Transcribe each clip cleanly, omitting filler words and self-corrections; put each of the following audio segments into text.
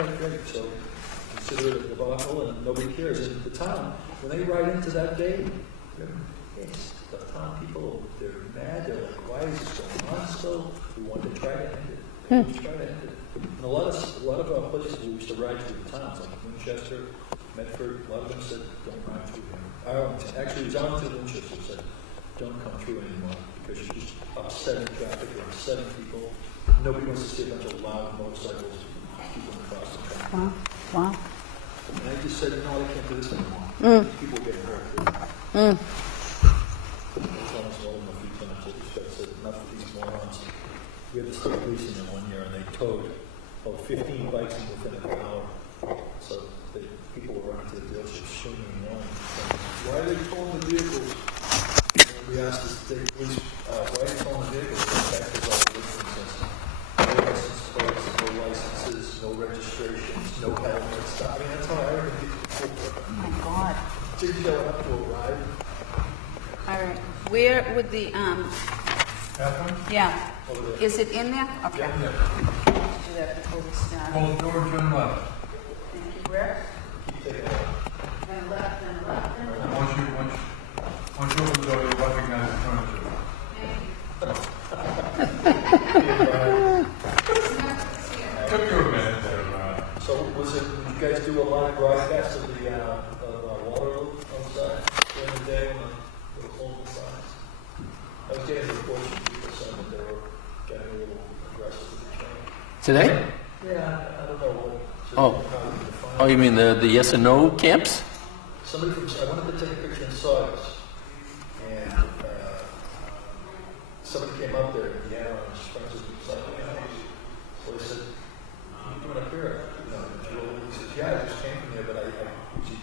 all right, great. So consider it a debacle, and nobody cares. And the town, when they write into that day, they're pissed. The town people, they're mad. They're like, why is this going on still? We want to try to end it. We try to end it. And a lot of our places we used to ride through the towns, like Winchester, Medford, a lot of them said, don't ride through here. Arlington, actually, it was Arlington, Winchester said, don't come through anymore because you're just upsetting traffic, you're upsetting people. Nobody wants to see a bunch of loud motorcycles people across the track. Wow. And I just said, no, I can't do this anymore. People get hurt. I was almost old enough a few times. I just said, enough of these morons. We had the state police in there one year, and they towed 15 bikes within an hour. So people were running to the dealership screaming and yelling. Why are they towing the vehicles? And we asked the state police, why are they towing the vehicles? Back to all the businesses. No license plates, no licenses, no registrations, no helmets. I mean, that's how arrogant people were. Oh my God. Didn't show up to a ride. All right. Where would the Bathroom? yeah? Over there. Is it in there? Okay. Yeah. Do that before we start. Hold the door, turn left. Thank you, Rick. Keep taking it. And left and left and left. Once you open the door, you'll recognize the furniture. Took you a minute there, So was it, did you guys do a live broadcast of the Waterloo outside during the day when they were holding signs? I was getting reports from people saying that they were getting a little aggressive with the train. Today? Yeah, I don't know what. Oh. how you define Oh, it. you mean the yes and no camps? Somebody from, I wanted to take a picture in Saugus, and somebody came up there, and his friends with me, like, so they said, what are you doing up here? You know, and he says, yeah, I just came from there, but I usually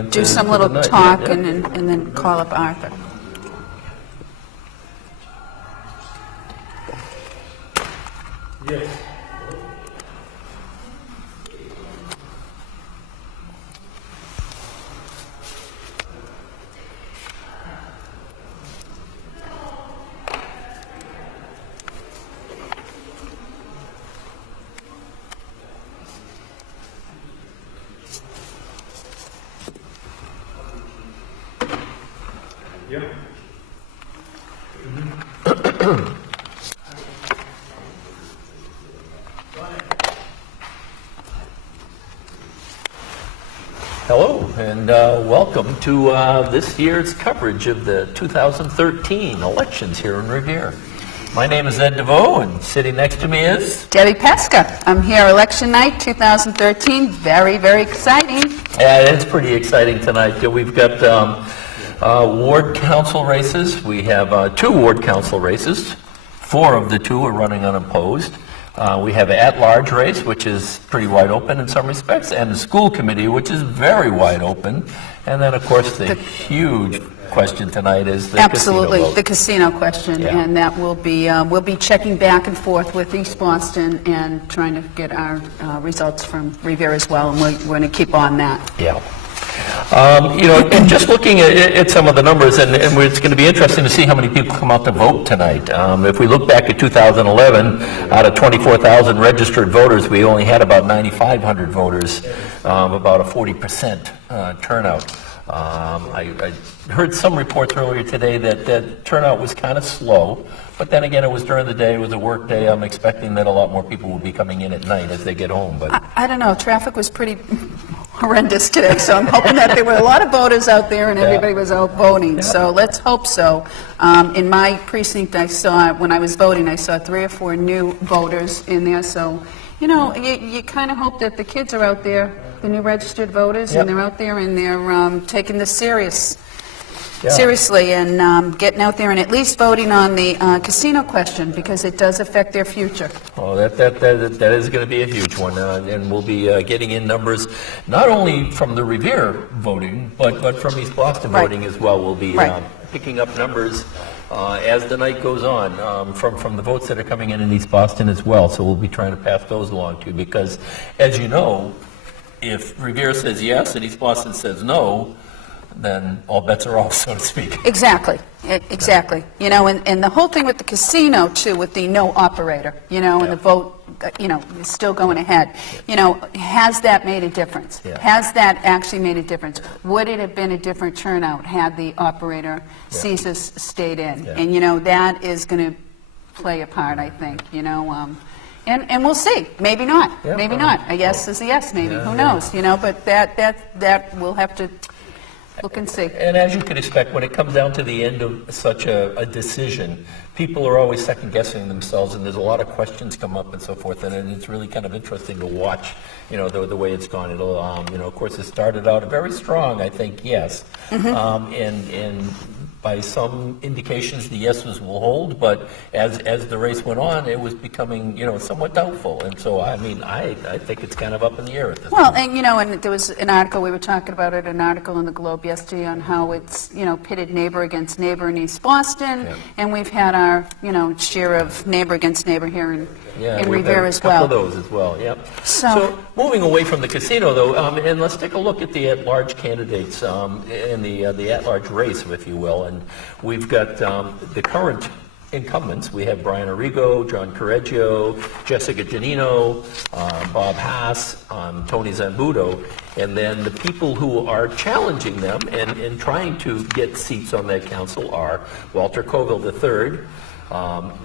into do some to little the night. talk Yeah. and then call up Arthur. Yes. Yep. Hello, and welcome to this year's coverage of the 2013 elections here in Revere. My name is Ed DeVoe, and sitting next to me is... Debbie Pesca. I'm here election night 2013. Very, very exciting. Yeah, it's pretty exciting tonight. We've got ward council races. We have 2 ward council races. 4 of the 2 are running unopposed. We have an at-large race, which is pretty wide open in some respects, and the school committee, which is very wide open. And then, of course, the huge question tonight is the Absolutely, casino vote. the casino question, Yeah. and that will be, we'll be checking back and forth with East Boston and trying to get our results from Revere as well, and we're going to keep on that. Yeah. And just looking at some of the numbers, and it's going to be interesting to see how many people come out to vote tonight. If we look back at 2011, out of 24,000 registered voters, we only had about 9,500 voters, about a 40% turnout. I heard some reports earlier today that turnout was kind of slow, but then again, it was during the day, it was a work day. I'm expecting that a lot more people will be coming in at night as they get home. But I don't know, traffic was pretty horrendous today, so I'm hoping that there were a lot of voters out there and everybody was out voting, so let's hope so. In my precinct, when I was voting, I saw 3 or 4 new voters in there, so, you kind of hope that the kids are out there, the new registered voters, Yep. and they're out there and they're taking this Yeah. seriously and getting out there and at least voting on the casino question, because it does affect their future. Oh, that is going to be a huge one, and we'll be getting in numbers not only from the Revere voting, but from East Boston Right. voting as well. We'll be Right. picking up numbers as the night goes on from the votes that are coming in East Boston as well. So we'll be trying to pass those along too, because as you know, if Revere says yes and East Boston says no, then all bets are off, so to speak. Exactly, exactly. And the whole thing with the casino, too, with the no operator, and the vote, is still going ahead. Has that made a difference? Yeah. Has that actually made a difference? Would it have been a different turnout had the operator CSIS stayed in? Yeah. And, that is going to play a part, I think, And we'll see. Maybe not. Yeah, Maybe well, not. A yes is a yes, maybe. Yeah, Who yeah. knows? But that we'll have to look and see. And as you could expect, when it comes down to the end of such a decision, people are always second-guessing themselves, and there's a lot of questions come up and so forth, and it's really kind of interesting to watch, the way it's gone. It'll, of course, it started out very strong, I think, yes, and by some indications, the yeses will hold, but as the race went on, it was becoming, somewhat doubtful, and so, I think it's kind of up in the air at this Well, point. and there was an article, we were talking about it, an article in the Globe yesterday on how it's, pitted neighbor against neighbor in East Boston, Yeah. and we've had our, share of neighbor against neighbor here in We've Revere had as a couple well. of those as well, yep. So- moving away from the casino, though, and let's take a look at the at-large candidates in the at-large race, if you will. And we've got the current incumbents. We have Brian Arrigo, John Correggio, Jessica Giannino, Bob Haas, Tony Zambuto, and then the people who are challenging them and trying to get seats on that council are Walter Colville III,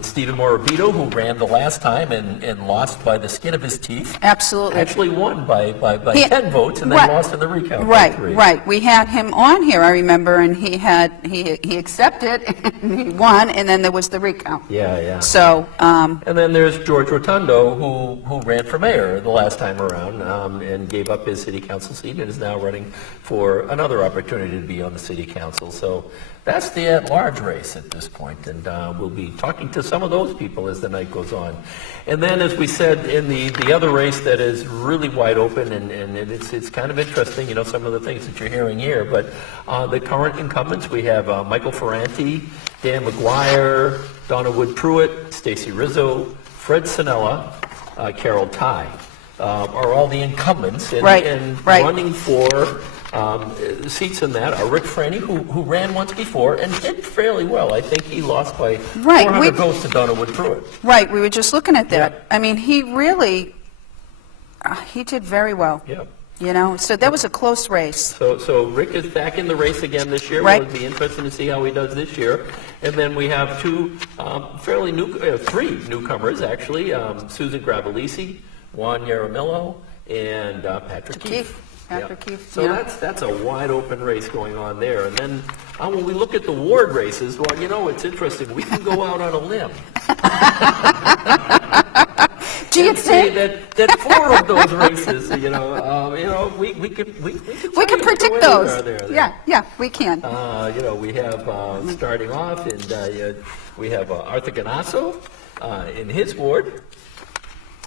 Stephen Morabito, who ran the last time and lost by the skin of his teeth. Absolutely. Actually won by He- 10 votes and then right, lost in the recount by 3. Right. We had him on here, I remember, and he accepted, and he won, and then there was the recount. Yeah. So, And then there's George Rotundo, who ran for mayor the last time around and gave up his city council seat and is now running for another opportunity to be on the city council. So that's the at-large race at this point, and we'll be talking to some of those people as the night goes on. And then, as we said, in the other race that is really wide open, and it's kind of interesting, some of the things that you're hearing here, but the current incumbents, we have Michael Ferranti, Dan McGuire, Donna Wood Pruitt, Stacy Rizzo, Fred Sinella, Carol Ty, are all the incumbents, and, Right, and right. running for seats in that are Rick Franny, who ran once before and did fairly well. I think he lost by Right, 400 we- votes to Donna Wood Pruitt. Right, we were just looking at that. Yeah. I mean, he really, he did very well. Yeah. So that was a close race. So Rick is back in the race again this year. Right. It'll be interesting to see how he does this year. And then we have three newcomers, actually, Susan Gravelisi, Juan Yaramillo, and Patrick Keefe. Patrick Keefe, So yeah. that's a wide open race going on there. And then when we look at the ward races, well, it's interesting. We can go out on a limb. Do you and say think? that four of those races, we could We can predict way those. are there. Yeah, we can. We have starting off, and we have Arthur Ganasso in his ward,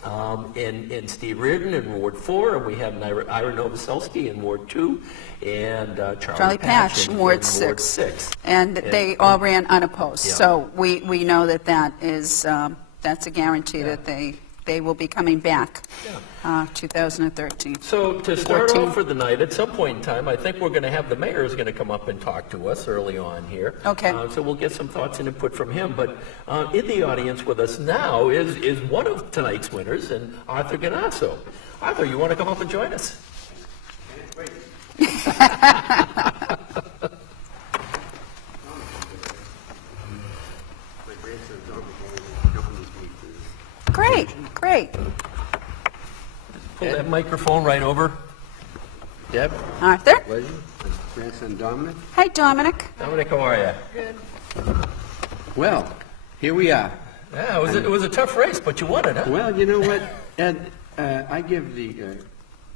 and Steve Reardon in Ward 4, and we have Ira Novoselsky in Ward 2, and Charlie Patch in Ward 6. And they all ran unopposed. Yeah. So we know that is, that's a guarantee that they will be coming back 2013. So to start 14. off for the night, at some point in time, I think we're going to have the mayor is going to come up and talk to us early on here. Okay. So we'll get some thoughts and input from him. But in the audience with us now is one of tonight's winners, and Arthur Ganasso. Arthur, you want to come up and join us? Great. Pull that microphone right over. Deb, Arthur? Leslie, grandson Dominic. Hi, Dominic. Dominic, how are you? Well, here we are. Yeah, it was a tough race, but you won it, huh? Well, you know what, Ed, I give the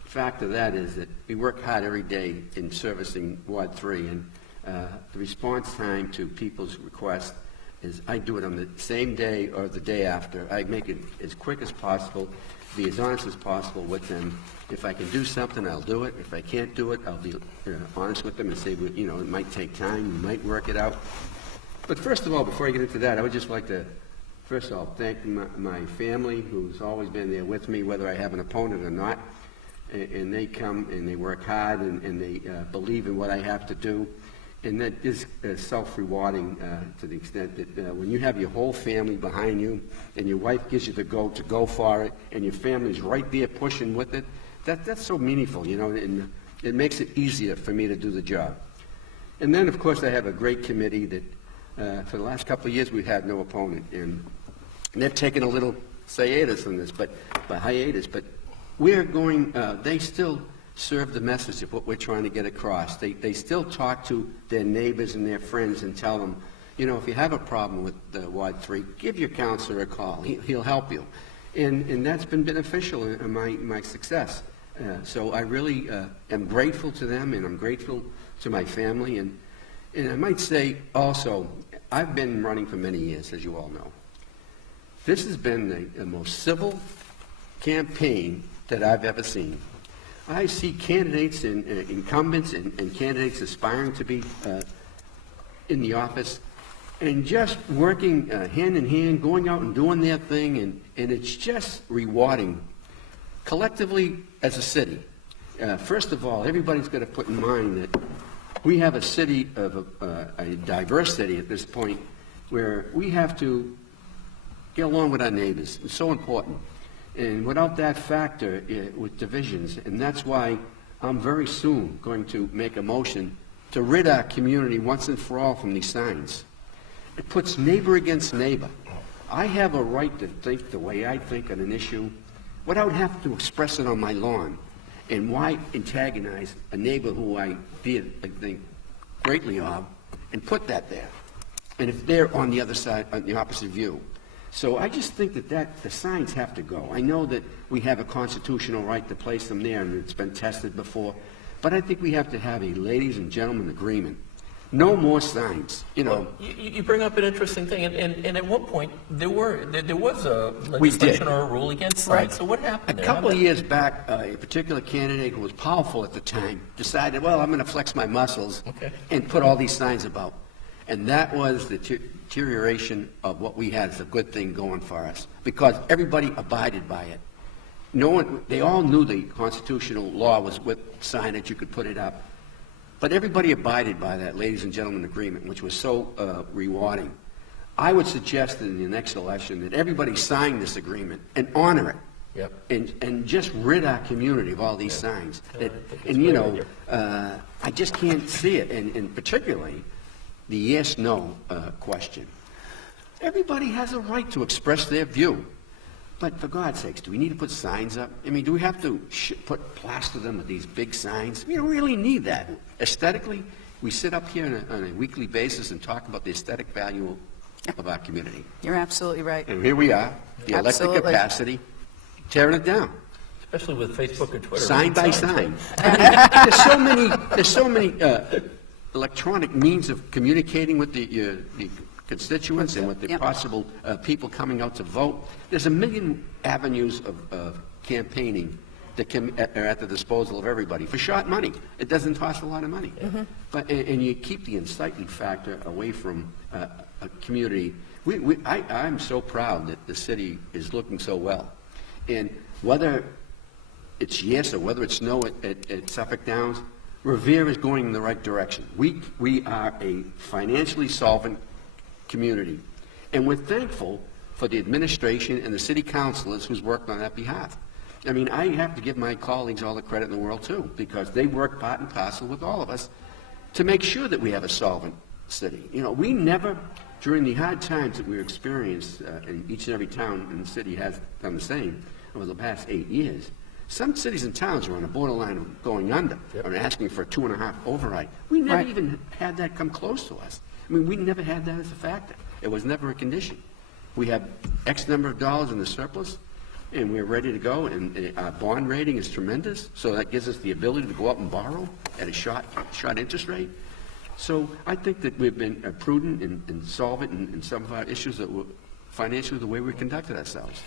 fact of that is that we work hard every day in servicing Ward 3, and the response time to people's requests is I do it on the same day or the day after. I make it as quick as possible, be as honest as possible with them. If I can do something, I'll do it. If I can't do it, I'll be honest with them and say, well, it might take time, we might work it out. But first of all, before I get into that, I would just like to, first of all, thank my family, who's always been there with me, whether I have an opponent or not. And they come and they work hard and they believe in what I have to do. And that is self-rewarding to the extent that when you have your whole family behind you and your wife gives you the go to go for it and your family's right there pushing with it, that's so meaningful, and it makes it easier for me to do the job. And then, of course, I have a great committee that for the last couple of years we've had no opponent. And they've taken a little hiatus on this, but we're going, they still serve the message of what we're trying to get across. They still talk to their neighbors and their friends and tell them, if you have a problem with Ward 3, give your counselor a call. He'll help you. And that's been beneficial in my success. So I really am grateful to them, and I'm grateful to my family. And I might say also, I've been running for many years, as you all know. This has been the most civil campaign that I've ever seen. I see candidates and incumbents and candidates aspiring to be in the office and just working hand in hand, going out and doing their thing, and it's just rewarding collectively as a city. First of all, everybody's got to put in mind that we have a city of a diverse city at this point where we have to get along with our neighbors. It's so important. And without that factor with divisions, and that's why I'm very soon going to make a motion to rid our community once and for all from these signs. It puts neighbor against neighbor. I have a right to think the way I think on an issue without having to express it on my lawn. And why antagonize a neighbor who I think greatly of and put that there? And if they're on the other side, on the opposite view. So I just think that the signs have to go. I know that we have a constitutional right to place them there, and it's been tested before. But I think we have to have a ladies and gentlemen agreement no more signs, you know. You bring up an interesting thing, and at one point, there was a We did. legislation or a rule against signs. Right. So what A happened there? couple of years back, a particular candidate who was powerful at the time decided, well, I'm going to flex my muscles Okay. and put all these signs about. And that was the deterioration of what we had as a good thing going for us, because everybody abided by it. No one, they all knew the constitutional law was with signage, you could put it up. But everybody abided by that ladies and gentlemen agreement, which was so rewarding. I would suggest that in the next election that everybody sign this agreement and honor it. Yep. And just rid our community of all these signs. Yeah, I That, think it's and, you a know, great I just can't see it, and particularly the yes-no question. Everybody has a right to express their view. But for God's sakes, do we need to put signs up? I mean, do we have to plaster them with these big signs? We don't really need that. Aesthetically, we sit up here on a weekly basis and talk about the aesthetic value of our community. You're absolutely right. And here we are, the elected Absolutely. capacity, tearing it down. Especially with Facebook and Twitter. Sign by Signs, sign. I mean, there's so many electronic means of communicating with the constituents and with the Yep. possible people coming out to vote. There's a million avenues of campaigning that are at the disposal of everybody for short money. It doesn't cost a lot of money. But and you keep the inciting factor away from a community. I'm so proud that the city is looking so well. And whether it's yes or whether it's no at Suffolk Downs, Revere is going in the right direction. We are a financially solvent community. And we're thankful for the administration and the city councilors who's worked on that behalf. I mean, I have to give my colleagues all the credit in the world, too, because they work part and parcel with all of us to make sure that we have a solvent city. You know, we never, during the hard times that we've experienced, and each and every town in the city has done the same over the past 8 years, some cities and towns are on the borderline of going under or asking for a 2.5 override. We never Right. even had that come close to us. I mean, we never had that as a factor. It was never a condition. We have X number of dollars in the surplus, and we're ready to go, and our bond rating is tremendous, so that gives us the ability to go out and borrow at a short interest rate. So I think that we've been prudent and solvent in some of our issues that were financially the way we conducted ourselves.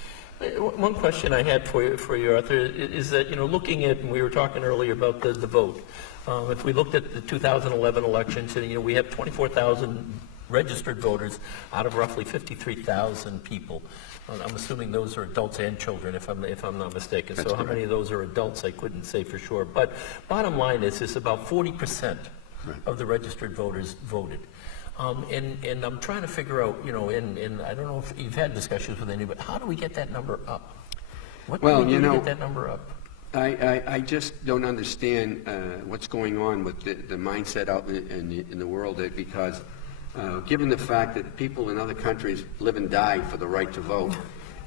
One question I had for you, Arthur, is that, you know, looking at, and we were talking earlier about the vote. If we looked at the 2011 elections, and, you know, we have 24,000 registered voters out of roughly 53,000 people. I'm assuming those are adults and children, if I'm not mistaken. That's So how correct. many of those are adults, I couldn't say for sure. But bottom line is about 40% Right. of the registered voters voted. And I'm trying to figure out, you know, and I don't know if you've had discussions with anybody, how do we get that number up? What do Well, we do you to know, get that number up? I just don't understand what's going on with the mindset out in the world, because given the fact that people in other countries live and die for the right to vote,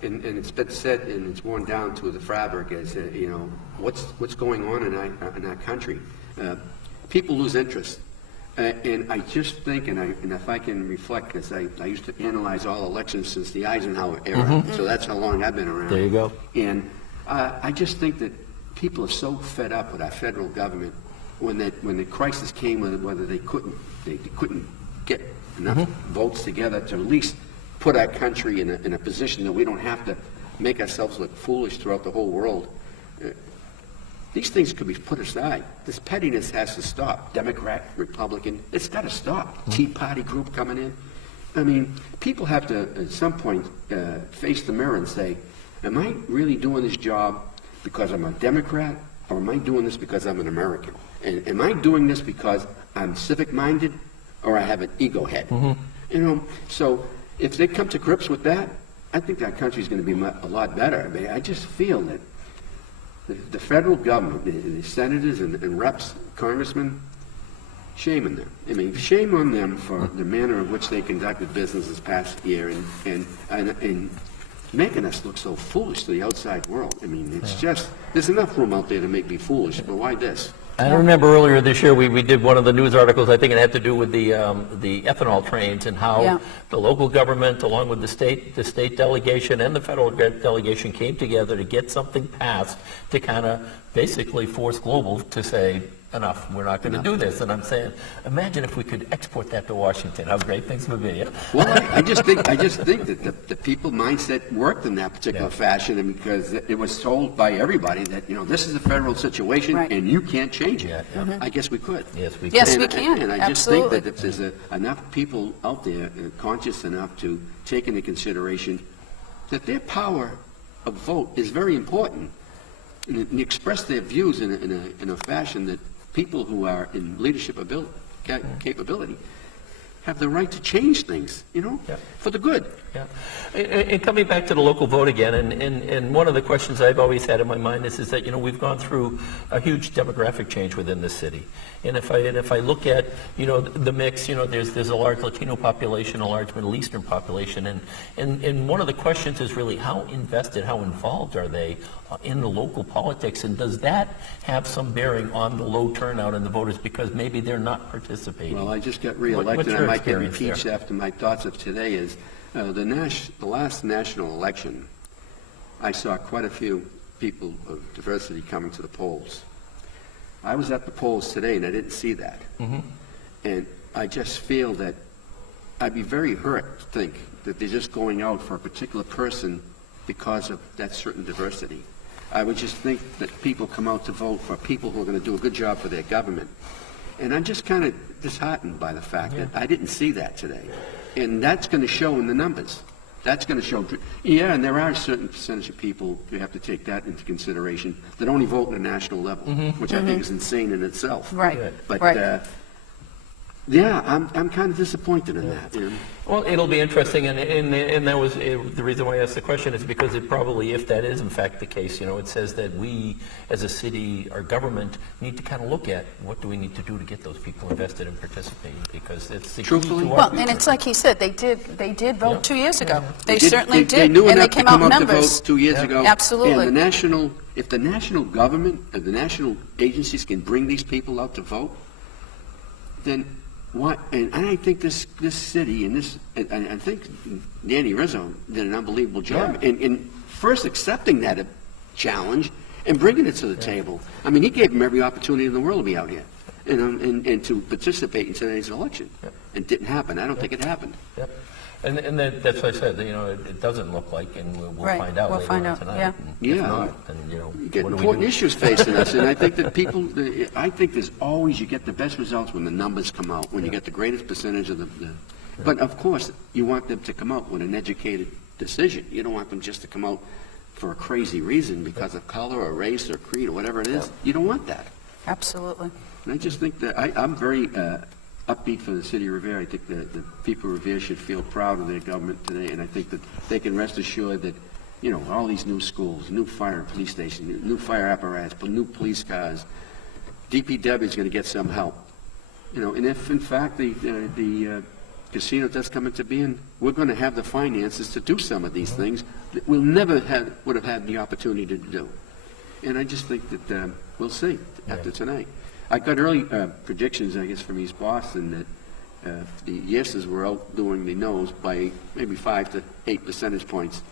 and it's been said and it's worn down to the fabric as, you know, what's going on in our country. People lose interest. And I just think, and if I can reflect, because I used to analyze all elections since the Eisenhower era, so that's how long I've been around. There you go. And I just think that people are so fed up with our federal government when the crisis came, whether they couldn't get enough votes together to at least put our country in a position that we don't have to make ourselves look foolish throughout the whole world. These things could be put aside. This pettiness has to stop. Democrat, Republican, it's got to stop. Tea Party group coming in. I mean, people have to, at some point, face the mirror and say, am I really doing this job because I'm a Democrat, or am I doing this because I'm an American? And am I doing this because I'm civic-minded, or I have an ego head? You know, so if they come to grips with that, I think our country's going to be a lot better. I mean, I just feel that the federal government, the senators and reps, congressmen, shame on them. I mean, shame on them for the manner in which they conducted business this past year and making us look so foolish to the outside world. I mean, it's just, there's enough room out there to make me foolish, but why this? I remember earlier this year, we did one of the news articles, I think it had to do with the ethanol trains and how the local government, along with the state delegation and the federal delegation came together to get something passed to kind of basically force Global to say, enough. We're not going to do this. And I'm saying, imagine if we could export that to Washington. How great things would be. Yeah? Well, I just think that the people mindset worked in that particular fashion, and because it was told by everybody that, this is a federal situation Right. and you can't change it. Yeah, yeah. I guess we could. Yes, we Yes, can. we can. And I just Absolutely. think that if there's enough people out there conscious enough to take into consideration that their power of vote is very important, and express their views in a fashion that people who are in leadership capability have the right to change things, Yeah. for the good. Yeah. And coming back to the local vote again, and one of the questions I've always had in my mind is that, we've gone through a huge demographic change within the city. And if I look at, the mix, there's a large Latino population, a large Middle Eastern population, and one of the questions is really how invested, how involved are they in the local politics, and does that have some bearing on the low turnout in the voters because maybe they're not participating? Well, I just got What's reelected. your I might get experience impeached there? after my thoughts of today is the last national election, I saw quite a few people of diversity coming to the polls. I was at the polls today and I didn't see that. Mm-hmm. And I just feel that I'd be very hurt to think that they're just going out for a particular person because of that certain diversity. I would just think that people come out to vote for people who are going to do a good job for their government. And I'm just kind of disheartened by the fact that I didn't see that today. And that's going to show in the numbers. That's going to show, and there are a certain percentage of people, you have to take that into consideration, that only vote on a national level, which I think is insane in itself. Right. But, Right. I'm kind of disappointed in that. Well, it'll be interesting, and that was the reason why I asked the question is because it probably, if that is in fact the case, it says that we, as a city, our government, need to kind of look at what do we need to do to get those people invested and participating, because it's the key Truthfully? to our Well, future. and it's like he said, they did vote Yeah. 2 years ago. They did- certainly they did, knew and they enough to came out come in up to numbers. vote 2 years ago. Absolutely. And if the national government, if the national agencies can bring these people out to vote, then why? And I think this city and I think Danny Rizzo did an unbelievable job in first accepting that challenge and bringing it to the table. I mean, he gave them every opportunity in the world to be out here and to participate in today's election. Yep. And it didn't happen. I don't think it happened. Yep. And that's what I said, it doesn't look like, and we'll Right. find out We'll later find on out, tonight. yeah. And if Yeah. not, then, You get what do we important do? issues facing us, and I think that I think there's always, you get the best results when the numbers come out, when you get the greatest percentage of the but of course, you want them to come out with an educated decision. You don't want them just to come out for a crazy reason because of color or race or creed or whatever it is. You don't want that. Absolutely. And I just think that I'm very upbeat for the city of Revere. I think that the people of Revere should feel proud of their government today, and I think that they can rest assured that, all these new schools, new fire and police station, new fire apparatus, new police cars, DPW is going to get some help. And if in fact the casino does come into being, we're going to have the finances to do some of these things that we'll never would have had the opportunity to do. And I just think that we'll see after tonight. I got early predictions, I guess, from East Boston that the yeses were outdoing the noes by maybe 5 to 8 percentage points.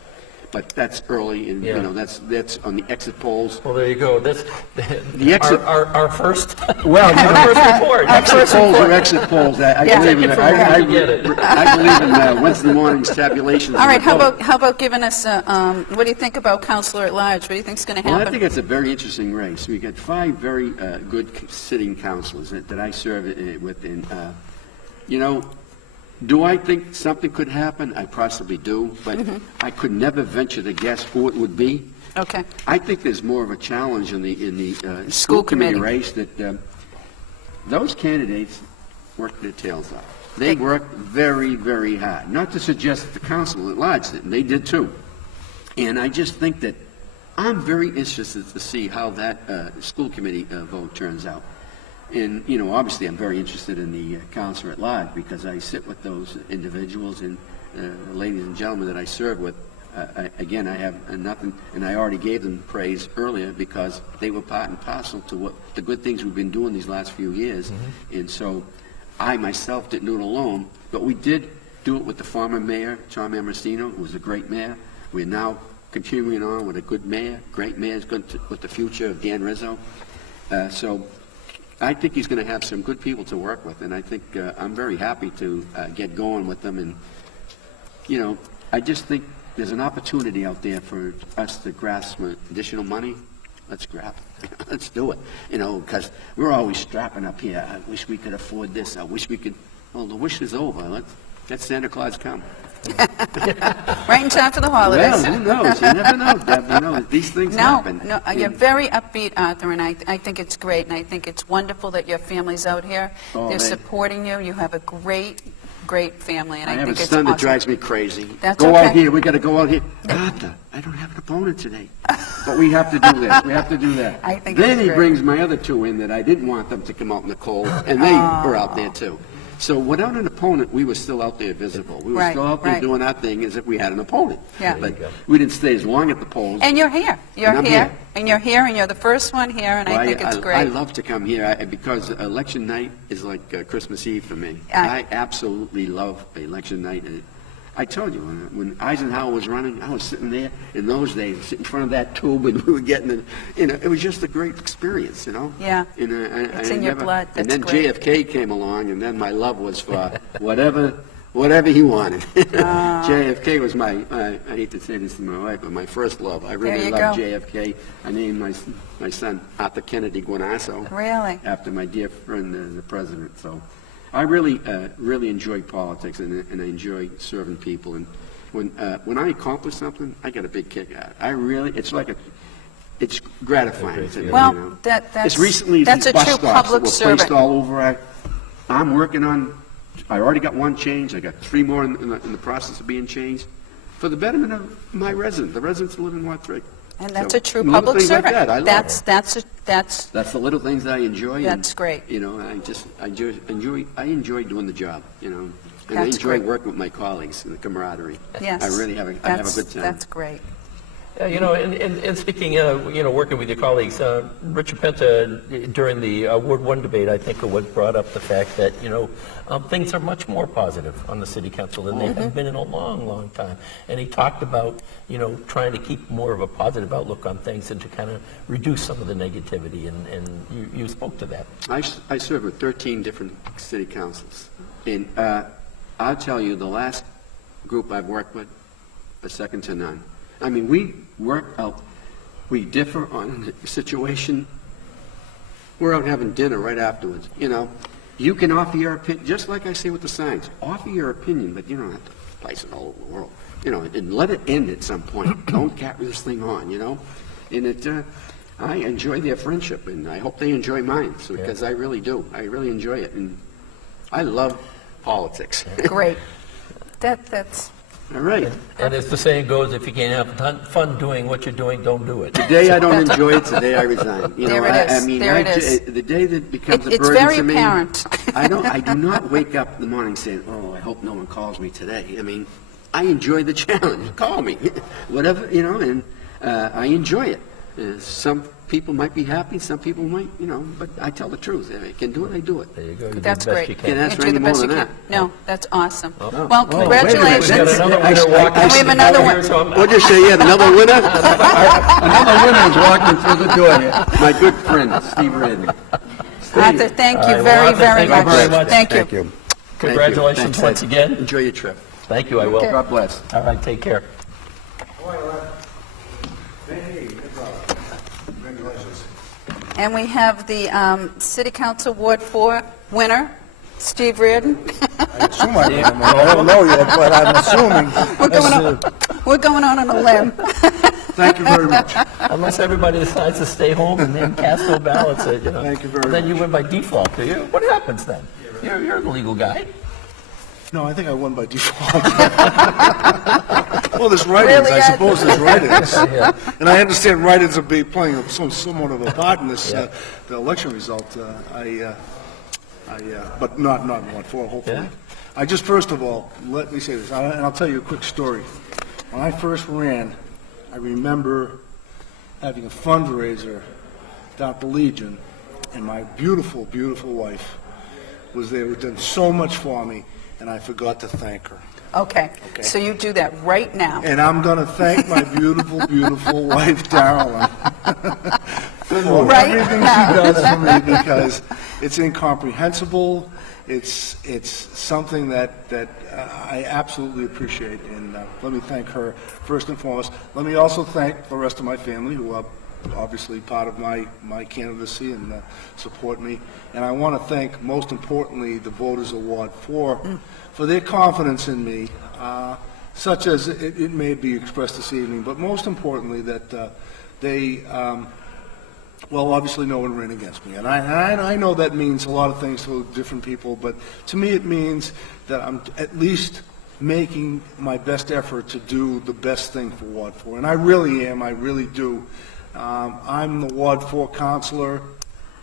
But that's early, and that's on the exit polls. Well, there you go. That's The exit- our first, Well, our first report. exit polls are exit polls. I Yeah. believe in Take it that. from where you get it. I believe in Wednesday morning's tabulations. All right, of the vote. how about giving us, what do you think about Counselor at Large? What do you think's going to Well, I happen? think it's a very interesting race. We got 5 very good sitting councilors that I serve with. And, do I think something could happen? I possibly do, but I could never venture to guess who it would be. Okay. I think there's more of a challenge in the School school committee committee. race that those candidates work their tails off. They work very, very hard. Not to suggest that the council at large didn't. They did too. And I just think that I'm very interested to see how that school committee vote turns out. And, obviously I'm very interested in the council at large because I sit with those individuals and ladies and gentlemen that I serve with. Again, I have nothing, and I already gave them praise earlier because they were part and parcel to what the good things we've been doing these last few years. And so I myself didn't do it alone, but we did do it with the former mayor, Tom Ambrosino, who was a great mayor. We're now continuing on with a good mayor, great mayor, with the future of Dan Rizzo. So I think he's going to have some good people to work with, and I think I'm very happy to get going with them. And, you know, I just think there's an opportunity out there for us to grasp some additional money. Let's grab it. Let's do it. You know, because we're always strapping up here. I wish we could afford this. I wish we could. Well, the wish is over. Let's let Santa Claus come. Right in time for the holidays. Well, who knows? You never know, Deb. You know, these things happen. No, you're very upbeat, Arthur, and I think it's great, and I think it's wonderful that your family's out here. Oh, They're they- supporting you. You have a great family, and I I have think a it's son awesome. that drives me crazy. That's Go okay. out here. We got to go out here. Arthur, I don't have an opponent today. But we have to do this. We have to do that. I think then it's he great. brings my other two in that I didn't want them to come out in the cold, and they were out there too. So without an opponent, we were still out there visible. We were Right, still out there right. doing our thing as if we had an opponent. Yeah. But we didn't stay as long at the polls. And you're here. You're And I'm here. here. And you're here, and you're the first one here, and Well, I think it's great. I love to come here because election night is like Christmas Eve for me. Yeah. I absolutely love election night. And I told you, when Eisenhower was running, I was sitting there in those days, sitting in front of that tube, and we were getting it. You know, it was just a great experience, you know? Yeah. And, It's in your blood. And That's then great. JFK came along, and then my love was for whatever he wanted. JFK was I hate to say this to my wife, but my first love. I really you loved go. JFK. I named my son Arthur Kennedy Guanasso Really? after my dear friend, the president. So I really enjoy politics, and I enjoy serving people. And when I accomplish something, I get a big kick out of it. It's gratifying to me. Well, you know? that's It's recently that's these a bus true stops that public were servant. placed all over. I'm working on. I already got one changed. I got 3 more in the process of being changed for the betterment of my residents, the residents who live in Ward 3. And that's So, a true little public things like servant. that, I love. That's That's the little things that I enjoy. That's and, great. You know, I enjoy doing the job. You know, and I That's enjoy great. working with my colleagues and the camaraderie. yes. I really have a good time. That's great. Yeah, you know, and speaking of, you know, working with your colleagues, Richard Penta, during the Ward 1 debate, I think what brought up the fact that, you know, things are much more positive on the city council than they have been in a long, long time. And he talked about, you know, trying to keep more of a positive outlook on things and to kind of reduce some of the negativity, and you spoke to that. I serve with 13 different city councils. And I'll tell you, the last group I've worked with, are second to none. I mean, we work out, we differ on the situation. We're out having dinner right afterwards, you know. You can offer your opinion, just like I say with the signs, offer your opinion, but you don't have to place it all over the world. You know, and let it end at some point. Don't carry this thing on, you know. And I enjoy their friendship, and I hope they enjoy mine, because I really do. I really enjoy it, and I love politics. Great. That's All right. And as the saying goes, if you can't have fun doing what you're doing, don't do it. The day I don't enjoy it, it's the day I resign. You know, There it is. I mean, There it is. the day that becomes a it's burden very to me. apparent. I do not wake up in the morning saying, "Oh, I hope no one calls me today." I mean, I enjoy the challenge. Call me, whatever, you know, and I enjoy it. Some people might be happy, some people might, you know, but I tell the truth. If I can do it, I do it. There you go. You do That's the best great. you Can't can. ask You for do any the best more you than can. that. No, that's awesome. Oh, Well, wait a minute. congratulations. We got another I- winner I- walking I- We have through the another door one. here, so I'm- What'd you say? You had another winner? Another winner is walking through the door here. My good friend, Steve Redden. Arthur, thank All you right, very, well, Arthur, very thank you very much. much. Thank you. Thank you. Congratulations Thanks, once Ed. again. Enjoy your trip. Thank you, I will. God bless. All right, take care. And we have the City Council Ward 4 winner, Steve Reardon. I assume I am. I don't know yet, but I'm assuming. We're going on a limb. Thank you very much. Unless everybody decides to stay home and then cast their ballots, you know. Thank you very Then much. you win by default, do you? What happens then? You're the legal guy. No, I think I won by default. Well, there's write-ins. Really, I Ed? suppose there's write-ins. Yeah. And I understand write-ins will be playing somewhat of a part in this, the election result. But not in 1-4, hopefully. Yeah. I just, first of all, let me say this, and I'll tell you a quick story. When I first ran, I remember having a fundraiser down at the Legion, and my beautiful, beautiful wife was there, who done so much for me, and I forgot to thank her. Okay, so you do that right now. And I'm going to thank my beautiful, beautiful wife, Darrell, for Right? everything she does for me, because it's incomprehensible. It's something that I absolutely appreciate, and let me thank her first and foremost. Let me also thank the rest of my family, who are obviously part of my candidacy and support me. And I want to thank, most importantly, the Voters Award for their confidence in me, such as it may be expressed this evening, but most importantly that they, well, obviously no one ran against me. And I know that means a lot of things to different people, but to me it means that I'm at least making my best effort to do the best thing for Ward 4. And I really am, I really do. I'm the Ward 4 counselor.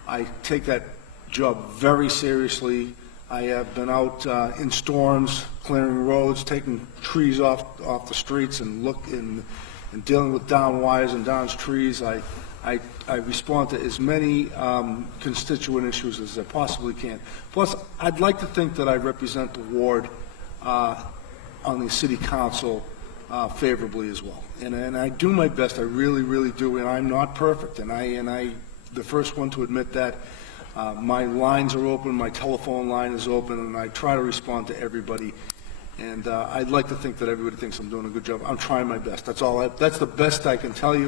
I take that job very seriously. I have been out in storms, clearing roads, taking trees off the streets, and dealing with down wires and down trees. I respond to as many constituent issues as I possibly can. Plus, I'd like to think that I represent the ward on the city council favorably as well. And I do my best. I really, really do. And I'm not perfect. And I the first one to admit that. My lines are open. My telephone line is open, and I try to respond to everybody. And I'd like to think that everybody thinks I'm doing a good job. I'm trying my best. That's all. That's the best I can tell you.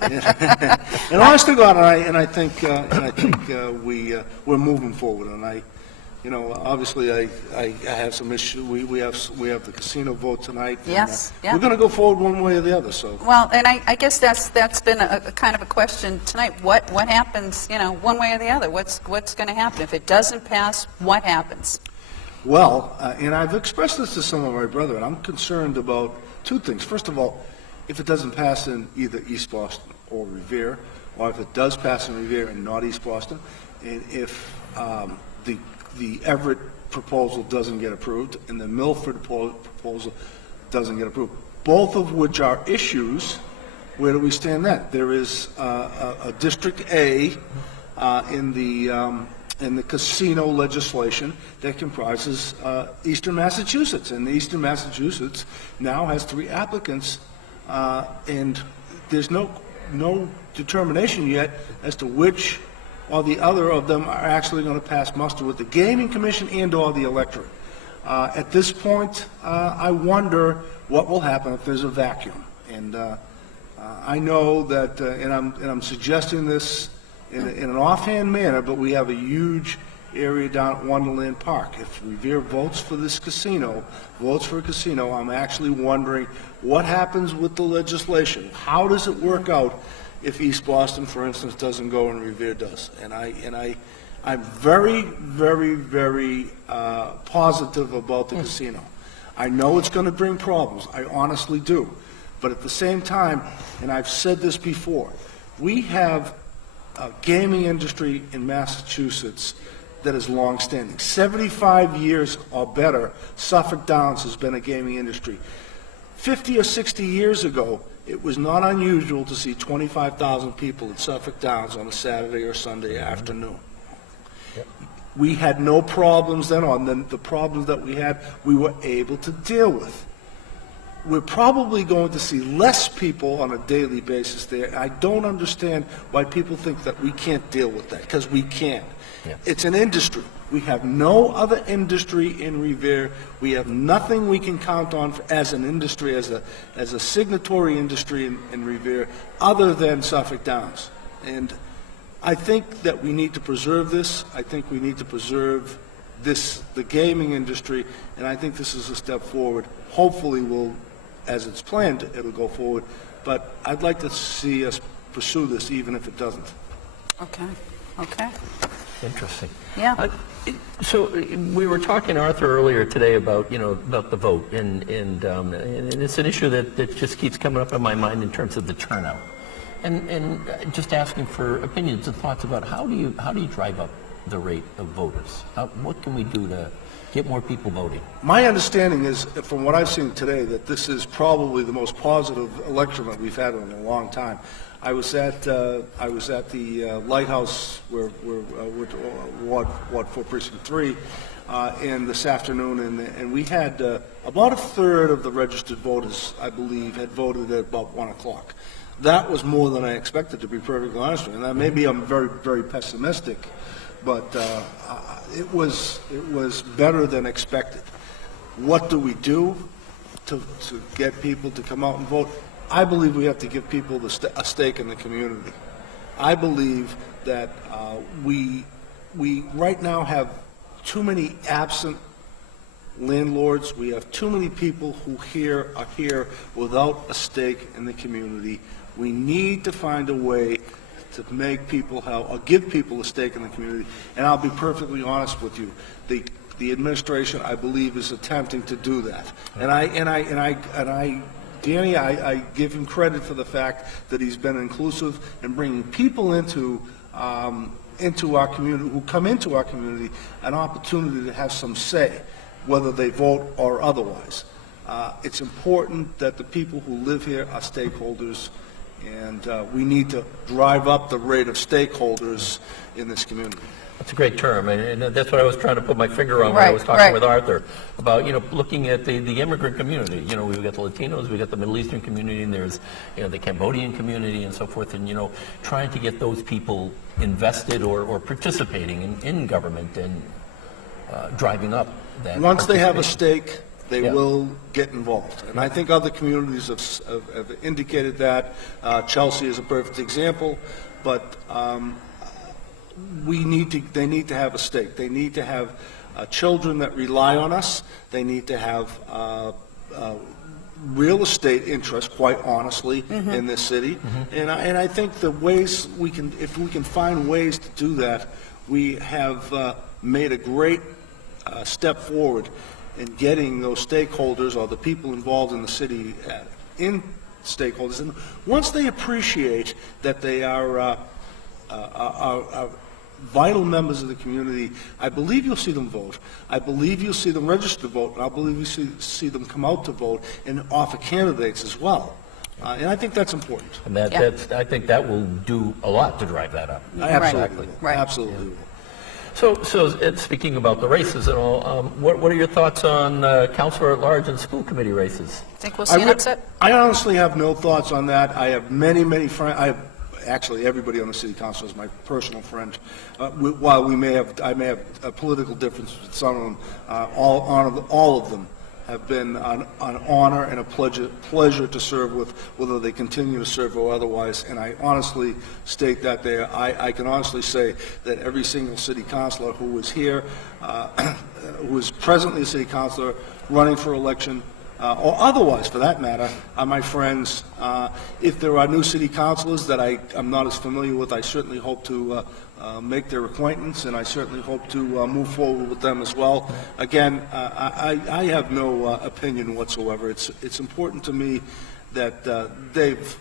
And honest to God, I think we're moving forward. And obviously I have some issues. We have the casino vote tonight. Yes, And, yeah. We're going to go forward one way or the other. So. Well, and I guess that's been a kind of a question tonight. What happens, one way or the other? What's going to happen? If it doesn't pass, what happens? Well, and I've expressed this to some of my brethren. I'm concerned about two things. First of all, if it doesn't pass in either East Boston or Revere, or if it does pass in Revere and not East Boston, and if the Everett proposal doesn't get approved and the Milford proposal doesn't get approved, both of which are issues, where do we stand then? There is a District A in the casino legislation that comprises Eastern Massachusetts, and Eastern Massachusetts now has 3 applicants, and there's no determination yet as to which or the other of them are actually going to pass muster with the Gaming Commission and/or the electorate. At this point, I wonder what will happen if there's a vacuum, and I know that, and I'm suggesting this in an offhand manner, but we have a huge area down at Wonderland Park. If Revere votes for a casino, I'm actually wondering what happens with the legislation. How does it work out if East Boston, for instance, doesn't go and Revere does? And I'm very, very, very positive about the casino. I know it's going to bring problems. I honestly do. But at the same time, and I've said this before, we have a gaming industry in Massachusetts that is long-standing. 75 years or better, Suffolk Downs has been a gaming industry. 50 or 60 years ago, it was not unusual to see 25,000 people at Suffolk Downs on a Saturday or Sunday afternoon. Yep. We had no problems then, or the problems that we had, we were able to deal with. We're probably going to see less people on a daily basis there. I don't understand why people think that we can't deal with that, because we can. Yeah. It's an industry. We have no other industry in Revere. We have nothing we can count on as an industry, as a signatory industry in Revere, other than Suffolk Downs. And I think that we need to preserve this. I think we need to preserve the gaming industry, and I think this is a step forward. Hopefully as it's planned, it'll go forward. But I'd like to see us pursue this, even if it doesn't. Okay. Interesting. Yeah. So we were talking, Arthur, earlier today about the vote, and it's an issue that just keeps coming up in my mind in terms of the turnout, and just asking for opinions and thoughts about how do you drive up the rate of voters? What can we do to get more people voting? My understanding is, from what I've seen today, that this is probably the most positive election that we've had in a long time. I was at the Lighthouse, where Ward 4 Precinct 3, and this afternoon, and we had about a third of the registered voters, I believe, had voted at about 1 o'clock. That was more than I expected, to be perfectly honest with you. And maybe I'm very, very pessimistic, but it was better than expected. What do we do to get people to come out and vote? I believe we have to give people a stake in the community. I believe that we right now have too many absent landlords. We have too many people who are here without a stake in the community. We need to find a way to make people or give people a stake in the community. And I'll be perfectly honest with you. The administration, I believe, is attempting to do that. Danny, I give him credit for the fact that he's been inclusive in bringing people into our community, who come into our community, an opportunity to have some say, whether they vote or otherwise. It's important that the people who live here are stakeholders, and we need to drive up the rate of stakeholders in this community. That's a great term, and that's what I was trying to put my finger on when I was talking with Arthur about, looking at the immigrant community. We've got the Latinos, we've got the Middle Eastern community, and there's, the Cambodian community and so forth, and, trying to get those people invested or participating in government and driving up that. Once they have a stake, they will get involved. And I think other communities have indicated that. Chelsea is a perfect example, but they need to have a stake. They need to have children that rely on us. They need to have real estate interest, quite honestly, in this city. And I think the ways if we can find ways to do that, we have made a great step forward in getting those stakeholders or the people involved in the city in stakeholders. And once they appreciate that they are vital members of the community, I believe you'll see them vote. I believe you'll see them register to vote, and I believe you see them come out to vote and offer candidates as well. And I think that's important. And I think that will do a lot to drive that up. Absolutely. Right. Absolutely. Yeah. So speaking about the races and all, what are your thoughts on councilor at large and school committee races? Think we'll see an upset? I honestly have no thoughts on that. I have many, many friends. Actually, everybody on the city council is my personal friend. While I may have a political difference with some of them, all of them have been an honor and a pleasure to serve with, whether they continue to serve or otherwise. And I honestly state that there. I can honestly say that every single city councilor who is here, who is presently a city councilor, running for election, or otherwise, for that matter, are my friends. If there are new city councilors that I'm not as familiar with, I certainly hope to make their acquaintance, and I certainly hope to move forward with them as well. Again, I have no opinion whatsoever. It's important to me that they've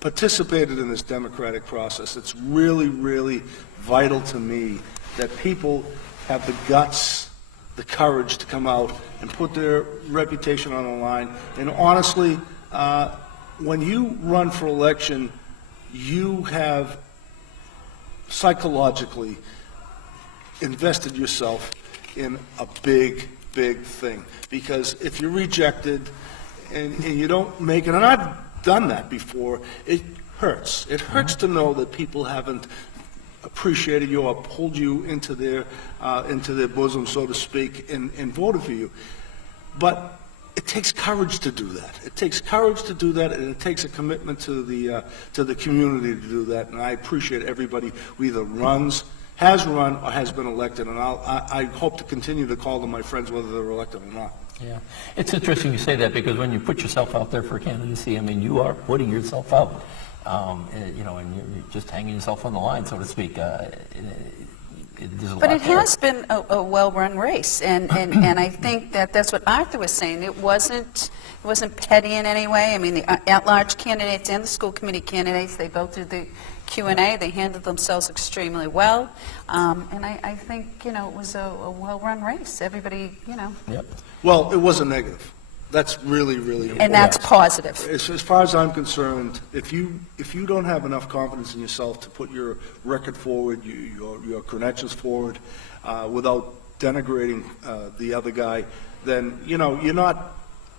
participated in this democratic process. It's really, really vital to me that people have the guts, the courage to come out and put their reputation on the line. And honestly, when you run for election, you have psychologically invested yourself in a big, big thing. Because if you're rejected and you don't make it, and I've done that before, it hurts. It hurts to know that people haven't appreciated you or pulled you into their bosom, so to speak, and voted for you. But it takes courage to do that. It takes courage to do that, and it takes a commitment to the community to do that. And I appreciate everybody who either has run, or has been elected. And I hope to continue to call them my friends, whether they're elected or not. Yeah, it's interesting you say that, because when you put yourself out there for candidacy, I mean, you are putting yourself out. And you're just hanging yourself on the line, so to speak. But it has been a well-run race, and I think that's what Arthur was saying. It wasn't petty in any way. I mean, the at-large candidates and the school committee candidates, they both did the Q&A. They handled themselves extremely well, and I think it was a well-run race. Everybody, Yep. Well, it wasn't negative. That's really, really important. And that's positive. As far as I'm concerned, if you don't have enough confidence in yourself to put your record forward, your credentials forward, without denigrating the other guy, then you're not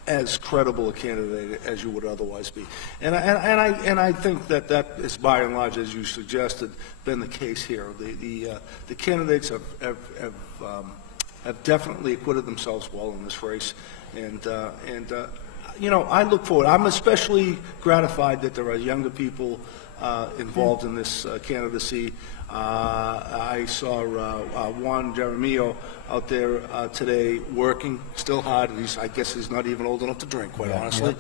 as credible a candidate as you would otherwise be. And I think that is by and large, as you suggested, been the case here. The candidates have definitely acquitted themselves well in this race, and you know, I look forward. I'm especially gratified that there are younger people involved in this candidacy. I saw Juan Jaramillo out there today working, still hard. I guess he's not even old enough to drink, quite honestly.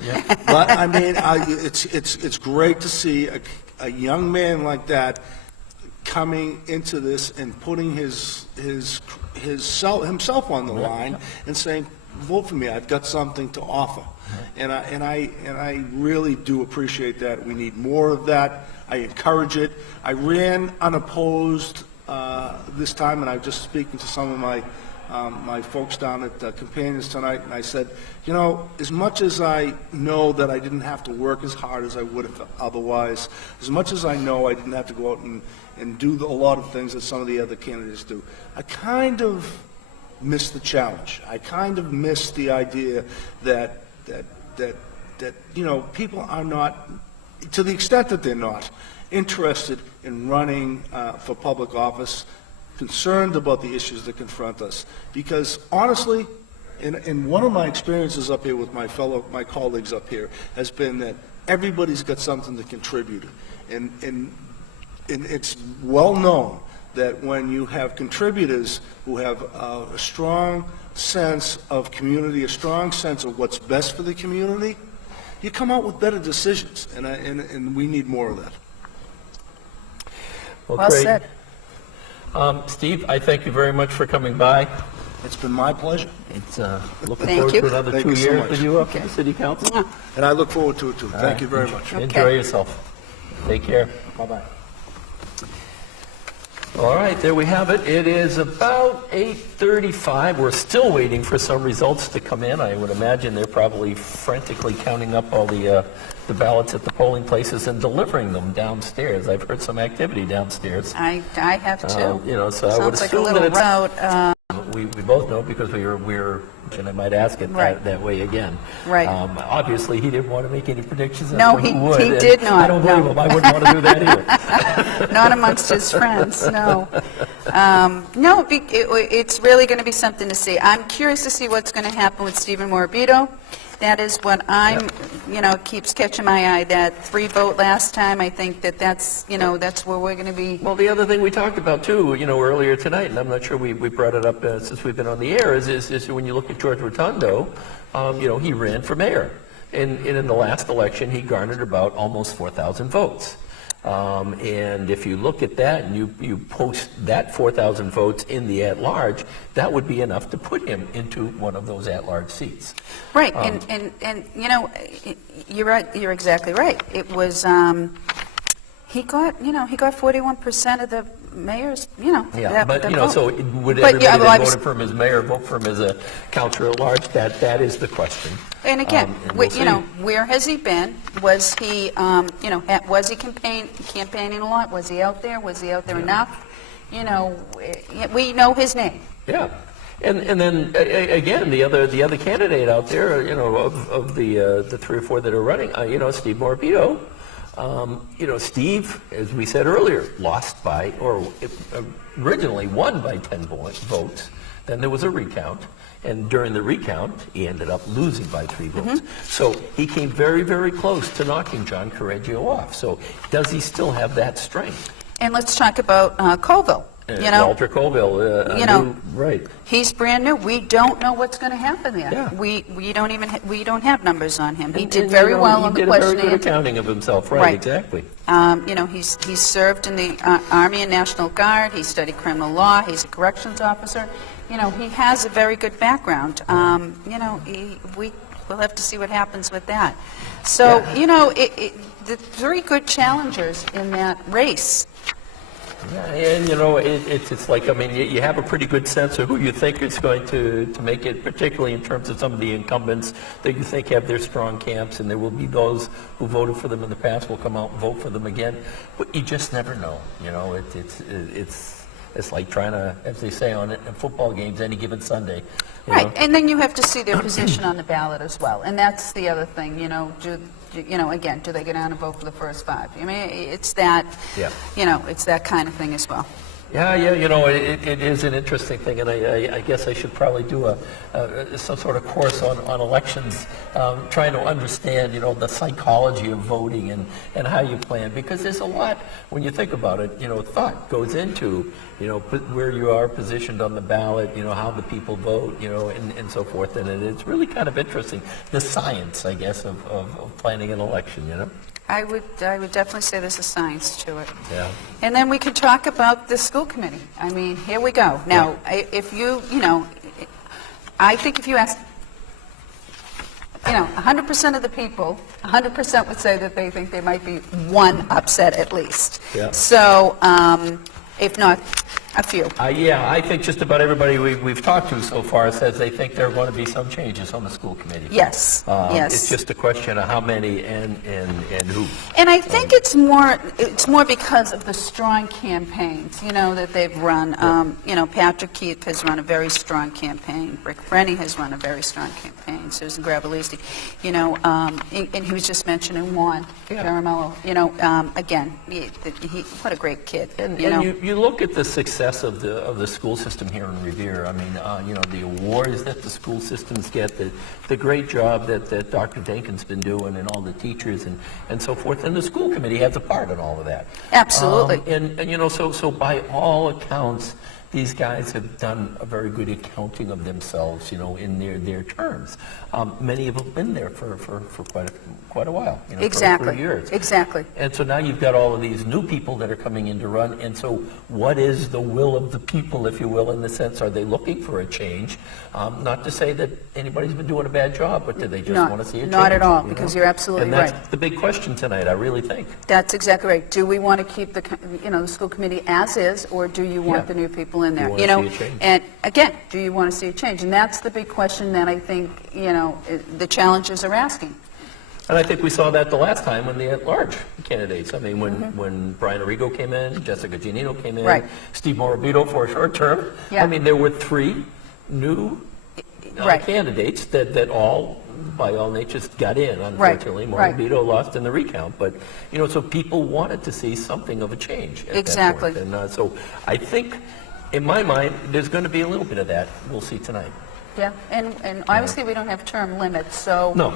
But I mean, it's great to see a young man like that coming into this and putting himself on the line and saying, "Vote for me. I've got something to offer." And I really do appreciate that. We need more of that. I encourage it. I ran unopposed this time, and I was just speaking to some of my folks down at Companions tonight, and I said, you know, as much as I know that I didn't have to work as hard as I would have otherwise, as much as I know I didn't have to go out and do a lot of things that some of the other candidates do, I kind of miss the challenge. I kind of miss the idea that you know, people are not, to the extent that they're not, interested in running for public office, concerned about the issues that confront us. Because honestly, in one of my experiences up here with my colleagues up here has been that everybody's got something to contribute. And it's well known that when you have contributors who have a strong sense of community, a strong sense of what's best for the community, you come out with better decisions, and we need more of that. Well great. said. Steve, I thank you very much for coming by. It's been my pleasure. It's looking Thank forward you. to another Thank 2 you so years much. with you up in City Council. And I look forward to it, too. Thank you very much. Enjoy yourself. Take care. Bye-bye. All right, there we have it. It is about 8:35. We're still waiting for some results to come in. I would imagine they're probably frantically counting up all the ballots at the polling places and delivering them downstairs. I've heard some activity downstairs. I have too. You know, so I would Sounds like a assume little that it's, route. we both know because we're and I might ask it Right. that way again. Right. Obviously, he didn't want to make any predictions. As No, to he- who would, he and did not, I don't blame no. him. I wouldn't want to do that either. Not amongst his friends, no. No, it's really going to be something to see. I'm curious to see what's going to happen with Stephen Morabito. That is what I'm, you know, keeps catching my eye. That 3-vote last time, I think that's, you know, that's where we're going to be. Well, the other thing we talked about too, you know, earlier tonight, and I'm not sure we brought it up since we've been on the air, is when you look at George Rotundo, you know, he ran for mayor. And in the last election, he garnered about almost 4,000 votes. And if you look at that and you post that 4,000 votes in the at-large, that would be enough to put him into one of those at-large seats. Right, and you know, you're right. You're exactly right. It was he got 41% of the mayor's, you know. Yeah, but the you know, vote. so would But, everybody yeah, well, I that was- voted for him as mayor vote for him as a councillor at large? That is the question. And again, And we'll you know, see. where has he been? Was he, you know, was he campaigning a lot? Was he out there? Was he out there enough? You know, we know his name. Yeah, and then again, the other candidate out there, you know, of the 3 or 4 that are running, you know, Steve Morabito. You know, Steve, as we said earlier, lost by, or originally won by 10 votes. Then there was a recount, and during the recount, he ended up losing by 3 votes. So he came very, very close to knocking John Correggio off. So does he still have that strength? And let's talk about Colville. You know, Walter Colville, you know, right? he's brand new. We don't know what's going to happen there. Yeah. We don't even we don't have numbers on him. He And- did and, very you know, well on the He did a very questionnaire. good accounting of himself, right? Right. Exactly. You know, he's served in the Army and National Guard. He studied criminal law. He's a corrections officer. You know, he has a very good background. You know, we'll have to see what happens with that. So, Yeah. you know, the 3 good challengers in that race. Yeah, and you know, it's like, I mean, you have a pretty good sense of who you think is going to make it, particularly in terms of some of the incumbents that you think have their strong camps, and there will be those who voted for them in the past will come out and vote for them again. But you just never know. You know, It's like trying to, as they say on football games, any given Sunday. You Right, know? and then you have to see their position on the ballot as well, and that's the other thing, again, do they go down and vote for the first 5? I mean, it's that, Yeah. it's that kind of thing as well. Yeah, it is an interesting thing, and I guess I should probably do some sort of course on elections, trying to understand, the psychology of voting and how you plan, because there's a lot, when you think about it, thought goes into, where you are positioned on the ballot, how the people vote, and so forth, and it's really kind of interesting, the science, I guess, of planning an election, I would definitely say there's a science to it. Yeah. And then we could talk about the school committee. I mean, here we go. Now, if I think if you ask, 100% of the people, 100% would say that they think there might be one upset at least. Yeah. So, if not a few. I think just about everybody we've talked to so far says they think there are going to be some changes on the school committee. Yes, yes. It's just a question of how many and who. And I think it's more because of the strong campaigns, that they've run. Patrick Keith has run a very strong campaign. Rick Brenny has run a very strong campaign. Susan Gravellisi, and he was just mentioning Juan Caramello. Again, what a great kid. And you look at the success of the school system here in Revere. I mean, the awards that the school systems get, the great job that Dr. Dakin's been doing, and all the teachers and so forth, and the school committee has a part in all of that. Absolutely. So by all accounts, these guys have done a very good accounting of themselves, in their terms. Many have been there for quite a while, Exactly. for years. Exactly. And so now you've got all of these new people that are coming in to run, and so what is the will of the people, if you will, in the sense, are they looking for a change? Not to say that anybody's been doing a bad job, but do they just want to see a change? Not at all, because you're absolutely right. And that's the big question tonight, I really think. That's exactly right. Do we want to keep the school committee as is, or do you want the new people in there? You want to see a change. And again, do you want to see a change? And that's the big question that I think, the challengers are asking. And I think we saw that the last time when the at-large candidates. I mean, when Brian Arrigo came in, Jessica Giannino came in, Right. Steve Morabito for a short term. Yeah. I mean, there were 3 new Right. candidates that all, by all natures, got in. Unfortunately, Right. Morabito lost in the recount. But, so people wanted to see something of a change at Exactly. that point. And so I think, in my mind, there's going to be a little bit of that. We'll see tonight. Yeah, and obviously we don't have term limits, so No.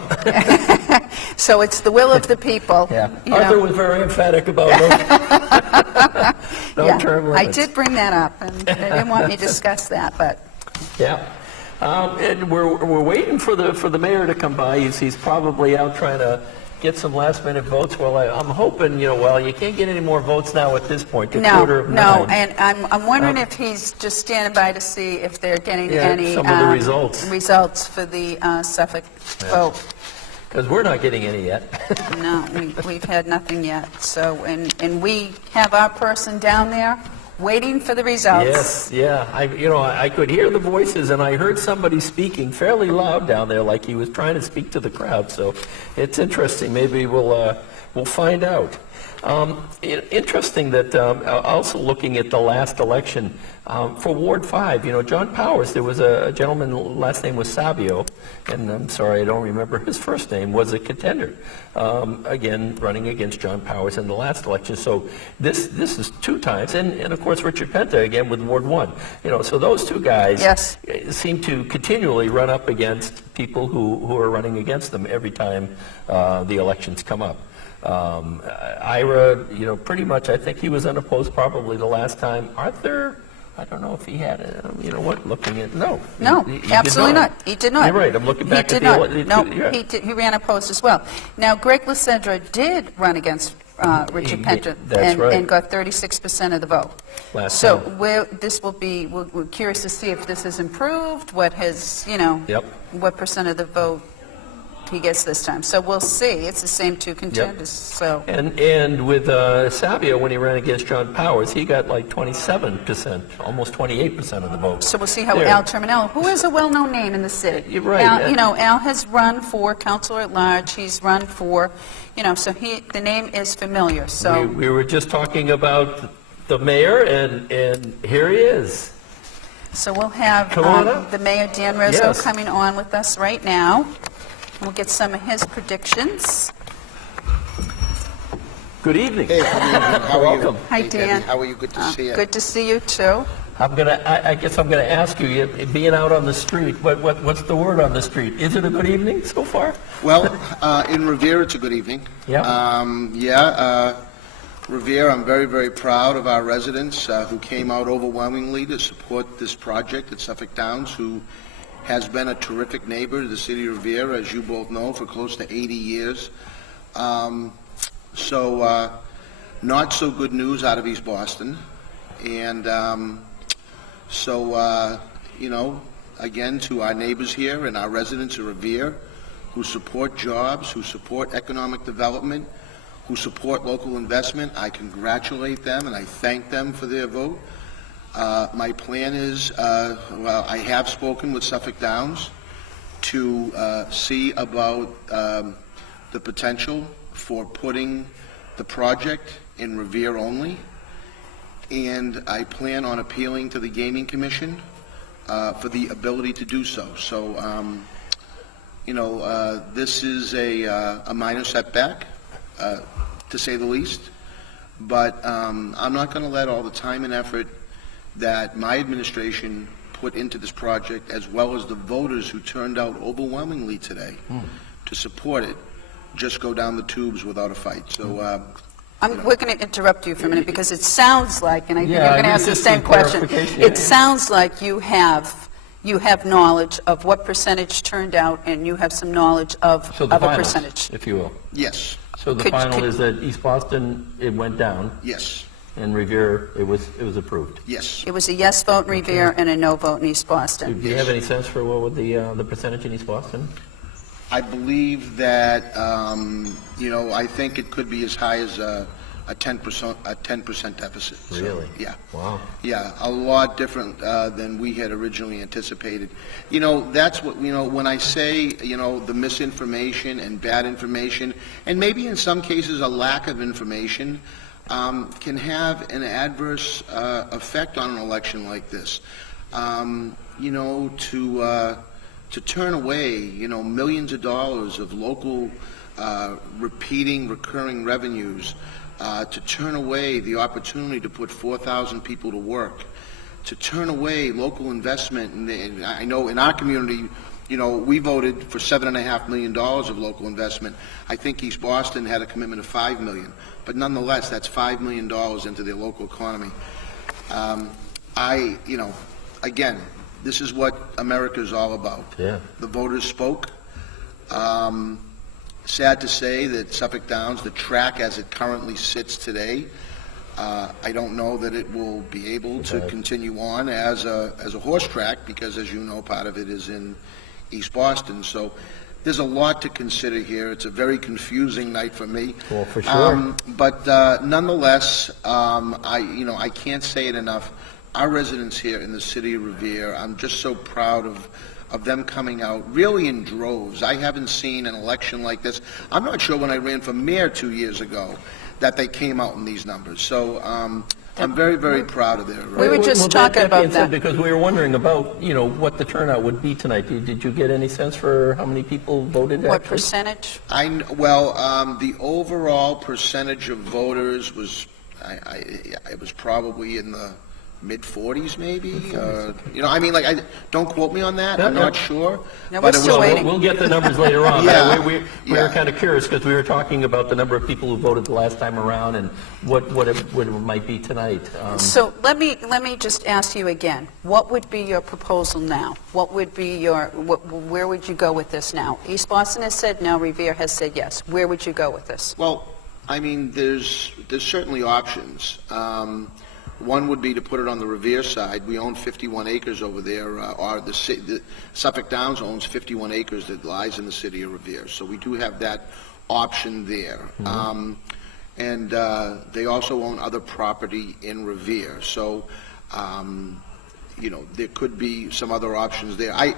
so it's the will of the people. Yeah. you Arthur know. was very emphatic about no Yeah, term limits. I did bring that up, and they didn't want me to discuss that, but Yeah. And we're waiting for the mayor to come by. He's probably out trying to get some last minute votes. Well, I'm hoping, you can't get any more votes now at this point. It's quarter of no, 9. and I'm wondering if he's just standing by to see if they're getting any some of the results for the Suffolk vote. Because we're not getting any yet. No, we've had nothing yet. So, and we have our person down there waiting for the results. Yes, yeah. I could hear the voices, and I heard somebody speaking fairly loud down there, like he was trying to speak to the crowd. So it's interesting. Maybe we'll find out. Interesting that also looking at the last election for Ward 5, John Powers, there was a gentleman, last name was Savio, and I'm sorry, I don't remember his first name, was a contender, again, running against John Powers in the last election. So this is 2 times, and of course Richard Penta again with Ward 1. So those 2 guys seem to continually run up against people who are running against them every time the elections come up. Ira, pretty much, I think he was unopposed probably the last time. Arthur, I don't know if he had looking at, no. He Absolutely not. He did not. You're right, I'm looking back at he ran opposed as well. Now, Greg Lacedra did run against Richard Penta and got 36% of the vote. We're curious to see if this has improved, what has, what percent of the vote he gets this time. So we'll see. It's the same 2 contenders. So and with Savio, when he ran against John Powers, he got like 27%, almost 28% of the vote. So we'll see how Al Terminello, who is a well-known name in the city. You're right. Al has run for councilor at large. He's run for, so the name is familiar. So we were just talking about the mayor, and here he is. So we'll have Come on up. the Mayor Dan Rizzo Yes. coming on with us right now. We'll get some of his predictions. Good evening. Hey, good evening. How are Welcome. you? Hi, Hey, Debbie, Dan. how are you? Good to see you. Good to see you, too. I guess I'm gonna ask you, being out on the street, what's the word on the street? Is it a good evening so far? Well, in Revere, it's a good evening. Yeah. Revere, I'm very, very proud of our residents who came out overwhelmingly to support this project at Suffolk Downs, who has been a terrific neighbor to the city of Revere, as you both know, for close to 80 years. Not so good news out of East Boston. And again, to our neighbors here and our residents of Revere who support jobs, who support economic development, who support local investment, I congratulate them and I thank them for their vote. My plan is, I have spoken with Suffolk Downs to see about the potential for putting the project in Revere only, and I plan on appealing to the Gaming Commission for the ability to do so. So, this is a minor setback, to say the least, but I'm not going to let all the time and effort that my administration put into this project, as well as the voters who turned out overwhelmingly today to support it, just go down the tubes without a fight. So, We're going to interrupt you for a minute because it sounds like, and I think Yeah, I'm going to I ask the just same some question. clarification. It sounds like you have knowledge of what percentage turned out, and you have some knowledge of So the a finals, percentage. if you will. yes, So the Could- final could- is that East Boston, it went down, yes, and Revere, it was approved. yes. It was a yes vote in Revere and a no vote in East Do Boston. you have any sense for what would the percentage in East Boston? I believe that, I think it could be as high as a 10% deficit. So, Really? yeah. Wow. Yeah, a lot different than we had originally anticipated. That's what, when I say, the misinformation and bad information, and maybe in some cases a lack of information, can have an adverse effect on an election like this. To turn away, millions of dollars of local repeating, recurring revenues, to turn away the opportunity to put 4,000 people to work, to turn away local investment. And I know in our community, we voted for $7.5 million of local investment. I think East Boston had a commitment of $5 million, but nonetheless, that's $5 million into their local economy. Again, this is what America is all about. Yeah. The voters spoke. Sad to say that Suffolk Downs, the track as it currently sits today, I don't know that it will be able to continue on as a horse track because, as you know, part of it is in East Boston. So there's a lot to consider here. It's a very confusing night for me. Well, for sure. But nonetheless, I can't say it enough. Our residents here in the city of Revere, I'm just so proud of them coming out really in droves. I haven't seen an election like this. I'm not sure when I ran for mayor 2 years ago that they came out in these numbers. So I'm very, very proud of their. We were just talking about being said, that. because we were wondering about, what the turnout would be tonight. Did you get any sense for how many people voted? What actually? percentage? The overall percentage of voters was, it was probably in the mid-40s, maybe. Don't quote me on that. I'm not sure. No, but we're it still was- waiting. We'll get the numbers later on. Yeah. We were kind of curious because we were talking about the number of people who voted the last time around and what it might be tonight. So let me just ask you again. What would be your proposal now? What would be where would you go with this now? East Boston has said no. Revere has said yes. Where would you go with this? Well, there's certainly options. One would be to put it on the Revere side. We own 51 acres over there, or the Suffolk Downs owns 51 acres that lies in the city of Revere. So we do have that option there. And they also own other property in Revere. So, there could be some other options there. I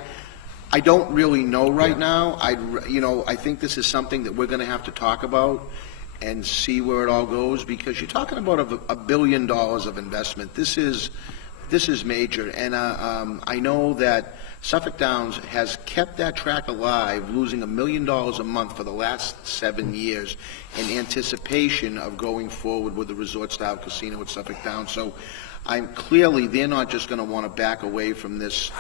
don't really know right now. I think this is something that we're going to have to talk about. and see where it all goes, because you're talking about $1 billion of investment. This is major, and I know that Suffolk Downs has kept that track alive, losing $1 million a month for the last 7 years in anticipation of going forward with the resort-style casino at Suffolk Downs. So they're not just going to want to back away from this,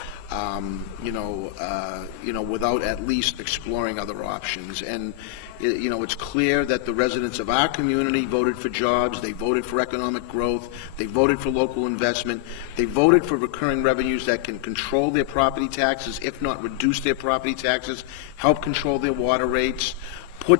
without at least exploring other options. And it's clear that the residents of our community voted for jobs, they voted for economic growth, they voted for local investment, they voted for recurring revenues that can control their property taxes, if not reduce their property taxes, help control their water rates, put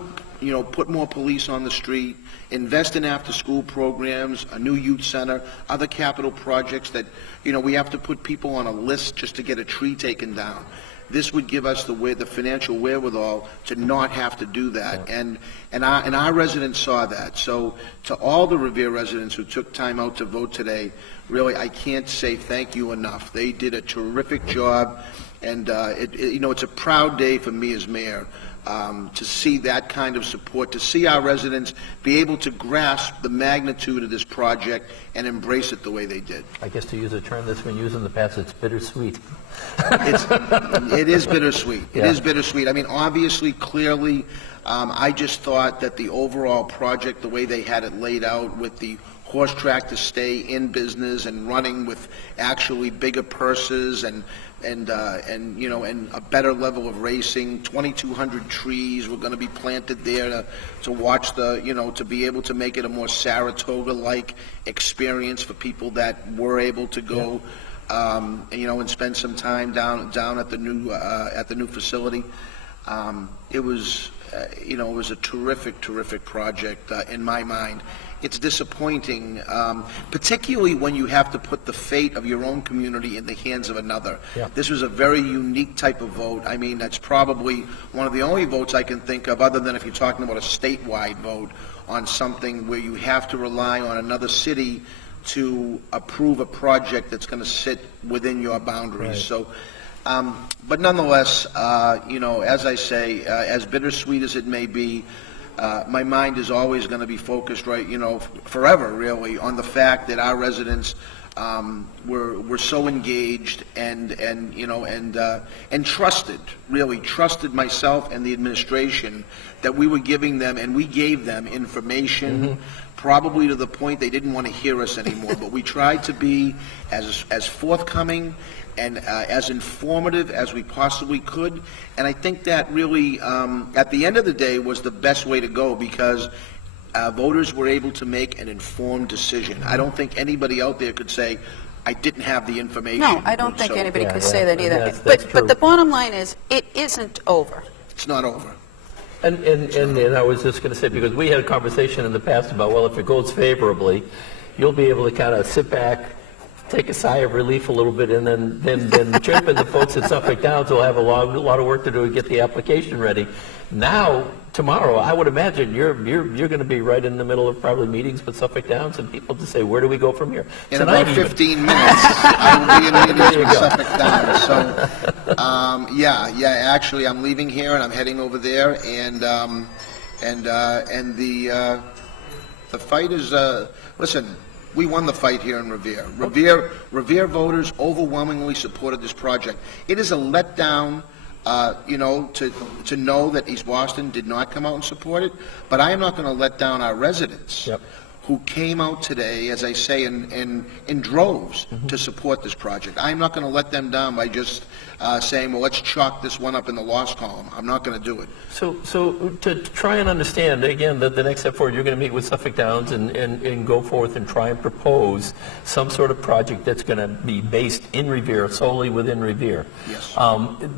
more police on the street, invest in after-school programs, a new youth center, other capital projects that, we have to put people on a list just to get a tree taken down. This would give us the financial wherewithal to not have to do that, and our residents saw that. So to all the Revere residents who took time out to vote today, really, I can't say thank you enough. They did a terrific job, and it's a proud day for me as mayor. To see that kind of support, to see our residents be able to grasp the magnitude of this project and embrace it the way they did. I guess to use a term that's been used in the past, it's bittersweet. It is bittersweet. Yeah. It is bittersweet. I mean, obviously, clearly, I just thought that the overall project, the way they had it laid out with the horse track to stay in business and running with actually bigger purses and a better level of racing. 2,200 trees were going to be planted there to watch to be able to make it a more Saratoga-like experience for people that were able to go, and spend some time down at the new facility. It was a terrific project in my mind. It's disappointing, particularly when you have to put the fate of your own community in the hands of another. Yeah. This was a very unique type of vote. I mean, that's probably one of the only votes I can think of, other than if you're talking about a statewide vote, on something where you have to rely on another city to approve a project that's going to sit within your boundaries. Right. So, but nonetheless, as I say, as bittersweet as it may be, my mind is always going to be focused, forever, really, on the fact that our residents were so engaged and trusted myself and the administration that we were giving them, and we gave them information, probably to the point they didn't want to hear us anymore. But we tried to be as forthcoming and as informative as we possibly could. And I think that really, at the end of the day, was the best way to go, because voters were able to make an informed decision. I don't think anybody out there could say, I didn't have the information. No, I don't think anybody could say that either. That's true. But the bottom line is, it isn't over. It's not over. And I was just going to say, because we had a conversation in the past about, well, if it goes favorably, you'll be able to kind of sit back, take a sigh of relief a little bit, and then Chip and the folks at Suffolk Downs will have a lot of work to do to get the application ready. Now, tomorrow, I would imagine you're going to be right in the middle of probably meetings with Suffolk Downs and people to say, where do we go from here? In about 15 minutes, I will be in meetings with Suffolk Downs. So, actually, I'm leaving here and I'm heading over there, and the fight is, listen, we won the fight here in Revere. Revere voters overwhelmingly supported this project. It is a letdown, to know that East Boston did not come out and support it, but I am not going to let down our residents who came out today, as I say, in droves to support this project. I'm not going to let them down by just saying, well, let's chalk this one up in the loss column. I'm not going to do it. So to try and understand, again, the next step forward, you're going to meet with Suffolk Downs and go forth and try and propose some sort of project that's going to be based in Revere, solely within Revere. Yes.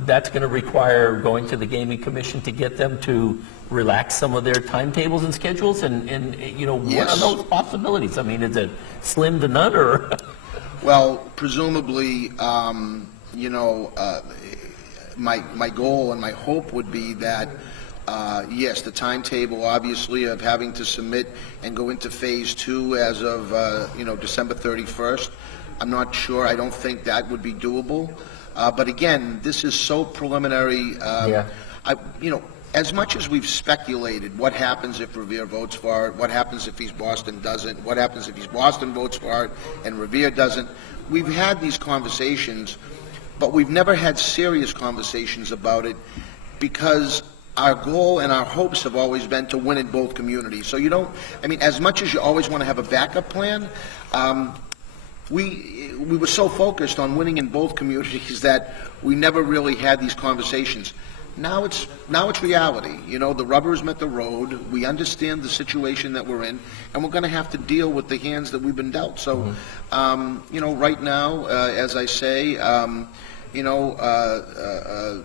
That's going to require going to the Gaming Commission to get them to relax some of their timetables and schedules, and what are those possibilities? I mean, is it slim to none, or? Well, presumably, my goal and my hope would be that, yes, the timetable, obviously, of having to submit and go into phase 2 as of, December 31st. I'm not sure. I don't think that would be doable. But again, this is so preliminary. as much as we've speculated what happens if Revere votes for it, what happens if East Boston doesn't, what happens if East Boston votes for it and Revere doesn't, we've had these conversations, but we've never had serious conversations about it because our goal and our hopes have always been to win in both communities. So you don't, I mean, as much as you always want to have a backup plan, we were so focused on winning in both communities that we never really had these conversations. Now it's reality. You know, the rubber has met the road. We understand the situation that we're in, and we're going to have to deal with the hands that we've been dealt. So, you know, right now, as I say, you know,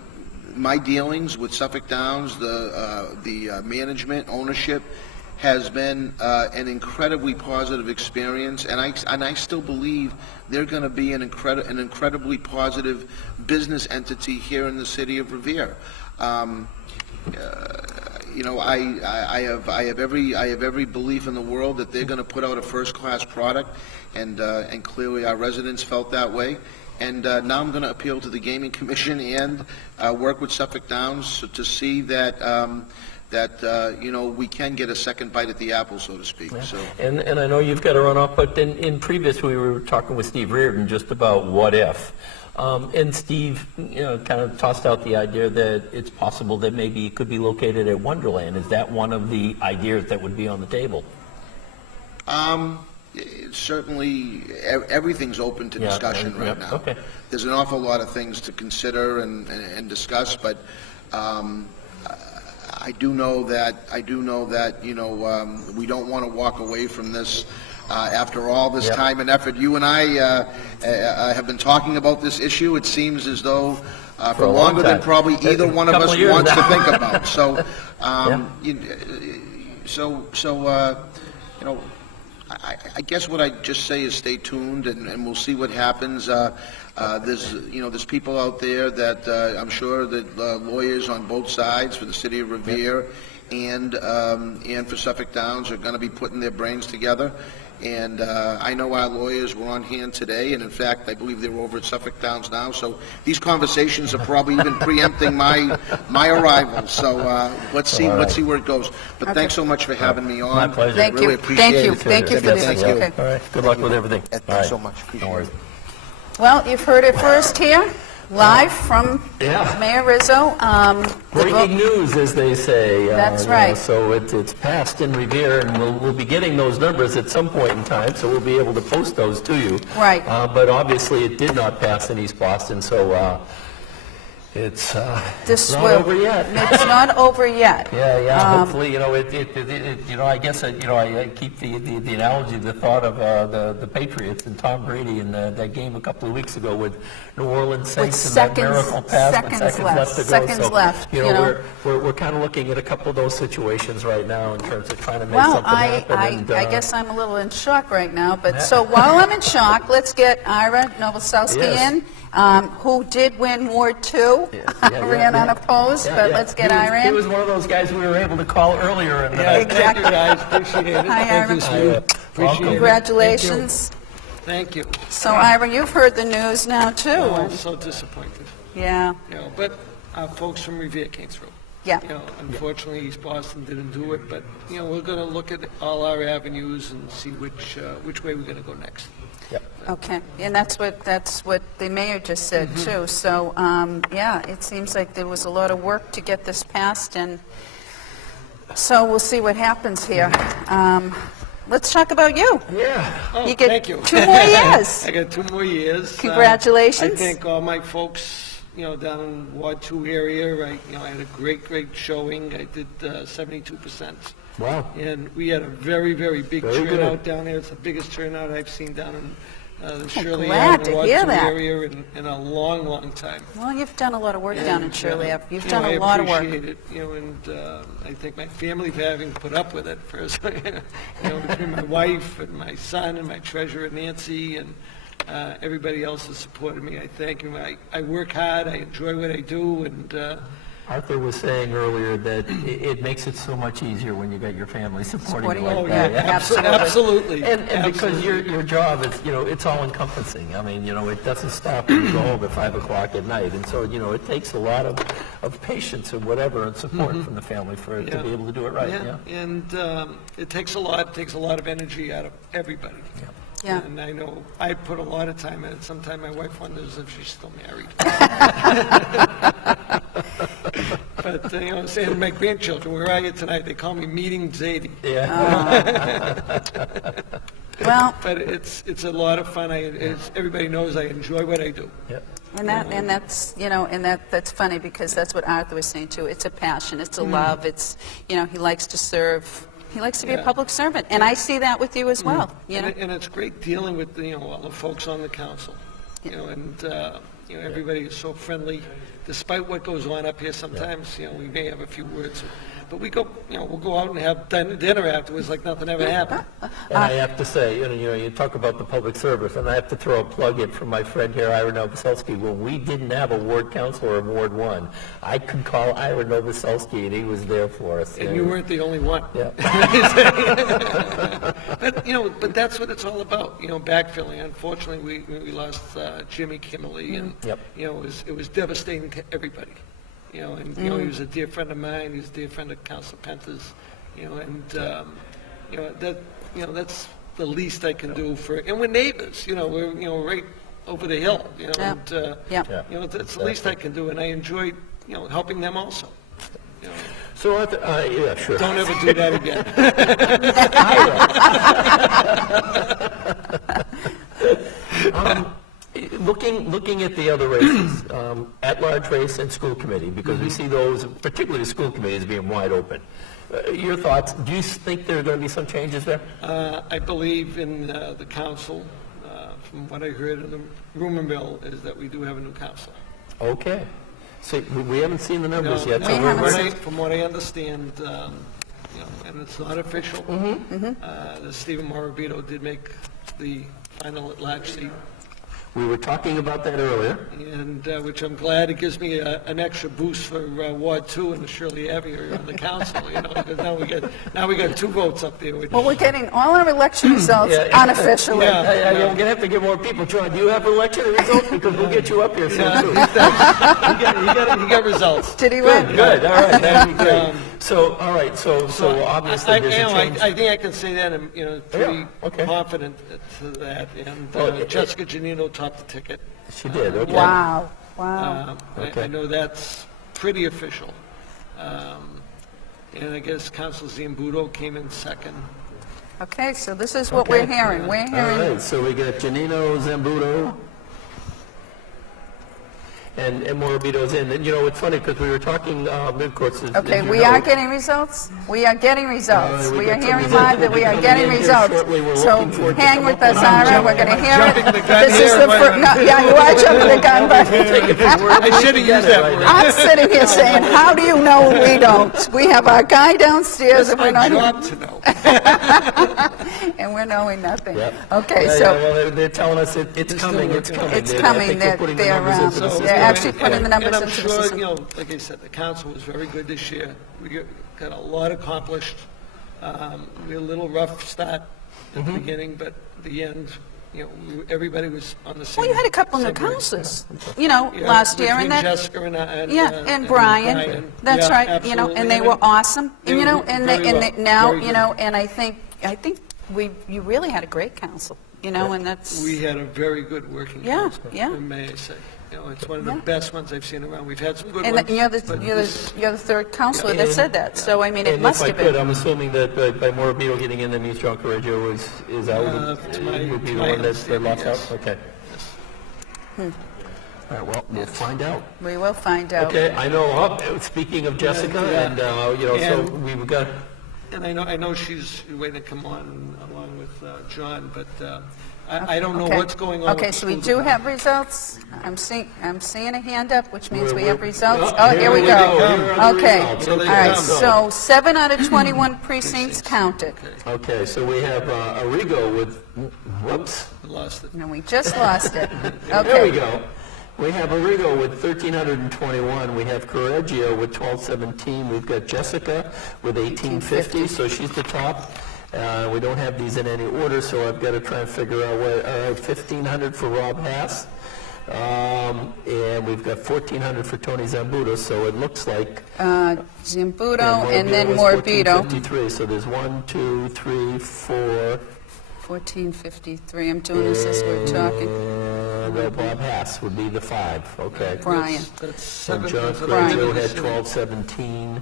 my dealings with Suffolk Downs, the management, ownership, has been an incredibly positive experience, and I still believe they're going to be an incredibly positive business entity here in the city of Revere. You know, I have every belief in the world that they're going to put out a first-class product, and clearly our residents felt that way. And now I'm going to appeal to the Gaming Commission and work with Suffolk Downs to see that you know, we can get a second bite at the apple, so to speak. Yeah. So. And I know you've got to run off, but in previous we were talking with Steve Reardon just about what if. And Steve, you know, kind of tossed out the idea that it's possible that maybe it could be located at Wonderland. Is that one of the ideas that would be on the table? Certainly, everything's open to discussion right now. Okay. There's an awful lot of things to consider and discuss, but I do know that you know we don't want to walk away from this. After all this time and effort, you and I have been talking about this issue. It seems as though for longer than probably either one of us wants to think about. So, you know, I guess what I just say is stay tuned, and we'll see what happens. There's people out there that I'm sure that lawyers on both sides for the city of Revere and for Suffolk Downs are going to be putting their brains together. And I know our lawyers were on hand today, and in fact, I believe they're over at Suffolk Downs now. So these conversations are probably even preempting my arrival. So let's see where it goes. But thanks so much for having me on. My pleasure. Thank really you. appreciate it. Thank you for this. Thank you. Okay. All right. Good luck with everything. Thanks so much. Appreciate No worries. it. Well, you've heard it first here, live from Mayor Rizzo. Breaking news, as they say. That's you know, right. so it's passed in Revere, and we'll be getting those numbers at some point in time, so we'll be able to post those to you. Right. But obviously, it did not pass in East Boston, so it's not over yet. It's not over yet. Yeah. Hopefully, you know, you know, I guess, you know, I keep the analogy, the thought of the Patriots and Tom Brady in that game a couple of weeks ago with New Orleans Saints and that miracle pass with seconds left to go. Seconds left. You know, we're kind of looking at a couple of those situations right now in terms of trying to make something happen. I guess I'm a little in shock right now. But so while I'm in shock, let's get Ira Novoselsky in. Who did win Ward 2, ran unopposed, but let's get Ira in. He was one of those guys we were able to call earlier in the night. Exactly. Thank you, guys. Appreciate it. Hi, Ira. Appreciate it. Congratulations. Thank you. So, Ira, you've heard the news now, too. Oh, I'm so disappointed. Yeah. You know, but our folks from Revere came through. Yeah. You know, unfortunately, East Boston didn't do it, but, you know, we're going to look at all our avenues and see which way we're going to go next. Okay, and that's what the mayor just said too. So yeah, it seems like there was a lot of work to get this passed, and so we'll see what happens here. Let's talk about you. Yeah. Oh, You get thank you. 2 more years. I got 2 more years. Congratulations. I thank all my folks, you know, down in Ward 2 area. I had a great showing. I did 72%. Wow. And we had a very, very big Very turnout down there. It's the biggest turnout I've seen down in the Shirley glad Ave to Ward hear 2 that. area in a long, long time. Well, you've done a lot of work down in Shirley Ave. You've You know, done a lot of I work. appreciate it, you know, and I thank my family for having put up with it first. You know, between my wife and my son and my treasurer Nancy and everybody else has supported me. I thank them. I work hard. I enjoy what I do, and Arthur was saying earlier that it makes it so much easier when you got your family supporting you Supporting like you, that. yeah, Absolutely. And because your job is, it's all encompassing. I mean, it doesn't stop when you go home at 5 o'clock at night. And so, it takes a lot of patience and whatever and support from the family to be able to do it right. Yeah. And it takes a lot of energy out of everybody. Yeah. And I know I put a lot of time in it. Sometimes my wife wonders if she's still married. But, saying to my grandchildren, where are you tonight? They call me Meeting Zadie. Well, But it's a lot of fun. Everybody knows I enjoy what I do. Yep. that's funny because that's what Arthur was saying too. It's a passion, it's a love, it's, he likes to serve. He likes to be a public servant, and I see that with you as well. And it's great dealing with all the folks on the council. Everybody is so friendly. Despite what goes on up here, sometimes we may have a few words, but we go, we'll go out and have dinner afterwards like nothing ever happened. And I have to say, you talk about the public service, and I have to throw a plug in for my friend here, Ira Novoselsky. When we didn't have a ward councilor in Ward 1, I could call Ira Novoselsky, and he was there for us. And you weren't the only one. Yeah. But that's what it's all about, backfilling. Unfortunately, we lost Jimmy Kimmerly, and it was devastating to everybody. He was a dear friend of mine. He was a dear friend of Council Penta's. That's the least I can do for. And we're neighbors. We're right over the hill. That's the least I can do, and I enjoy helping them also. So, yeah, sure. Don't ever do that again. Looking at the other races, at-large race and school committee, because we see those, particularly the school committee, as being wide open. Your thoughts? Do you think there are going to be some changes there? I believe in the council. From what I heard in the rumor mill, is that we do have a new council. Okay. So we haven't seen the numbers yet. So From what I understand, and it's not official, that Stephen Morabito did make the final at-large seat. We were talking about that earlier. And which I'm glad. It gives me an extra boost for Ward 2 and the Shirley Abbey area on the council, because now we got 2 votes up there. Well, we're getting all our election results unofficially. You're going to have to get more people. John, do you have election results? Because we'll get you up here soon, too. He got results. Did he win? Good. All right. That'd be great. So obviously there's a change. I think I can say that I'm pretty confident to that. And Jessica Giannino topped the ticket. She did. Okay. Wow. I know that's pretty official. And I guess Council Zambuto came in second. Okay, so this is what we're hearing. We're hearing. All right, so we got Janino, Zambuto, and Morabito's in. And it's funny because we were talking, of course. Okay, we are getting results. We are getting results. We are hearing live that we are getting results. So hang with us, Ira. We're going to hear it. This is the first. No, yeah, you are jumping the gun, but I should have used that word. I'm sitting here saying, how do you know we don't? We have our guy downstairs, and we're My not. job to know. And we're knowing nothing. Yep. Okay, Yeah, so well, they're telling us it's coming. It's coming. it's I coming. think They're putting the numbers into the system. actually putting the numbers And I'm into the sure, system. like I said, the council was very good this year. We got a lot accomplished. We had a little rough start at the beginning, but at the end, everybody was on the same. Well, you had a couple new same page. councilors, Yeah, last year, between and that. Jessica and And Brian. That's Yeah, right. absolutely. And they were awesome. They And, were and very they well, now, very good. and I think you really had a great council, and that's. We had a very good working Yeah, council, yeah. may I say. It's one of the Yeah. best ones I've seen around. We've had some good And ones. you're the but this- third councilor that said that. So I mean, it And must if I have could, been. I'm assuming that by Morabito getting in, that means John Correggio is out. to my- Would be to the my one that's lost out. understanding, Okay. All right. Well, we'll find out. We will find out. Okay. I know. Speaking of Jessica, Yeah. and so And- we've got. And I know she's waiting to come on along with John, but I don't know Okay. what's going on. Okay, with the so we school do have department. results. I'm seeing a hand up, which means we have We're- results. oh, Oh, here here we we go. go. Here are the Okay, results. Here all they right, come. so 7 out of 21 precincts counted. Okay. So we have Arrigo with. Whoops. Lost it. No, we just lost it. There we Okay, go. We have Arrigo with 1,321. We have Correggio with 1,217. We've got Jessica with 1,850, so she's the top. We don't have these in any order, so I've got to try and figure out what, 1,500 for Rob Hass. And we've got 1,400 for Tony Zambuto, so it looks like... Zambuto and then was Morbido. 1,453, so there's 1, 2, 3, 4... 1453. I'm doing this as we're talking. And Bob Hass would be the 5, okay. Brian. That's So 7. John Brian. Correggio had 1,217.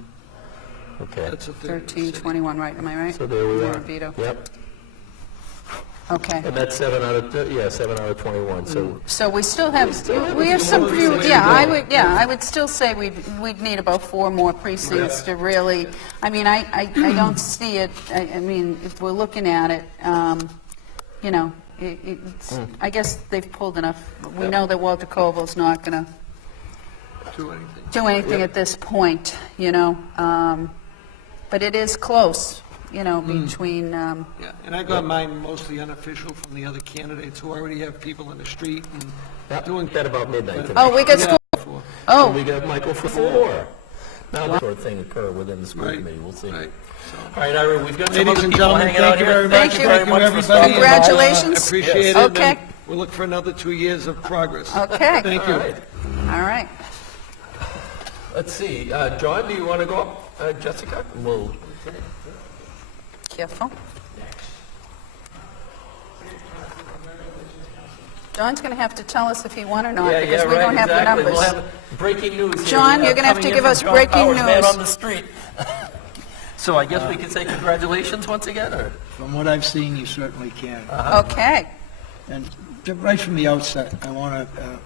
Okay, That's a third. 1321, right? Am I right? so there we are. Morbido. Yep, Okay. and that's 7 out of 21, so... So we still have, still we have have some, more reasons to I would still say we'd need about 4 more precincts to really, I mean, I don't see it, I mean, if we're looking at it, you know, it's, I guess they've pulled enough. We know that Walter Koval's not going to do anything at this point, you know, but it is close, you know, between, Yeah, and I got mine mostly unofficial from the other candidates who already have people in the street and Yep, doing... at about midnight tonight. oh, we got school, For- oh. We got Michael for 4. Now, that sort of thing occur within the school Right, committee, we'll see. right. All right, Ira, we've got some Ladies other and people gentlemen, hanging out thank you here. very much. Thank you. Thank you, much for everybody. stopping by. Congratulations. I appreciate it. Okay. And we'll look for another 2 years of progress. Okay. Thank you. All right. All right. Let's see, John, do you want to go up? Jessica? We'll... Careful. John's going to have to tell us if he won or not, because we don't have the exactly. numbers. We'll have breaking news here. John, you're gonna have to Coming in give from us John breaking Powers, man news. on the street. So I guess we can say congratulations once again, or? From what I've seen, you certainly can. Okay. And right from the outset, I want to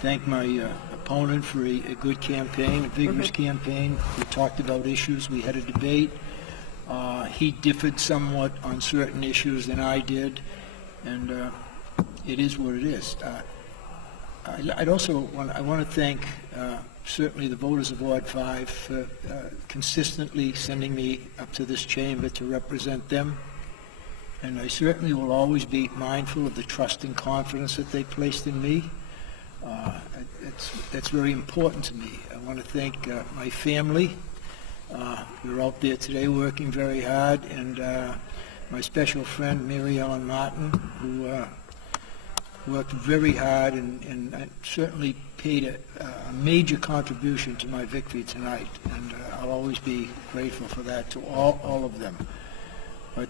thank my opponent for a good campaign, a vigorous campaign. We talked about issues, we had a debate. He differed somewhat on certain issues than I did, and it is what it is. I'd also want to thank certainly the voters of Ward 5 for consistently sending me up to this chamber to represent them. And I certainly will always be mindful of the trust and confidence that they placed in me. That's very important to me. I want to thank my family. We're out there today working very hard, and my special friend, Mary Ellen Martin, who worked very hard and certainly paid a major contribution to my victory tonight. And I'll always be grateful for that to all of them. But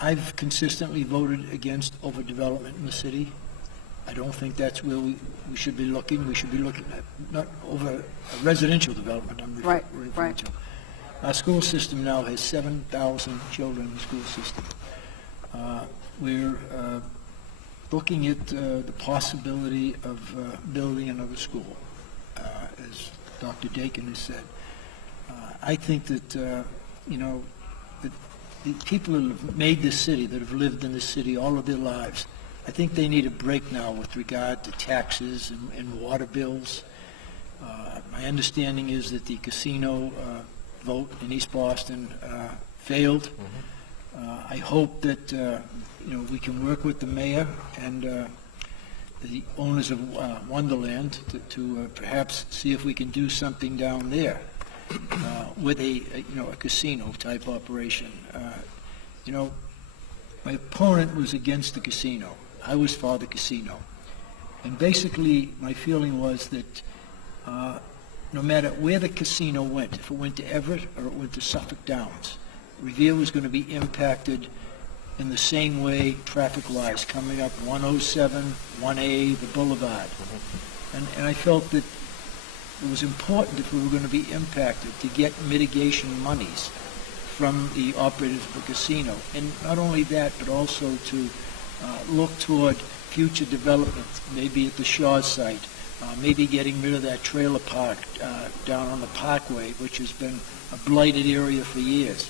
I've consistently voted against overdevelopment in the city. I don't think that's where we should be looking. We should be looking at not over residential development. I'm referring to. Our school system now has 7,000 children in the school system. We're looking at the possibility of building another school, as Dr. Dakin has said. I think that, that the people that have made this city, that have lived in this city all of their lives, I think they need a break now with regard to taxes and water bills. My understanding is that the casino vote in East Boston failed. I hope that we can work with the mayor and the owners of Wonderland to perhaps see if we can do something down there with a casino type operation. My opponent was against the casino. I was for the casino, and basically my feeling was that no matter where the casino went, if it went to Everett or it went to Suffolk Downs, Revere was going to be impacted in the same way traffic-wise, coming up 107, 1A, the Boulevard. And I felt that it was important, if we were going to be impacted, to get mitigation monies from the operators of the casino. And not only that, but also to look toward future development, maybe at the Shaw site, maybe getting rid of that trailer park down on the Parkway, which has been a blighted area for years.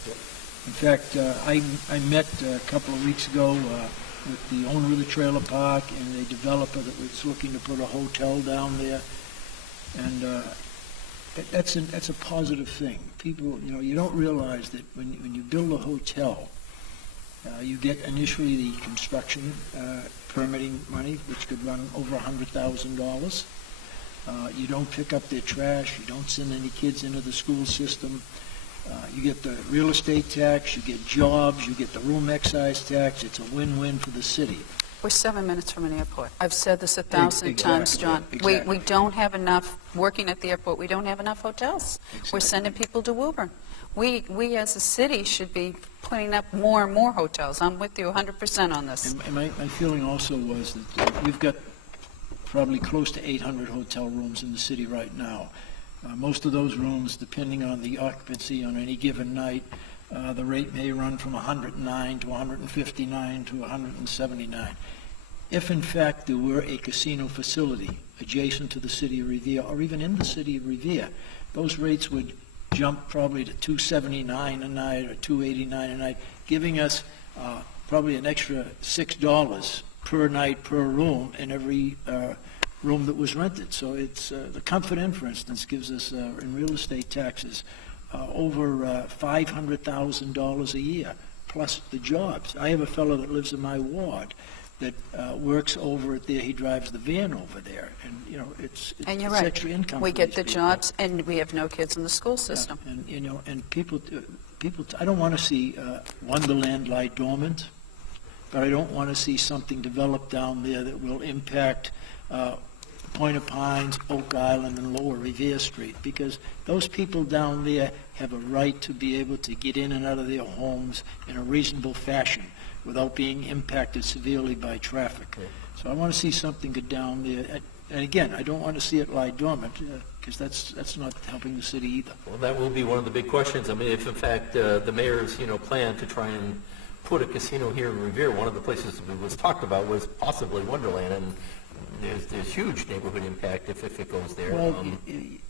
In fact, I met a couple of weeks ago with the owner of the trailer park and the developer that was looking to put a hotel down there, and that's a positive thing. People, you don't realize that when you build a hotel, you get initially the construction permitting money, which could run over $100,000. You don't pick up their trash, you don't send any kids into the school system. You get the real estate tax, you get jobs, you get the room excise tax. It's a win-win for the city. We're 7 minutes from an airport. I've said this 1,000 times, John. Exactly. We don't have enough, working at the airport, we don't have enough hotels. We're sending people to Woburn. We as a city should be putting up more and more hotels. I'm with you 100% on this. And my feeling also was that we've got probably close to 800 hotel rooms in the city right now. Most of those rooms, depending on the occupancy on any given night, the rate may run from 109 to 159 to 179. If in fact there were a casino facility adjacent to the city of Revere, or even in the city of Revere, those rates would jump probably to $279 a night or $289 a night, giving us probably an extra $6 per night per room in every room that was rented. So it's the Comfort Inn, for instance, gives us in real estate taxes over $500,000 a year, plus the jobs. I have a fellow that lives in my ward that works over it there. He drives the van over there, and you know it's And you're it's right. extra income. We for get these the people. jobs, and we have no kids in the school system. Yeah, and you know, and people. I don't want to see Wonderland lie dormant, but I don't want to see something develop down there that will impact Point of Pines, Oak Island, and Lower Revere Street, because those people down there have a right to be able to get in and out of their homes in a reasonable fashion without being impacted severely by traffic. So I want to see something good down there. And again, I don't want to see it lie dormant, because that's not helping the city either. Well, that will be one of the big questions. I mean, if in fact the mayor's, plan to try and put a casino here in Revere, one of the places that was talked about was possibly Wonderland, and there's huge neighborhood impact if it goes there. Well,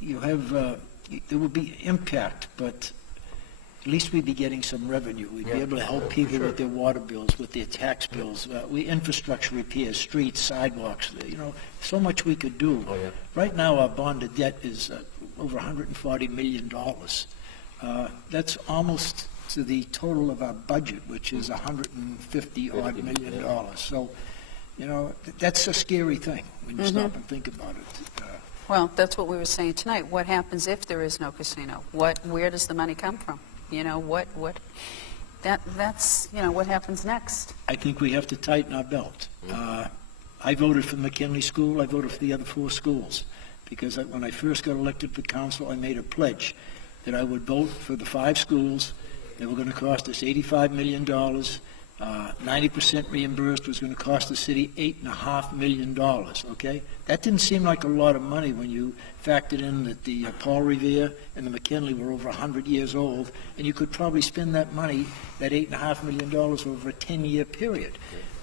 you have, there will be impact, but at least we'd be getting some revenue. We'd be able to help people with their water bills, with their tax bills. Infrastructure repairs, streets, sidewalks, so much we could do. Oh, yeah. Right now, our bonded debt is over $140 million. That's almost to the total of our budget, which is $150-odd million. So, that's a scary thing when you stop and think about it. Well, that's what we were saying tonight. What happens if there is no casino? Where does the money come from? That's what happens next. I think we have to tighten our belt. I voted for McKinley School. I voted for the other 4 schools because when I first got elected to council, I made a pledge that I would vote for the 5 schools that were going to cost us $85 million. 90% reimbursed was going to cost the city $8.5 million, okay? That didn't seem like a lot of money when you factored in that the Paul Revere and the McKinley were over 100 years old, and you could probably spend that money, that $8.5 million, over a 10-year period.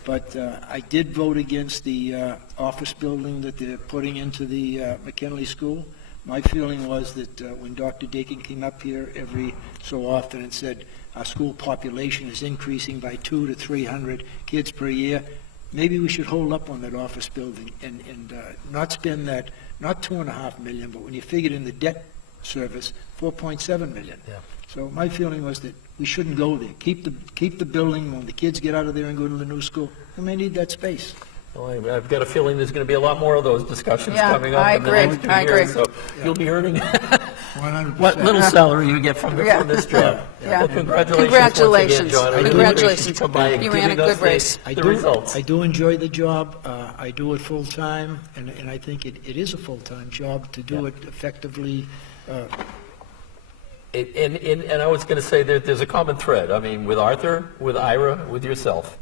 But I did vote against the office building that they're putting into the McKinley School. My feeling was that when Dr. Dakin came up here every so often and said, our school population is increasing by 200 to 300 kids per year, maybe we should hold up on that office building and not spend that, not $2.5 million, but when you figured in the debt service, $4.7 million. Yeah. So my feeling was that we shouldn't go there. Keep the building. When the kids get out of there and go to the new school, they may need that space. Well, I've got a feeling there's going to be a lot more of those discussions Yeah, coming up I in the agree. next 2 I years. agree. So you'll be earning 100%. what little salary you get from this job. Yeah. Well, congratulations Congratulations. once again, John. I really Congratulations. appreciate you come by and You ran a giving us good race. the results. I do enjoy the job. I do it full time, and I think it is a full time job to do it effectively. And I was going to say that there's a common thread. I mean, with Arthur, with Ira, with yourself.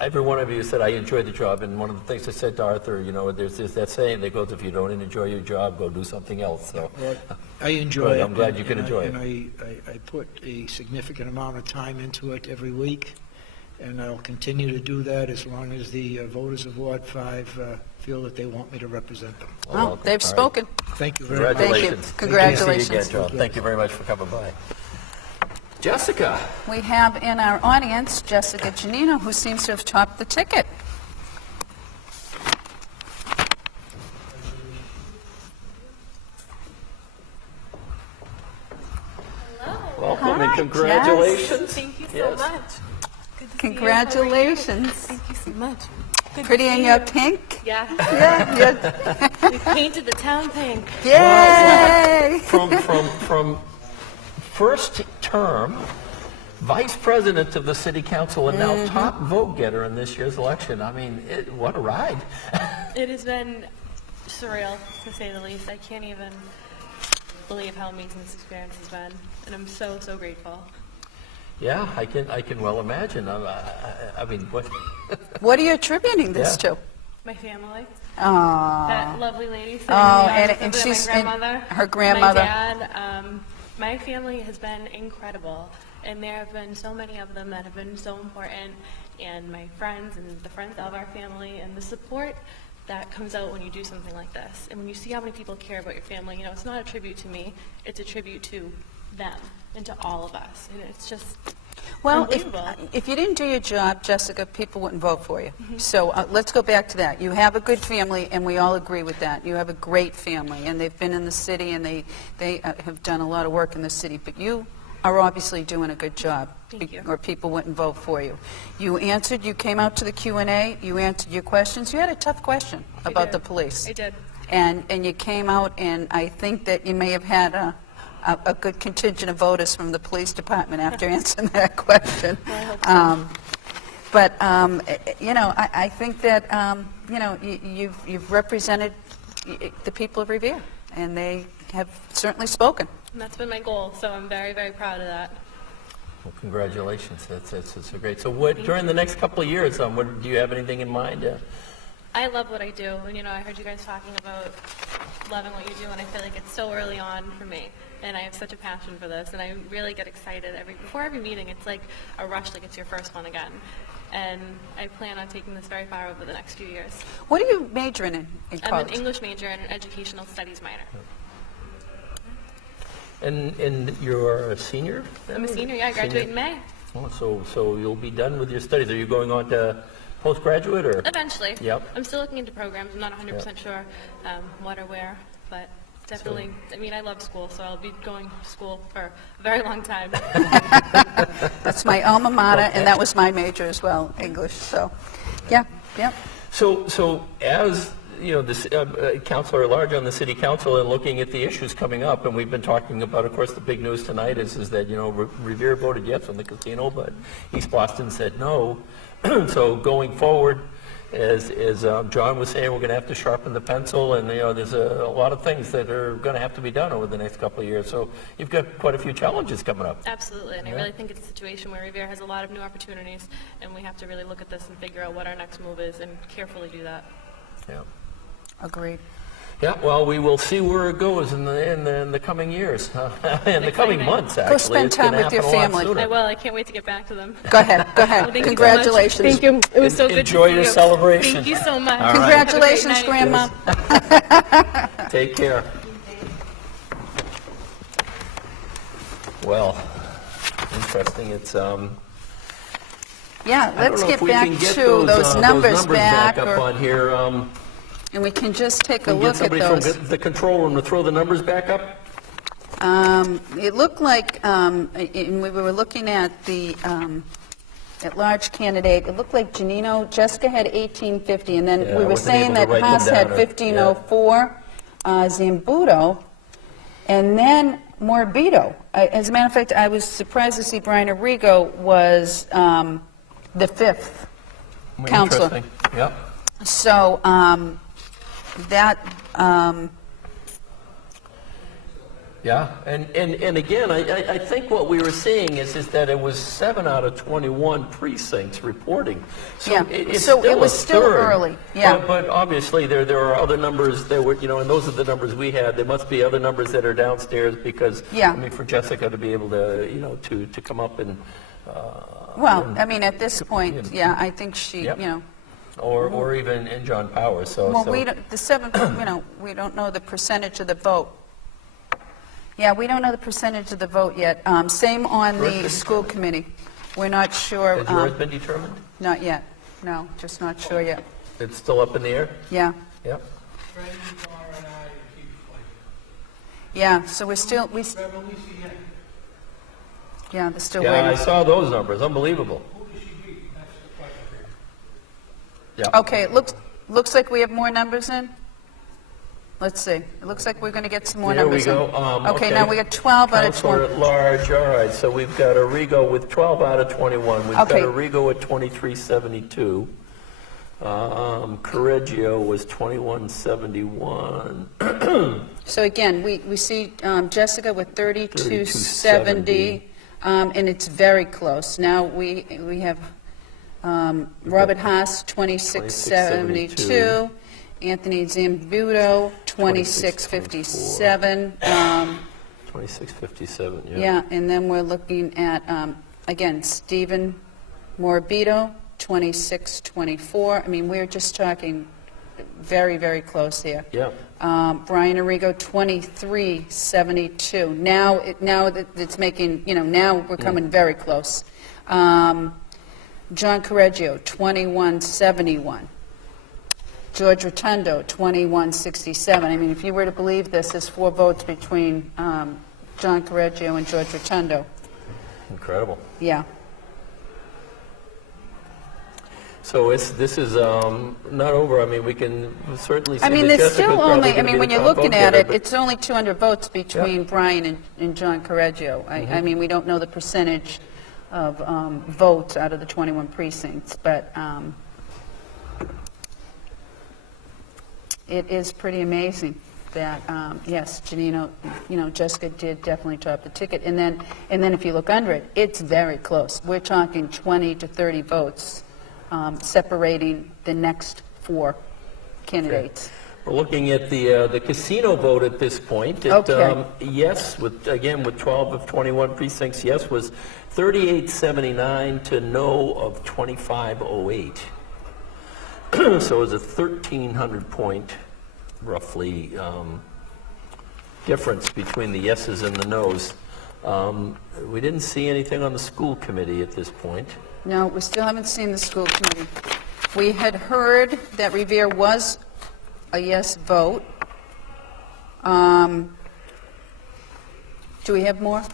Every one of you said, I enjoyed the job. And one of the things I said to Arthur, there's that saying that goes, if you don't enjoy your job, go do something else. So Well, I enjoy it. I'm glad you can enjoy it. And I put a significant amount of time into it every week, and I'll continue to do that as long as the voters of Ward 5 feel that they want me to represent them. Well, they've all right. spoken. Thank you very much. Congratulations. Congratulations. Good to see you again, John. Thank you very much for coming by. Jessica. We have in our audience Jessica Giannino, who seems to have topped the ticket. Welcome and Hi, congratulations. Thank you so Yes. much. Good to see you. Congratulations. Thank you so much. Good Pretty to in see your you. pink? Yeah. Yeah, yeah. We painted the town pink. Yay! From first term, vice president of the city council, and now top vote getter in this year's election. I mean, what a ride. It has been surreal, to say the least. I can't even believe how amazing this experience has been, and I'm so, so grateful. Yeah, I can well imagine. I mean, what? What are you attributing this Yeah. to? My family, Aww. that lovely lady sitting Oh, in the and audience over there, she's- my grandmother, her grandmother. my dad. My family has been incredible, and there have been so many of them that have been so important, and my friends and the friends of our family, and the support that comes out when you do something like this. And when you see how many people care about your family, you know, it's not a tribute to me, it's a tribute to them and to all of us. And it's just Well, unbelievable. if you didn't do your job, Jessica, people wouldn't vote for you. So let's go back to that. You have a good family, and we all agree with that. You have a great family, and they've been in the city, and they have done a lot of work in the city. But you are obviously doing a good job, Thank you. or people wouldn't vote for you. You answered. You came out to the Q&A. You answered your questions. You had a tough question I about did. the police. I did. And you came out, and I think that you may have had a good contingent of voters from the police department after answering that question. Well, I hope so. But you know, I think that you know, you've represented the people of Revere, and they have certainly spoken. And that's been my goal, so I'm very, very proud of that. Well, congratulations. That's a great. So, what during the next couple of years? What do you have anything in mind? I love what I do, and you know, I heard you guys talking about loving what you do, and I feel like it's so early on for me, and I have such a passion for this, and I really get excited before every meeting. It's like a rush, like it's your first one again, and I plan on taking this very far over the next few years. What are you majoring in I'm college? an English major and an educational studies minor. And you're a senior? I'm a senior, yeah, I graduate in May. Oh, so you'll be done with your studies. Are you going on to postgraduate or? Eventually. Yep. I'm still looking into programs. I'm not 100% sure what or where, but definitely. I mean, I love school, so I'll be going to school for a very long time. That's my alma mater, and that was my major as well, English. So, yeah. So as you know, this councilor at large on the city council and looking at the issues coming up, and we've been talking about, of course, the big news tonight is that, you know, Revere voted yes on the casino, but East Boston said no. So going forward, as John was saying, we're going to have to sharpen the pencil, and, you know, there's a lot of things that are going to have to be done over the next couple of years. So you've got quite a few challenges coming up. Absolutely, and I really think it's a situation where Revere has a lot of new opportunities, and we have to really look at this and figure out what our next move is and carefully do that. Yeah. Agreed. Yeah, well, we will see where it goes in the coming years, in the coming months, actually. Go spend It's gonna time with your happen a lot family. sooner. I will. I can't wait to get back to them. Go ahead. Well, thank you so much. Congratulations. Thank you. It was so good Enjoy to see the you. celebration. Thank you so much. All right. Congratulations, Have a great Grandma. night. Take care. Well, interesting. It's Yeah, I don't let's know get if we back can get to those numbers back, up on here. and we can just take a Can we get look at somebody those. from the control room to throw the numbers back up? It looked like, and we were looking at the at-large candidate, it looked like Jessica had 1850, and then Yeah, I we were wasn't saying able that to write them Haas had down, 1504, Zambuto, and then Morbido. As a matter of fact, I was surprised to see Brian Arrigo was the fifth counselor. Interesting. Yep. So that, Yeah, and again, I think what we were seeing is that it was 7 out of 21 precincts reporting. So Yeah, it's so still it was a still third. early, yeah. But obviously there are other numbers that were, you know, and those are the numbers we had. There must be other numbers that are downstairs because, Yeah. I mean, for Jessica to be able to, you know, to come up and. well, I mean, at this point, yeah, I think she, Yep. you know, Or even in John Powers. So. well, so. we don't, the seventh, you know, we don't know the percentage of the vote. Yeah, we don't know the percentage of the vote yet. Same on the school committee. We're not sure. Has yours been determined? Not yet. No, just not sure yet. It's still up in the air? Yeah. Yep. Yeah, so we're still, yeah, they're still Yeah, I waiting. saw those numbers. Unbelievable. Yeah. Okay, it looks like we have more numbers in. Let's see. It looks like we're going to get some more There we numbers in. go. Okay, now we got 12 out of Counselor 20. at large, all right, so we've got Arrigo with 12 out of 21. We've Okay. got Arrigo at 2372. Correggio was 2171. So again, we see Jessica with 3270, and it's very close. Now we have Robert Haas, 2672. Anthony Zambuto, 2657. 2657, yeah. Yeah, and then we're looking at, again, Stephen Morabito, 2624. I mean, we're just talking very, very close here. Yeah. Brian Arrigo, 2372. Now that it's making, now we're coming very close. John Correggio, 2171. George Rotundo, 2167. I mean, if you were to believe this, there's 4 votes between John Correggio and George Rotundo. Incredible. Yeah. So this is not over. I mean, we can certainly see I mean, that there's Jessica's still probably only, I gonna mean, be when the you're top looking vote at getter, it, it's only 200 votes between Brian and John Correggio. I mean, we don't know the percentage of votes out of the 21 precincts, but it is pretty amazing that, yes, Janino, Jessica did definitely top the ticket. And then if you look under it, it's very close. We're talking 20 to 30 votes separating the next 4 candidates. We're looking at the casino vote at this point. Okay. Yes, with 12 of 21 precincts, yes was 3879 to no of 2508. So it was a 1,300 point, roughly, difference between the yeses and the nos. We didn't see anything on the school committee at this point. No, we still haven't seen the school committee. We had heard that Revere was a yes vote. Do we have more?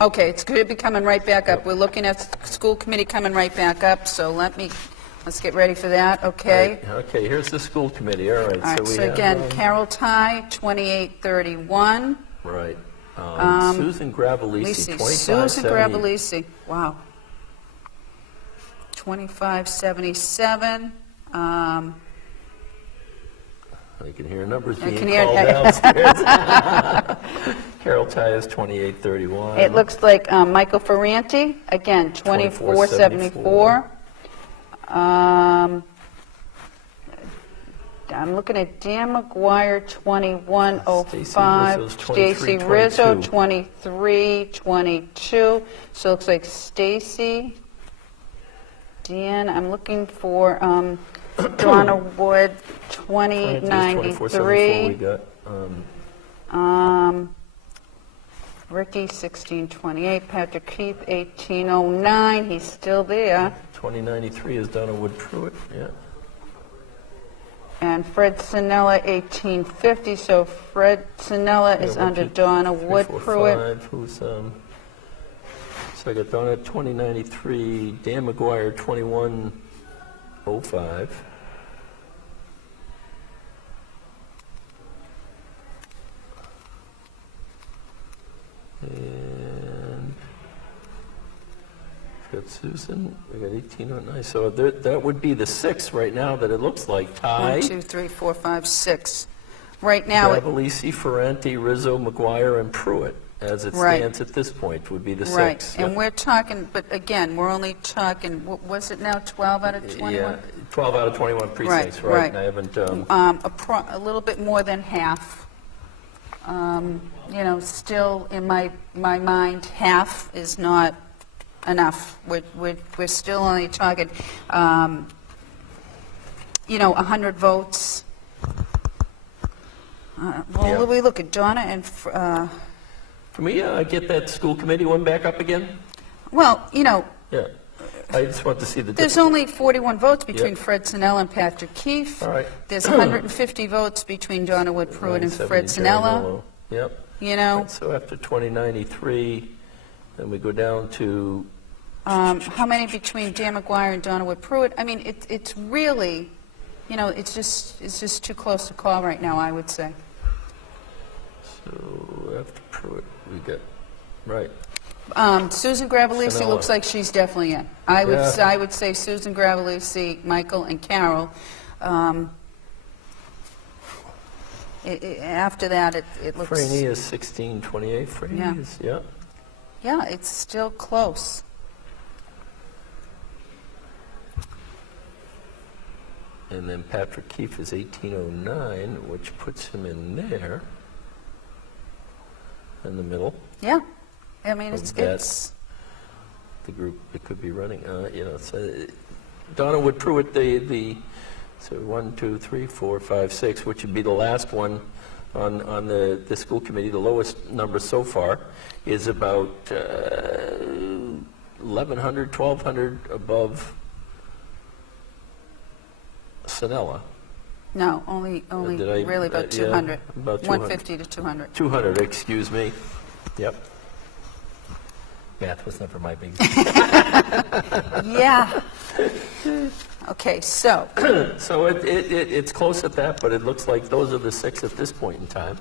Okay, it's going to be coming right back up. We're looking at school committee coming right back up, so let's get ready for that, okay? Right, okay, here's the school committee. All right, All right, so we so have, again, Carol Ty, 2831. right. Susan Gravellisi, 2570. Susan Gravellisi, wow. 2577. You can hear numbers I being can hear- called downstairs. Carol Ty is 2831. It looks like Michael Ferranti, again, 2474. I'm looking at Dan McGuire, 2105. Stacy Stacy Rizzo, Rizzo, 2322. So it looks like Stacy, Dan, I'm looking for Donna Wood, 2093. We got. Ricky, 1628. Patrick Keith, 1809. He's still there. 2093 is Donna Wood Pruitt, yeah. And Fred Sinella, 1850. So Fred Sinella is Yeah, under 1, 2, Donna 3, Wood 4, Pruitt. 5, who's, so I got Donna 2093, Dan McGuire 2105. And we've got Susan, we got 1809. So that would be the 6 right now that it looks like. 1, Ty, 2, 3, 4, 5, 6. Right now, Gravellisi, Ferranti, Rizzo, McGuire, and Pruitt, as it Right. stands at this point, would be the 6. right. And Yep. we're talking, but again, we're only talking, was it now 12 out of 21? Yeah, 12 out of 21 precincts, right? right. And I haven't, A little bit more than half. Still in my mind, half is not enough. We're still only talking, 100 votes. Yeah. We look at Donna and, can we get that school committee one back up again? well, Yeah. I just want to see the there's difference. only 41 votes between Yep. Fred Sinella and Patrick Keefe. All right. There's 150 votes between Donna Wood Pruitt and Fred 970 Sinella. Jaramillo. Yep. You know, Right, so after 2093, then we go down to How many between Dan McGuire and Donna Wood Pruitt? I mean, it's really, it's just too close to call right now, I would say. So after Pruitt, we got, right. Susan Gravellisi Fenella. looks like she's definitely in. I would say Susan Gravellisi, Michael, and Carol. After that, it looks... Franny is 1628. Franny Yeah. is, yeah. Yeah, it's still close. And then Patrick Keefe is 1809, which puts him in there, in the middle. Yeah. I mean, Of it's the group that could be running. So Donna Wood Pruitt, so 1, 2, 3, 4, 5, 6, which would be the last one on the school committee. The lowest number so far is about 1,100, 1,200 above Sonella. No, only Did I- really about yeah, 200. about 200. 150 to 200. 200, excuse me. Yep. Math was never my big. Yeah. Okay, so So it's close at that, but it looks like those are the 6 at this point in time.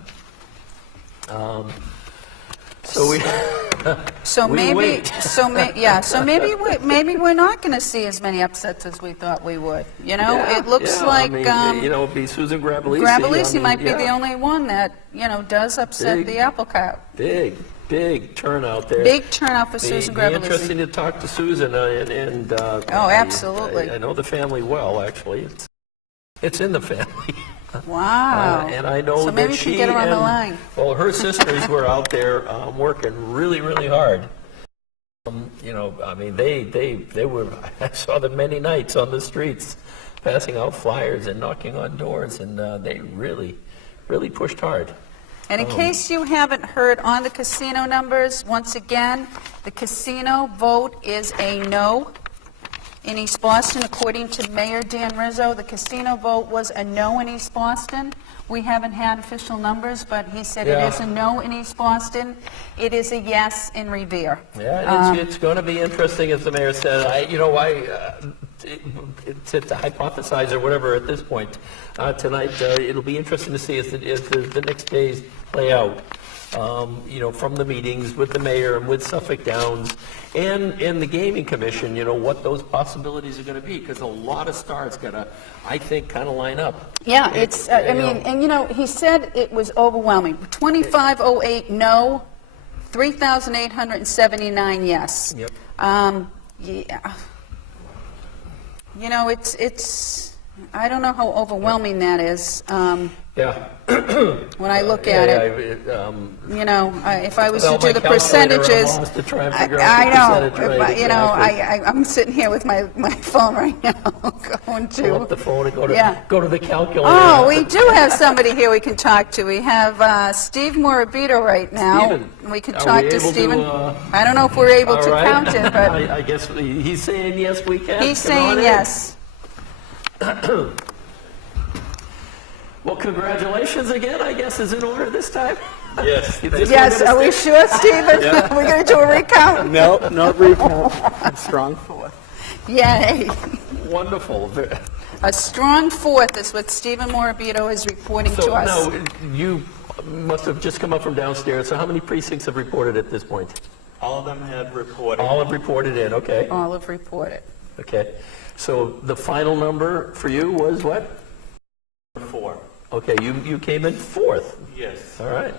So we so we maybe wait. so maybe we're not going to see as many upsets as we thought we would. Yeah, It looks yeah, like I mean, it'd be Susan Gravellisi. Gravellisi might be yeah. the only one that does upset Big. the apple cart. Big turnout there. Big turnout for Susan Be Gravellisi. interesting to talk to Susan and Oh, absolutely. I know the family well, actually. It's in the family. Wow. And I know so maybe that we she can get her on the and- line. Well, her sisters were out there working really, really hard. I mean, they were. I saw them many nights on the streets, passing out flyers and knocking on doors, and they really, really pushed hard. And in case you haven't heard on the casino numbers, once again, the casino vote is a no in East Boston. According to Mayor Dan Rizzo, the casino vote was a no in East Boston. We haven't had official numbers, but he said Yeah. it is a no in East Boston. It is a yes in Revere. Yeah, it's going to be interesting, as the mayor said. To hypothesize or whatever at this point tonight, it'll be interesting to see as the next days play out. From the meetings with the mayor and with Suffolk Downs and the gaming commission, what those possibilities are going to be, because a lot of stars got to, I think, kind of line up. Yeah, it's, he said it was overwhelming. 2508 no, 3,879 yes. Yep. Yeah. It's, I don't know how overwhelming that is. Yeah. When I look at it, if I was to Without do my the calculator, I'm percentages, lost to try and figure I out the know, percentage rate, exactly. I'm sitting here with my phone right now, going Pull up the to. phone and go to Yeah. the calculator. Oh, we do have somebody here we can talk to. We have Steve Morabito right now. Steven, We can are talk we to able to, Stephen. I don't know if we're able All to right. count it, but I guess he's saying yes, we can. he's Come on saying in. yes. Well, congratulations again, I guess, is in order this time. Yes. Yes, are we sure, Stephen? We're going to do a recount? No, not recount. I'm strong fourth. Yay. Wonderful. A strong fourth is what Stephen Morabito is reporting to So us. now, you must have just come up from downstairs, so how many precincts have reported at this point? All of them had reported. All have reported in, okay. All have reported. Okay. So the final number for you was what? 4. Okay, you came in fourth. Yes. All right.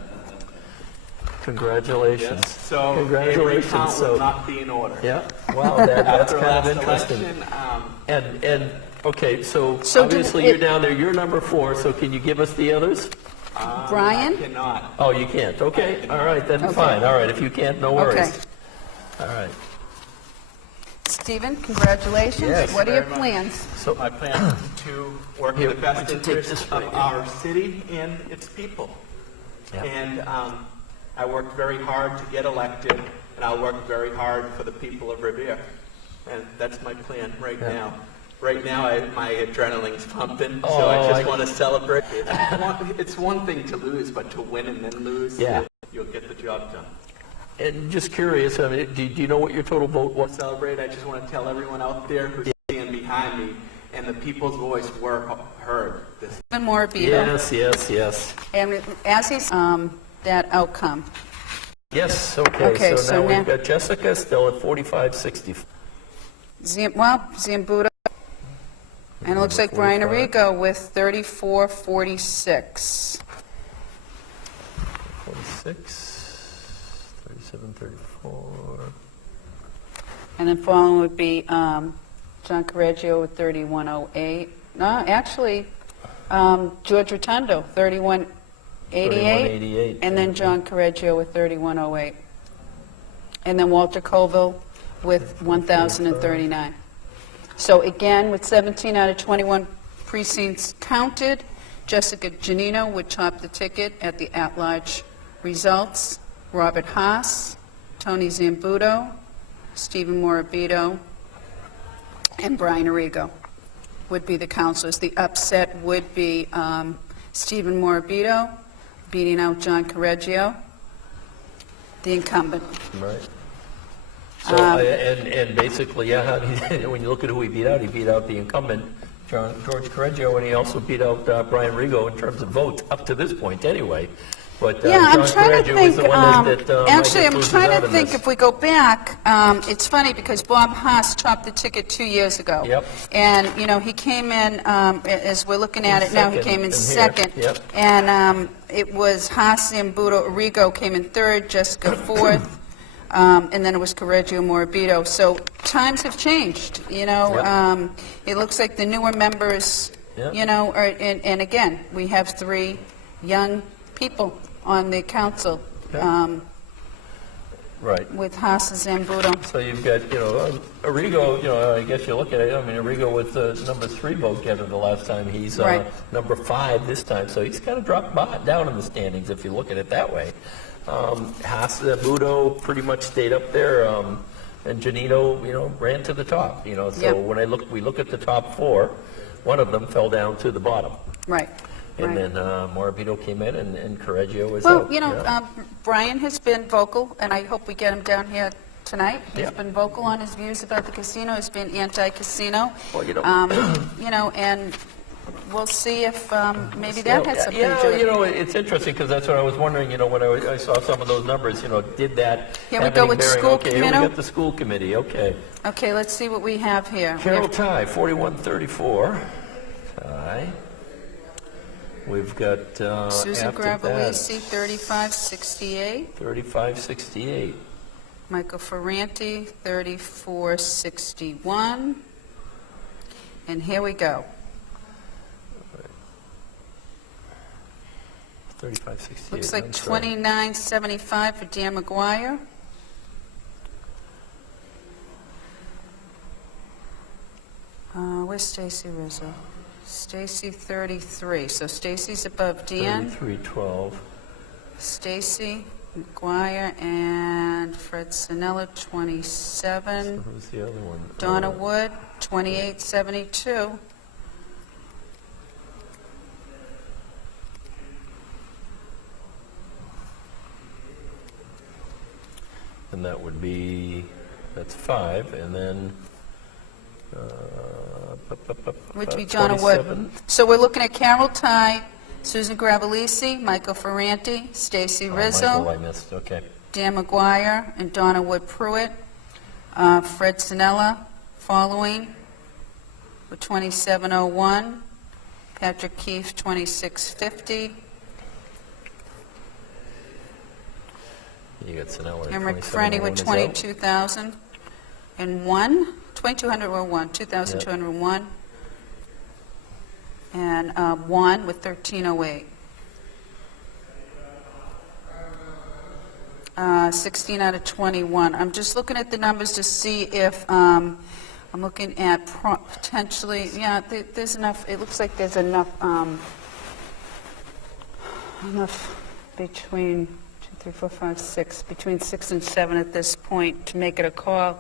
Congratulations. Yes. So a Congratulations. recount So- will not be in order. Yeah. Wow, that's After kind of last interesting. election, And okay, so So do obviously it- you're down there. You're number 4. So can you give us the others? Brian? I cannot. Oh, you can't. Okay. I cannot. All right. Then Okay. fine. All right. If you can't, no worries. Okay. All right. Stephen, congratulations. Yes. What are your Very much. plans? So I plan to work in the Here, best why don't you take interest this of right our city and its people. Yeah. And I worked very hard to get elected, and I'll work very hard for the people of Revere. And that's my plan right now. Right now, my adrenaline's pumping, so Oh, I just I- want to celebrate. It's one thing to lose, but to win and then lose, Yeah. you'll get the job done. And just curious, I mean, do you know what your total vote was? Celebrate, I just want to tell everyone out there who's standing behind me, and the people's voice were heard. This Even more Beto. Yes. And as he's, that outcome. Yes, okay, Okay, so so now now- we've got Jessica still at 45-60. Zambudo. And it looks like Brian 45. Arrigo with 34-46. 46, 37, 34. And then following would be John Correggio with 3108. No, actually, George Rotundo, 3188. 3188. And then John Correggio with 3108. And then Walter Colville with 1,039. So again, with 17 out of 21 precincts counted, Jessica Giannino would top the ticket at the at-large results. Robert Haas, Tony Zambudo, Stephen Morabito, and Brian Arrigo would be the counselors. The upset would be Stephen Morabito beating out John Correggio, the incumbent. Right. So, and basically, yeah, when you look at who he beat out the incumbent, George Correggio, and he also beat out Brian Arrigo in terms of votes up to this point anyway. But Yeah, I'm John trying to Correggio was think, the one that actually, I'm loses trying out to on think this. if we go back, it's funny because Bob Haas topped the ticket 2 years ago. Yep. And, you know, he came in, as we're looking at it now, he came in second in here. second. Yep. And it was Haas, Zambudo, Arrigo came in third, Jessica fourth, and then it was Correggio, Morabito. So times have changed, you know. Yep. It looks like the newer members, Yep. you know, and again, we have 3 young people on the council, Right. with Haas and Zambudo. So you've got, Arrigo, I guess you look at it, I mean, Arrigo was the number 3 vote getter the last time. He's Right. number 5 this time, so he's kind of dropped down in the standings if you look at it that way. Haas, Budo pretty much stayed up there, and Giannino, ran to the top, so Yep. when we look at the top 4, one of them fell down to the bottom. Right. And right. then Morabito came in, and Correggio was Well, out. Brian has been vocal, and I hope we get him down here tonight. He's Yeah. been vocal on his views about the casino. He's been anti-casino. Well, And we'll see if maybe that had something to do with it. It's interesting because that's what I was wondering, when I saw some of those numbers, did that Here we have go any with bearing? school Okay, here we committee. got the school committee, okay. Okay, let's see what we have here. We Carol have- Ty, 41-34. Ty. We've got, Susan after that, Gravellisi, 3568. 35-68. Michael Ferranti, 3461. And here we go. 35-68. Looks like I'm sorry. 2975 for Dan McGuire. Where's Stacy Rizzo? Stacy 33. So Stacy's above Dan. 33-12. Stacy McGuire and Fred Sinella 27. Who's the other one? Donna Wood 2872. And that would be, that's 5, and then... Would be Donna Wood. 27. So we're looking at Carol Ty, Susan Gravellisi, Michael Ferranti, Stacy Rizzo, Michael I missed, okay. Dan McGuire, and Donna Wood Pruitt. Fred Sinella following with 2701. Patrick Keefe, 2650. You got Sinella at Henrik Frenny with 2701 is out. 22,001. 2201, 2,201. And Juan with 1308. 16 out of 21. I'm just looking at the numbers to see if I'm looking at potentially, there's enough, it looks like there's enough between 2, 3, 4, 5, 6, between 6 and 7 at this point to make it a call.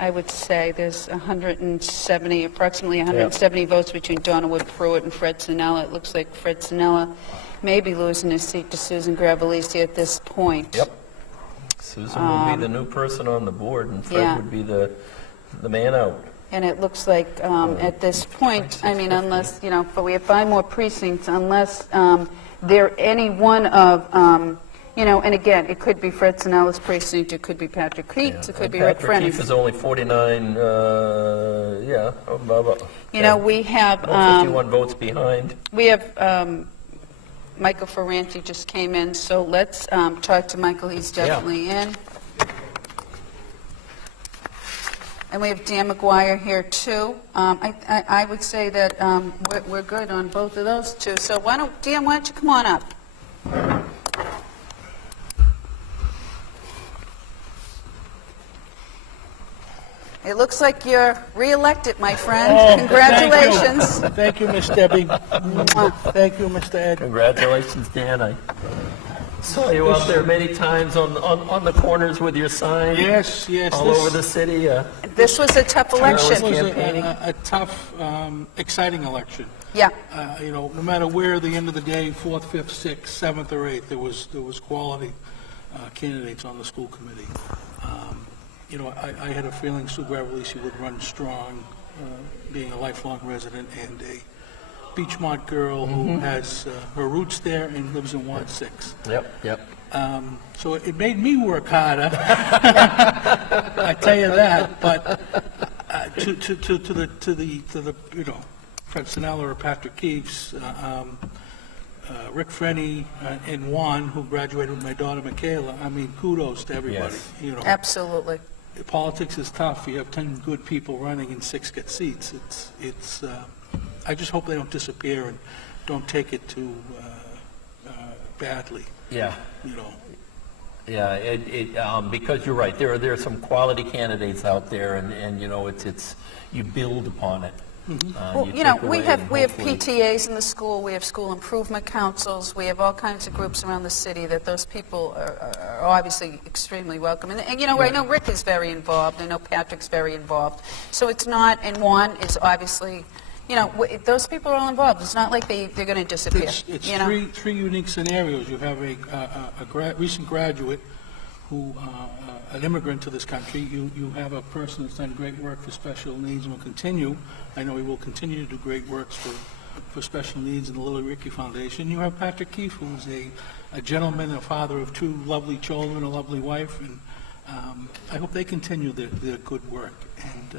I would say there's 170, approximately 170 votes between Donna Wood Pruitt and Fred Sinella. It looks like Fred Sinella may be losing his seat to Susan Gravelisi at this point. Yep. Susan would be the new person on the board, and Fred yeah. would be the man out. And it looks like at this point, I mean, unless, but we have 5 more precincts, unless they're any one of, and again, it could be Fred Sinella's precinct, it could be Patrick Keats, it could be Rick Patrick Keith Frenny's. is only 49, We have... 51 votes behind. We have Michael Ferranti just came in, so let's talk to Michael. He's definitely in. And we have Dan McGuire here, too. I would say that we're good on both of those two. So Dan, why don't you come on up? It looks like you're re-elected, my friend. Oh, congratulations. Thank you, Miss Debbie. Thank you, Mr. Ed. Congratulations, Dan. I saw you out there many times on the corners with your sign. Yes. All over the city. This was a tough election. This was a tough, exciting election. Yeah. No matter where, at the end of the day, 4th, 5th, 6th, 7th, or 8th, there was quality candidates on the school committee. I had a feeling Sue Gravelisi would run strong, being a lifelong resident and a Beachmont girl who has her roots there and lives in Ward 6. Yep. So it made me work harder. I tell you that. But to the Fred Sinella or Patrick Keefe, Rick Frenny, and Juan, who graduated with my daughter Michaela. I mean, kudos to everybody. Yes. Absolutely. Politics is tough. You have 10 good people running and 6 get seats. It's. I just hope they don't disappear and don't take it too badly. Yeah. Yeah, because you're right. There are some quality candidates out there, and it's you build upon it. Well, we have PTAs in the school, we have school improvement councils, we have all kinds of groups around the city that those people are obviously extremely welcome. And I know Rick is very involved, I know Patrick's very involved. So it's not, and Juan is obviously, those people are all involved. It's not like they're going to disappear. It's three unique scenarios. You have a recent graduate who, an immigrant to this country. You have a person that's done great work for special needs and will continue. I know he will continue to do great works for special needs in the Lily Ricky Foundation. You have Patrick Keefe, who's a gentleman, a father of 2 lovely children, a lovely wife, and I hope they continue their good work. And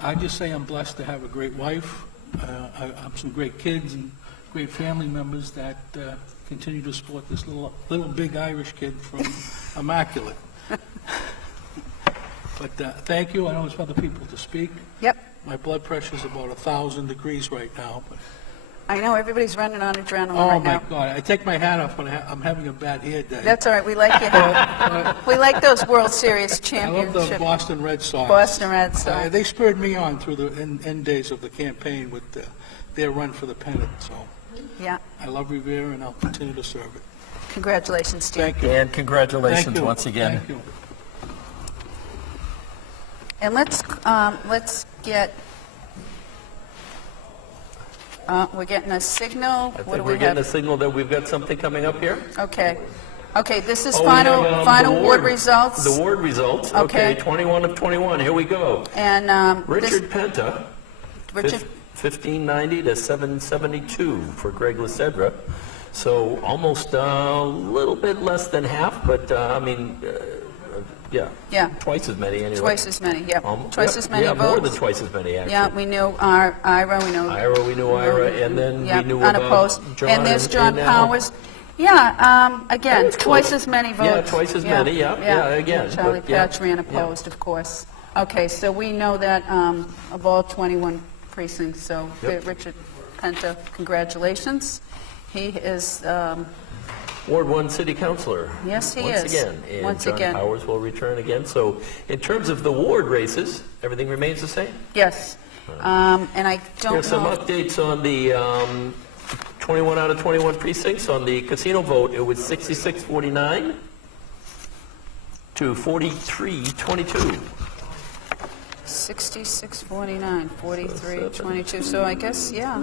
I just say I'm blessed to have a great wife. I have some great kids and great family members that continue to support this little big Irish kid from Immaculate. But thank you. I know there's other people to speak. Yep. My blood pressure is about 1,000 degrees right now. But I know everybody's running on adrenaline oh right now. my God! I take my hat off when I'm having a bad hair day. That's all right. We like your hat. We like those World Series I championships. love the Boston Red Sox. Boston Red Sox. They spurred me on through the end days of the campaign with their run for the pennant. So Yeah. I love Revere, and I'll continue to serve it. Congratulations, Steve. Thank you. And congratulations Thank you. once again. Thank you. And let's get. We're getting a signal. I What do think we we're getting have? a signal that we've got something coming up here. Okay. This is Oh, we final have, final the ward results. The ward results. Okay. 21 of 21. Here we go. And Richard Penta, Richard. 1590 to 772 for Greg Lecedra. So almost a little bit less than half, but Yeah. twice as many anyway. Twice as many. Yeah. Twice as many yeah, votes. more than twice as many actually. Yeah, we knew Ira. We know we knew Ira, and then yeah, we knew unopposed. about John. And there's John Al. Powers. Yeah. Again, was twice close. as many votes. Yeah, twice as many. Yeah, again. Charlie but, yeah, Patch ran opposed, of course. Okay, so we know that of all 21 precincts. So Yep. Richard Penta, congratulations. He is. Ward 1 City Councilor. Yes, he once is. Again. And Once John again. Powers will return again. So in terms of the ward races, everything remains the same. Yes. And I don't Here's some know. updates on the 21 out of 21 precincts. On the casino vote, it was 66-49 to 43-22. 6649, 4322, so I guess, yeah.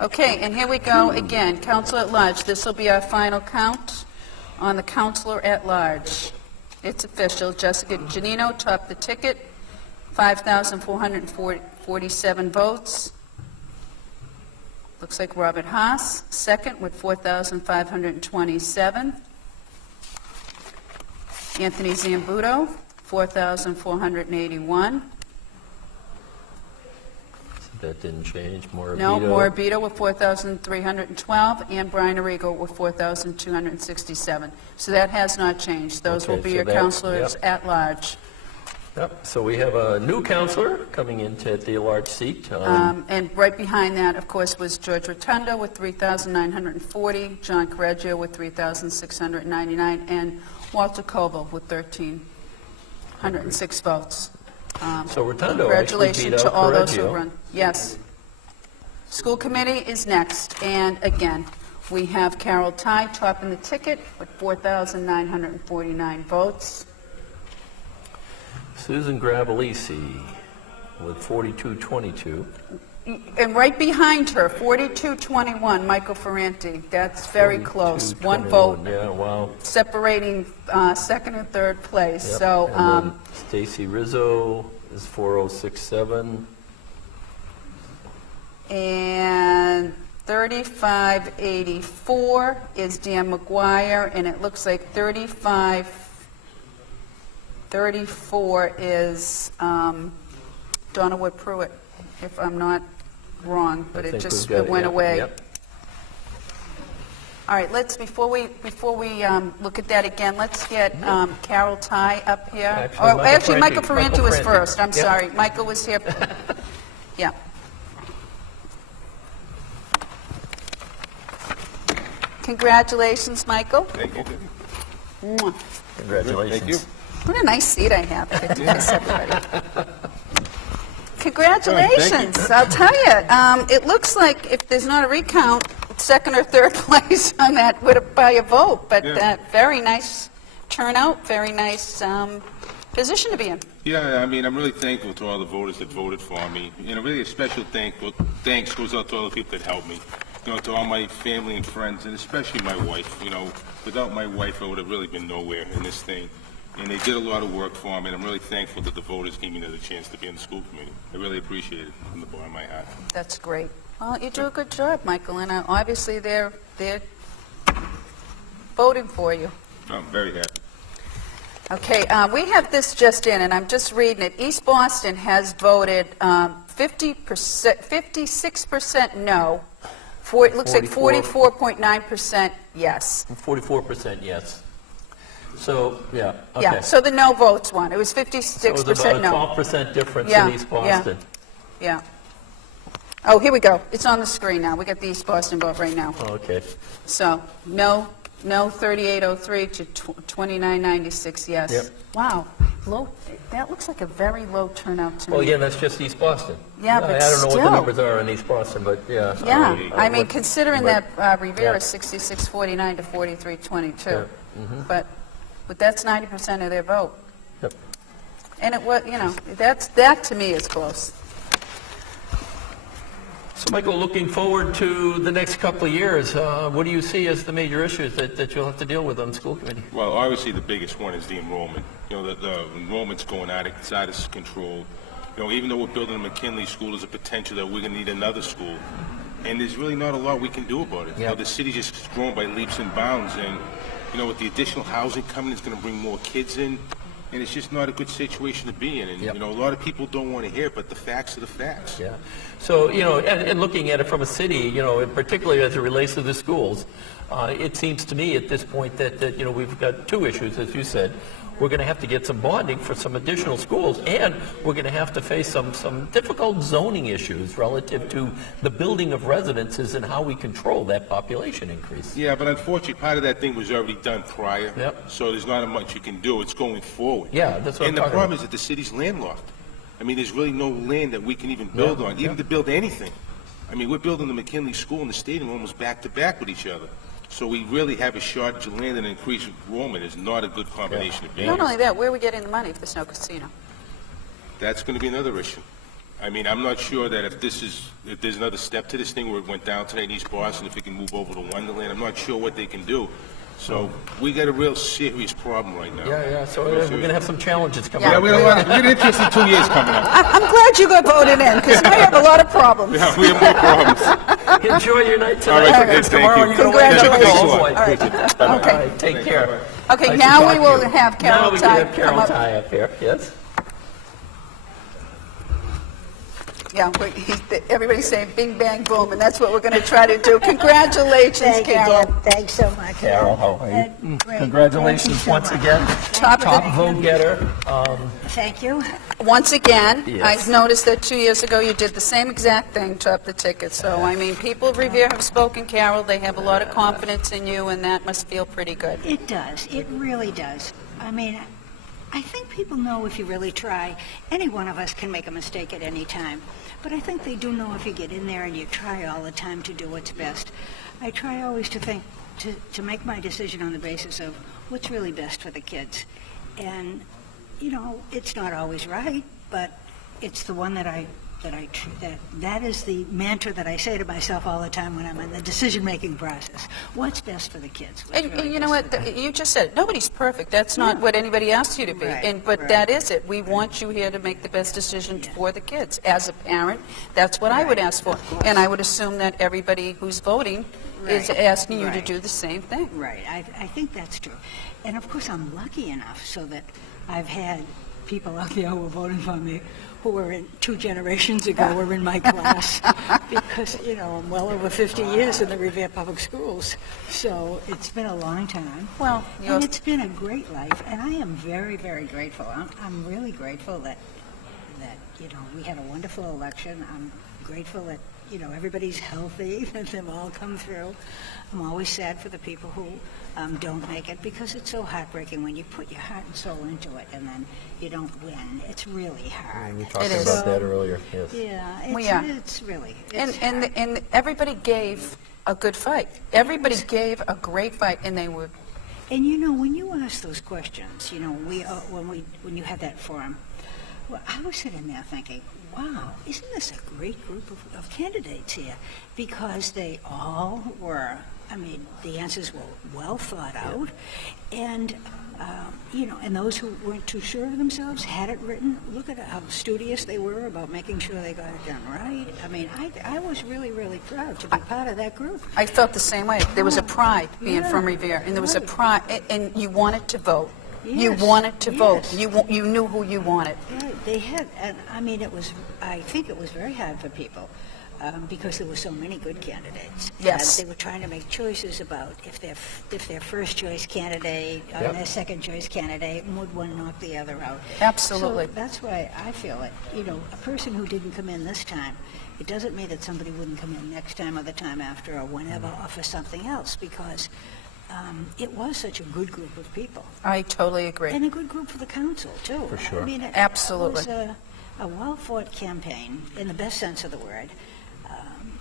Okay, and here we go again, council at large. This will be our final count on the counselor at large. It's official. Jessica Janino topped the ticket, 5,447 votes. Looks like Robert Haas, second with 4,527. Anthony Zambuto, 4,481. That didn't change. Morabito. No, Morabito with 4,312, and Brian Arrigo with 4,267. So that has not changed. Those will Okay, be so your that- counselors yep. at large. Yep, so we have a new counselor coming into the large seat. And right behind that, of course, was George Rotundo with 3,940, John Correggio with 3,699, and Walter Koval with 1,306 votes. So Rotundo actually beat Congratulations out to all those who Correggio. run. Yes. School committee is next, and again, we have Carol Ty topping the ticket with 4,949 votes. Susan Gravelisi with 4222. And right behind her, 4221, Michael Ferranti. That's very close. One 42-21. vote Yeah, wow. separating second and third place. Yep. So, And then Stacy Rizzo is 4067. and 3584 is Dan McGuire, and it looks like 3534 is Donna Wood Pruitt, if I'm not wrong, but I it think just we've got- it went yep, away. yep. All right, let's before we look at that again, let's get Carol Ty up here. Actually, Michael Michael Ferranti was Ferranti. first. I'm Yep. sorry, Michael was here. Yeah. Congratulations, Michael. Thank you. Mwah. Congratulations. Thank you. What a nice seat I have. I get to kiss everybody. Congratulations. I'll tell you, it looks like if there's not a recount, second or third place on that would by a vote, but Yeah. very nice turnout, very nice position to be in. Yeah, I mean, I'm really thankful to all the voters that voted for me. You know, really a special thanks goes out to all the people that helped me. You know, to all my family and friends, and especially my wife. You know, without my wife, I would have really been nowhere in this thing. And they did a lot of work for me, and I'm really thankful that the voters gave me the chance to be in the school committee. I really appreciate it from the bottom of my heart. That's great. Well, you do a good job, Michael, and obviously they're voting for you. I'm very happy. Okay, we have this just in, and I'm just reading it. East Boston has voted 56% no. It looks like 44.9% yes. 44% yes. So, yeah, okay. Yeah, so the no votes won. It was 56% So it was about a no. 12% difference Yeah, in East Boston. Yeah. Oh, here we go. It's on the screen now. We got the East Boston vote right now. Okay. So, no 3803 to 2996 yes. Yep. Wow, low. That looks like a very low turnout to Well, me. again, that's just East Boston. Yeah, but I don't know what the still. numbers are in East Boston, but yeah. Yeah, I mean, what- considering but- that Rivera yeah. is 6649 to 4322, Yeah, mhm. but that's 90% of their vote. Yep. And it was, that to me is close. So, Michael, looking forward to the next couple of years, what do you see as the major issues that you'll have to deal with on the school committee? Well, obviously the biggest one is the enrollment. You know, the enrollment's going out of control. You know, even though we're building a McKinley school, there's a potential that we're going to need another school. And there's really not a lot we can do about it. You know, the city just grown by leaps and bounds. And, you know, with the additional housing coming, it's going to bring more kids in. And it's just not a good situation to be in. And, you know, a lot of people don't want to hear it, but the facts are the facts. Yeah. So, and looking at it from a city, and particularly as it relates to the schools, it seems to me at this point that we've got two issues, as you said. We're going to have to get some bonding for some additional schools, and we're going to have to face some difficult zoning issues relative to the building of residences and how we control that population increase. Yeah, but unfortunately, part of that thing was already done prior. Yep. So there's not much you can do. It's going forward. Yeah, that's what And I'm the talking problem about. is that the city's landlocked. I mean, there's really no land that we can even build on, even to build anything. I mean, we're building the McKinley School and the stadium almost back to back with each other. So we really have a shortage of land, and increased enrollment is not a good combination to be in. Not only that, where are we getting the money if there's no casino? that's going to be another issue. I mean, I'm not sure that if there's another step to this thing where it went down today in East Boston, if it can move over to Wonderland, I'm not sure what they can do. So we got a real serious problem right now. Yeah, so we're going to have some challenges coming Yeah, up. we got an interesting 2 years coming up. I'm glad you got voted in, because we have a lot of problems. Yeah, we have more problems. Enjoy your night tonight. All right, thank Tomorrow you. you're going to wake up Congratulations. all All white. right. All right, take care. Okay, Nice now to we talk will to you. have Carol Now we Ty can have Carol come up. Ty up here, yes? Yeah, everybody's saying bing, bang, boom, and that's what we're going to try to do. Congratulations, Thank you, Carol. Deb. Thanks so much. Carol, how are you? Great. Congratulations Thank you so once much. again. Top vote getter. Thank you. Once again, Yes. I noticed that 2 years ago you did the same exact thing, top the ticket. So, I mean, people of Revere have spoken, Carol. They have a lot of confidence in you, and that must feel pretty good. It does. It really does. I mean, I think people know if you really try. Any one of us can make a mistake at any time. But I think they do know if you get in there and you try all the time to do what's best. I try always to think, to make my decision on the basis of what's really best for the kids. And, you know, it's not always right, but it's the one that that is the mantra that I say to myself all the time when I'm in the decision-making process. What's best for the kids? What's And really you know best what? for the You just said it. Nobody's perfect. That's not what anybody asked you to be. Right, But right. that is it. We want you here to make the best decision for the kids. As a parent, that's what I would ask for. And I would assume that everybody who's voting is Right, asking you to right. do the same thing. Right, I think that's true. And of course, I'm lucky enough so that I've had people out there who were voting for me who were in 2 generations ago were in my class because, you know, I'm well over 50 years in the Revere Public Schools. So it's been a long time. Well, and it's been a great life, and I am very, very grateful. I'm really grateful that, you know, we had a wonderful election. I'm grateful that, you know, everybody's healthy, that they've all come through. I'm always sad for the people who don't make it because it's so heartbreaking when you put your heart and soul into it and then you don't win. It's really hard. We were talking about that earlier, yes. Yeah, it's really, it's hard. And everybody gave a good fight. Everybody gave a great fight, and they were. And you know, when you ask those questions, you know, when you had that forum, well, I was sitting there thinking, wow, isn't this a great group of candidates here? Because they all were, I mean, the answers were well thought out, and, you know, and those who weren't too sure of themselves had it written. Look at how studious they were about making sure they got it done right. I mean, I was really, really proud to be part of that group. I felt the same way. There was a pride being from Revere, and there was a pride, and you wanted to vote. You Yes, wanted to vote. yes. You knew who you wanted. Right, they had, and I mean, I think it was very hard for people because there were so many good candidates. Yes. And they were trying to make choices about if their first choice candidate or their second choice candidate would one knock the other out. Absolutely. So that's why I feel it. You know, a person who didn't come in this time, it doesn't mean that somebody wouldn't come in next time or the time after or whenever or for something else because it was such a good group of people. I totally agree. And a good group for the council, too. For sure. I mean, Absolutely. It was a well-fought campaign, in the best sense of the word.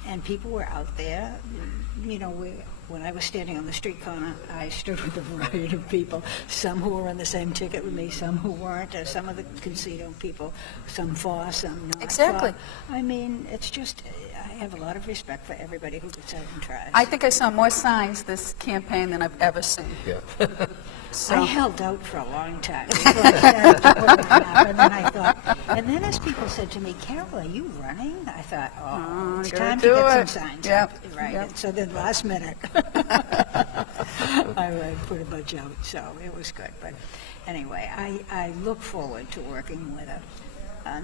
And people were out there. You know, when I was standing on the street corner, I stood with a variety of people, some who were on the same ticket with me, some who weren't, some of the casino people, some for, some not Exactly. for. I mean, it's just, I have a lot of respect for everybody who gets out and tries. I think I saw more signs this campaign than I've ever seen. Yeah. So, I held out for a long time before I started to put it happen, and I thought, and then as people said to me, Carol, are you running? I thought, oh, it's gotta time to do get some it. signs Yep, up. Right. yep. And so then last minute, I put a bunch out, so it was good. But anyway, I look forward to working with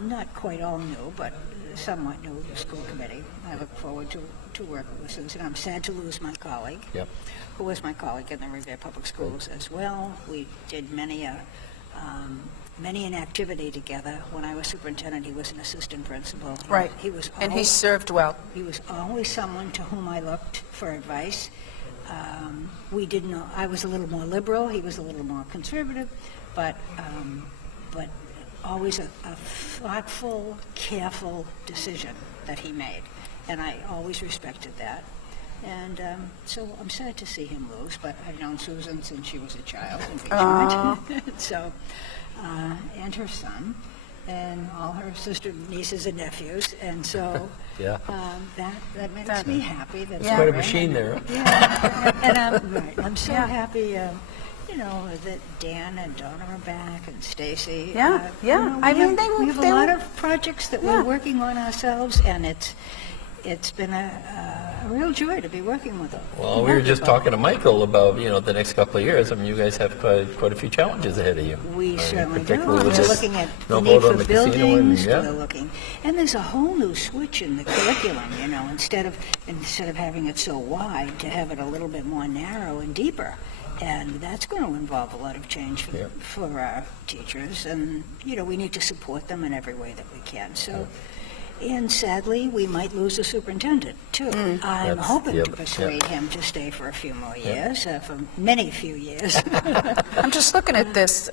not quite all new, but somewhat new school committee. I look forward to working with Susan. I'm sad to lose my colleague. Yep. Who was my colleague in the Revere Public Schools as well. We did many an activity together. When I was superintendent, he was an assistant principal. right. He was And he served well. He was always someone to whom I looked for advice. We didn't know. I was a little more liberal. He was a little more conservative, but always a thoughtful, careful decision that he made, and I always respected that. And so I'm sad to see him lose, but I've known Susan since she was a child in Beechmont. So, and her son. and all her sister, nieces, and nephews, and so Yeah. that makes me happy. That's There's quite a great. machine there. Yeah, and I'm so happy. That Dan and Donna are back, and Stacy. Yeah, yeah. We have they a lot were- of projects that we're working on ourselves, and it's been a real joy to be working with them. Well, we were just talking to Michael about, the next couple of years. I mean, you guys have quite a few challenges ahead of you. We certainly do. particularly with We're this looking at no the need vote on for the casino buildings. and- We're looking, and there's a whole new switch in the curriculum. Instead of having it so wide, to have it a little bit more narrow and deeper. And that's going to involve a lot of change for our teachers, and we need to support them in every way that we can. So, and sadly, we might lose the superintendent too. I'm hoping to persuade him to stay for a few more years, for many few years. I'm just looking at this,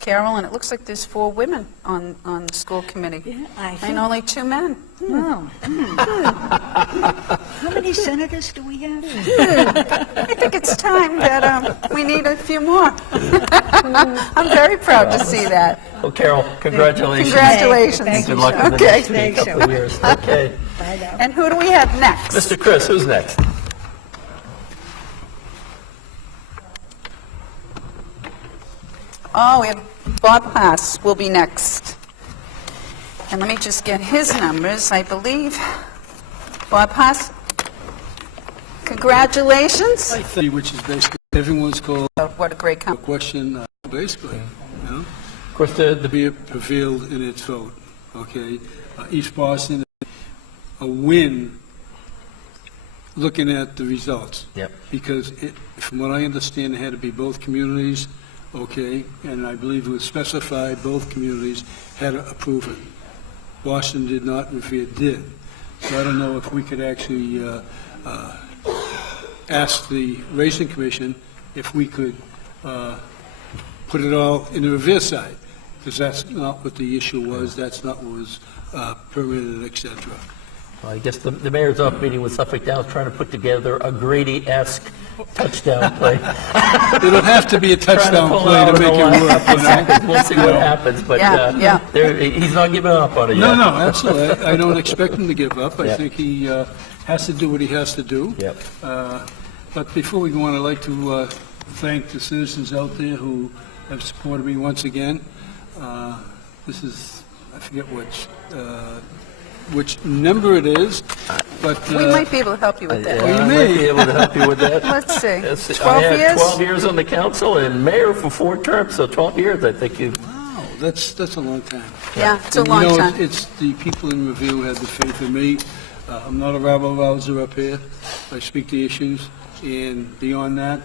Carol, and it looks like there's 4 women on the school committee. Yeah, and only 2 men. Oh. How many senators do we have? I think it's time that we need a few more. I'm very proud to see that. Well, Carol, congratulations. Congratulations. Thank Good you luck so in the much. next Thanks couple so of years. Okay. Bye now. And who do we have next? Mr. Chris, who's next? Oh, we have Bob Haas will be next. And let me just get his numbers, I believe. Bob Haas, congratulations. Which is basically everyone's called Oh, what a great a company. question, basically. Of course, the Be prevailed in its vote. Okay, East Boston, a win. Looking at the results. Yep. Because from what I understand, it had to be both communities. Okay, and I believe it was specified both communities had to approve it. Boston did not, and Revere did. So I don't know if we could actually ask the Racing Commission if we could put it all in the Revere side, because that's not what the issue was, that's not what was permitted, et cetera. I guess the mayor's off meeting with Suffolk Downs trying to put together a Grady-esque touchdown play. It'll have to be a touchdown pull play out to in make the it last work, couple seconds. We'll see what happens, but he's not giving up on it No, yet. no, absolutely. I don't expect him to give up. I Yeah. think he has to do what he has to do. Yep. But before we go on, I'd like to thank the citizens out there who have supported me once again. This is, I forget which number it is, but... We might be able to help you with that. Oh, you I may. might be able to help you with that. Let's see. Yes, 12 I had years? 12 years on the council and mayor for 4 terms, so 12 years, I think you... Wow, that's a long time. Yeah, it's a And, long time. It's the people in Revere who had the faith in me. I'm not a rabble-rouser up here. I speak the issues, and beyond that,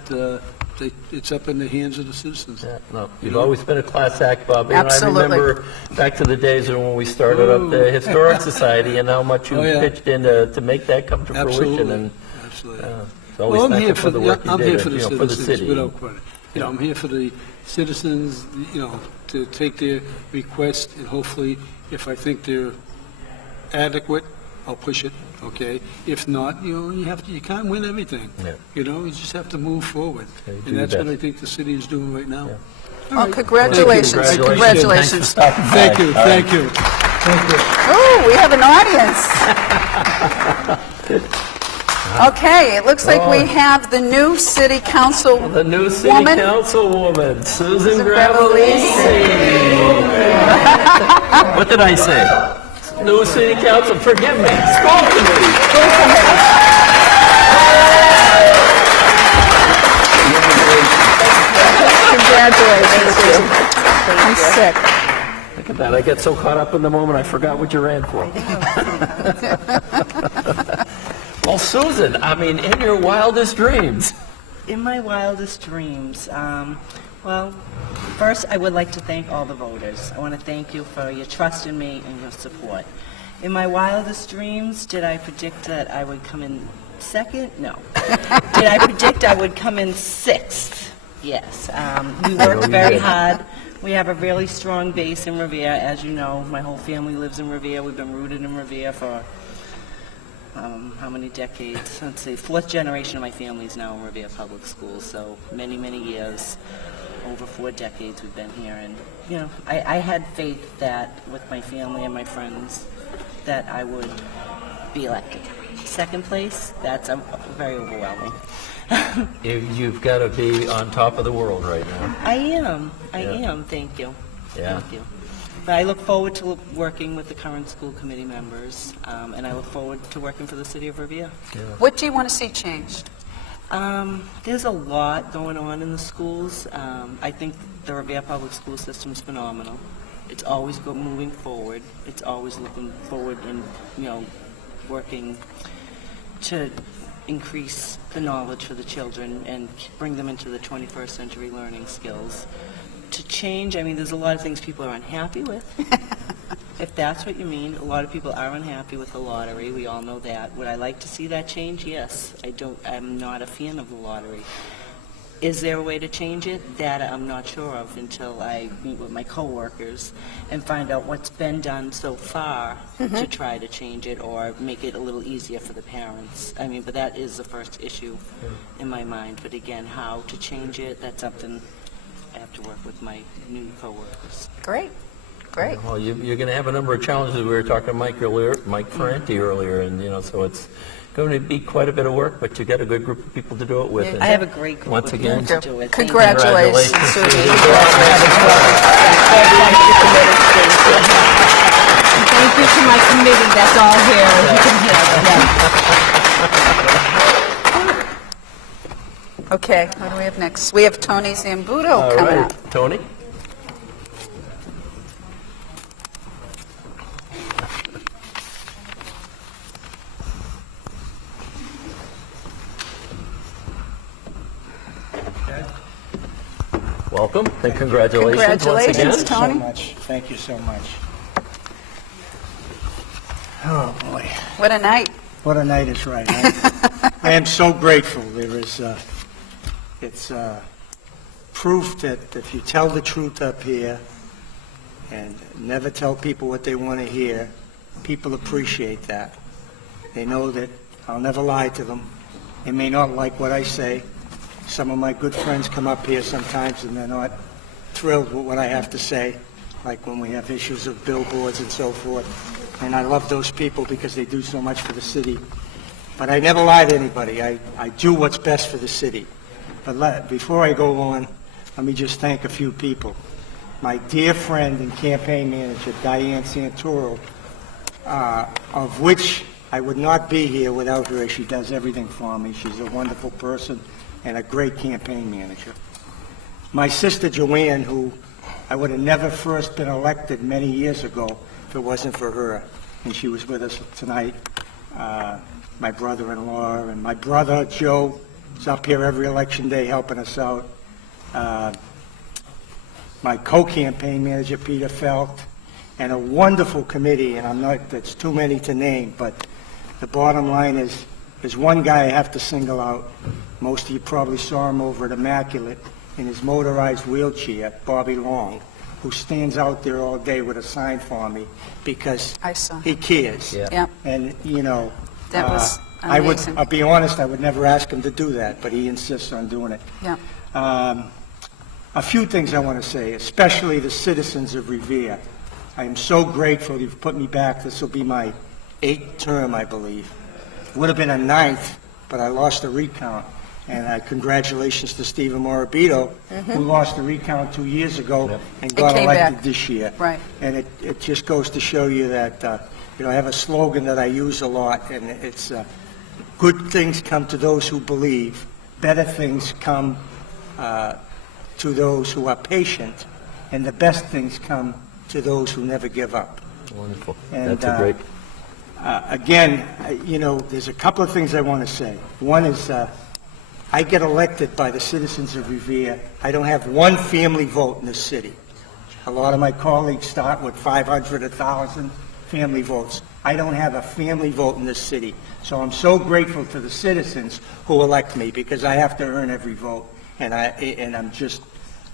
it's up in the hands of the citizens. Yeah, no, you've always been a class act, Bob. And Absolutely. I remember back to the days when we started up the Historic Society and how much you Oh, yeah. pitched in to make that come to fruition. Absolutely, And absolutely. it's always I'm thankful here for the work you I'm did, here for the for the citizens, city. without question. I'm here for the citizens, to take their requests, and hopefully, if I think they're adequate, I'll push it, okay? If not, you can't win everything. Yeah. You just have to move forward. Okay, do And that's your what I best. think the city is doing right now. Yeah. Well, congratulations. Thank you. Congratulations. Thanks for stopping by. Thank you, All right. thank you. Thank you. Oh, we have an audience. Okay, it looks like we have the new city council The new city woman. councilwoman, Susan Susan Gravellisi. What did I say? New city council, forgive me, school committee. Congratulations, Susan. I'm sick. Look at that, I get so caught up in the moment, I forgot what you ran for. Well, Susan, in your wildest dreams. In my wildest dreams, well, first I would like to thank all the voters. I want to thank you for your trust in me and your support. In my wildest dreams, did I predict that I would come in second? No. Did I predict I would come in sixth? Yes. We worked very hard. We have a really strong base in Revere. As you know, my whole family lives in Revere. We've been rooted in Revere for how many decades? Let's see, 4th generation of my family is now in Revere Public Schools, so many, many years. over 4 decades we've been here, and I had faith that with my family and my friends that I would be elected. Second place, that's very overwhelming. You've got to be on top of the world right now. I am. Thank you. Yeah. Thank you. But I look forward to working with the current school committee members, and I look forward to working for the city of Revere. Yeah. What do you want to see changed? There's a lot going on in the schools. I think the Revere Public School System is phenomenal. It's always moving forward. It's always looking forward and, working to increase the knowledge for the children and bring them into the 21st century learning skills. To change, there's a lot of things people are unhappy with. If that's what you mean, a lot of people are unhappy with the lottery. We all know that. Would I like to see that change? Yes. I'm not a fan of the lottery. Is there a way to change it? That I'm not sure of until I meet with my coworkers and find out what's been done so far to try to change it or make it a little easier for the parents. But that is the first issue in my mind. But again, how to change it, that's something I have to work with my new coworkers. Great. Well, you're going to have a number of challenges. We were talking to Mike Ferranti earlier, and so it's going to be quite a bit of work, but you got a good group of people to do it with. I have a great group once of again, people to do it. Congratulations, Susie. Thank you to my committee that's all here. You can hear them. Okay, what do we have next? We have Tony Zambuto coming up. Tony? Welcome and congratulations once again. Tony. Thank you so much. Oh, boy. What a night. What a night is right. I am so grateful. It's proof that if you tell the truth up here and never tell people what they want to hear, people appreciate that. They know that I'll never lie to them. They may not like what I say. Some of my good friends come up here sometimes and they're not thrilled with what I have to say, like when we have issues of billboards and so forth. And I love those people because they do so much for the city. But I never lie to anybody. I do what's best for the city. But before I go on, let me just thank a few people. My dear friend and campaign manager, Diane Santoro, of which I would not be here without her. She does everything for me. She's a wonderful person and a great campaign manager. My sister Joanne, who I would have never first been elected many years ago if it wasn't for her, and she was with us tonight. My brother-in-law and my brother Joe is up here every election day helping us out. My co-campaign manager Peter Felt, and a wonderful committee, and that's too many to name, but the bottom line is there's one guy I have to single out. Most of you probably saw him over at Immaculate in his motorized wheelchair, Bobby Long, who stands out there all day with a sign for me because he cares. Yeah. And, that was amazing. I'll be honest, I would never ask him to do that, but he insists on doing it. Yeah. A few things I want to say, especially the citizens of Revere. I am so grateful you've put me back. This will be my 8th term, I believe. Would have been a 9th, but I lost the recount. And congratulations to Stephen Morabito, who lost the recount 2 years ago and got elected this year. Right. And it just goes to show you that, I have a slogan that I use a lot, and it's good things come to those who believe, better things come to those who are patient, and the best things come to those who never give up. Wonderful. And, That's a great... Again, there's a couple of things I want to say. One is I get elected by the citizens of Revere. I don't have one family vote in this city. A lot of my colleagues start with 500, 1,000 family votes. I don't have a family vote in this city. So I'm so grateful to the citizens who elect me because I have to earn every vote, and I'm just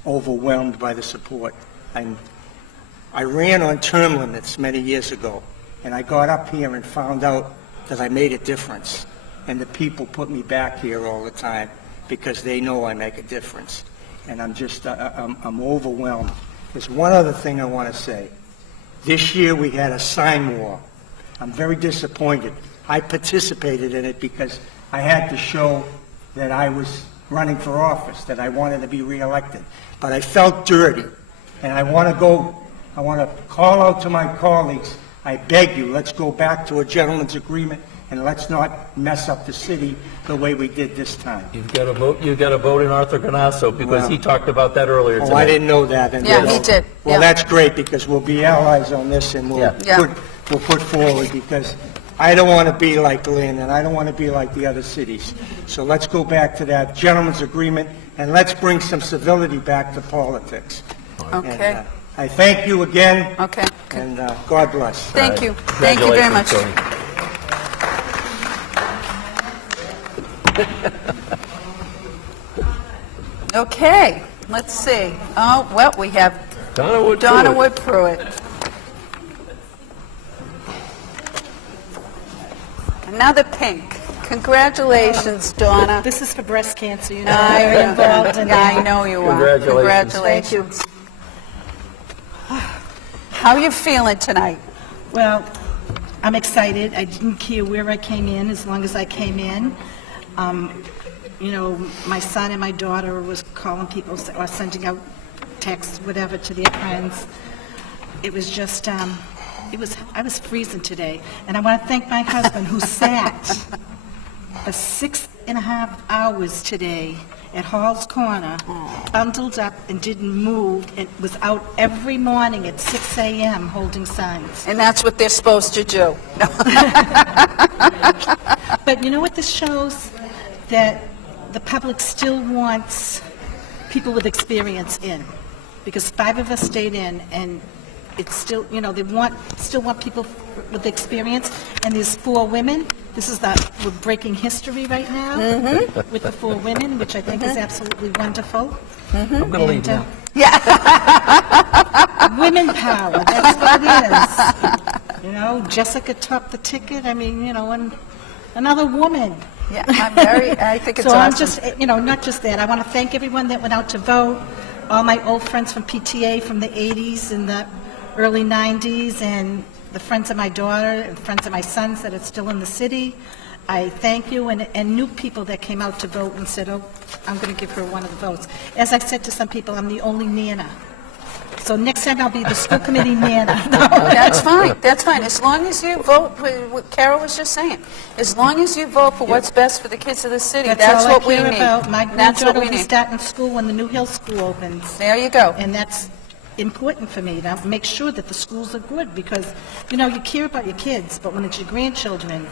overwhelmed by the support. I ran on term limits many years ago, and I got up here and found out that I made a difference. And the people put me back here all the time because they know I make a difference. and I'm overwhelmed. There's one other thing I want to say. This year we had a sign war. I'm very disappointed. I participated in it because I had to show that I was running for office, that I wanted to be reelected. But I felt dirty, and I want to call out to my colleagues. I beg you, let's go back to a gentleman's agreement, and let's not mess up the city the way we did this time. You've got to vote in Arthur Ganasso because he talked about that earlier today. Oh, I didn't know that. And Yeah, he did. Well, Yeah. that's great, because we'll be allies on this, and we'll put forward, because I don't want to be like Lynn, and I don't want to be like the other cities. So let's go back to that gentleman's agreement, and let's bring some civility back to politics. Okay. And, I thank you again. Okay. And God bless. Thank you. Thank you very much. Okay, let's see. Oh, well, we have Donna Wood Pruitt. Another pink. Congratulations, Donna. This is for breast cancer, you know. I'm very involved in that. I know you are. Congratulations. How are you feeling tonight? Well, I'm excited. I didn't care where I came in as long as I came in. You know, my son and my daughter was calling people or sending out texts, whatever, to their friends. It was just, I was freezing today. And I want to thank my husband who sat for 6.5 hours today at Hall's Corner, bundled up and didn't move, and was out every morning at 6 a.m. holding signs. And that's what they're supposed to do. But you know what this shows? That the public still wants people with experience in, because 5 of us stayed in, and it's still, you know, they still want people with experience, and there's 4 women. This is we're breaking history right now with the 4 women, which I think is absolutely wonderful. I'm going to leave now. Women power, that's what it is. You know, Jessica topped the ticket, I mean, you know, and another woman. Yeah, I think it's so awesome. I'm just, you know, not just that. I want to thank everyone that went out to vote, all my old friends from PTA from the 80s and the early 90s, and the friends of my daughter and friends of my sons that are still in the city. I thank you, and new people that came out to vote and said, oh, I'm going to give her one of the votes. As I said to some people, I'm the only Nana. So next time I'll be the school committee Nana. That's fine, that's fine. As long as you vote, what Carol was just saying, as long as you vote for what's best for the kids of the city, that's what we need. All I care about. My That's what granddaughter we will be need. starting school when the New Hill School opens. There you go. And that's important for me, to make sure that the schools are good, because, you know, you care about your kids, but when it's your grandchildren,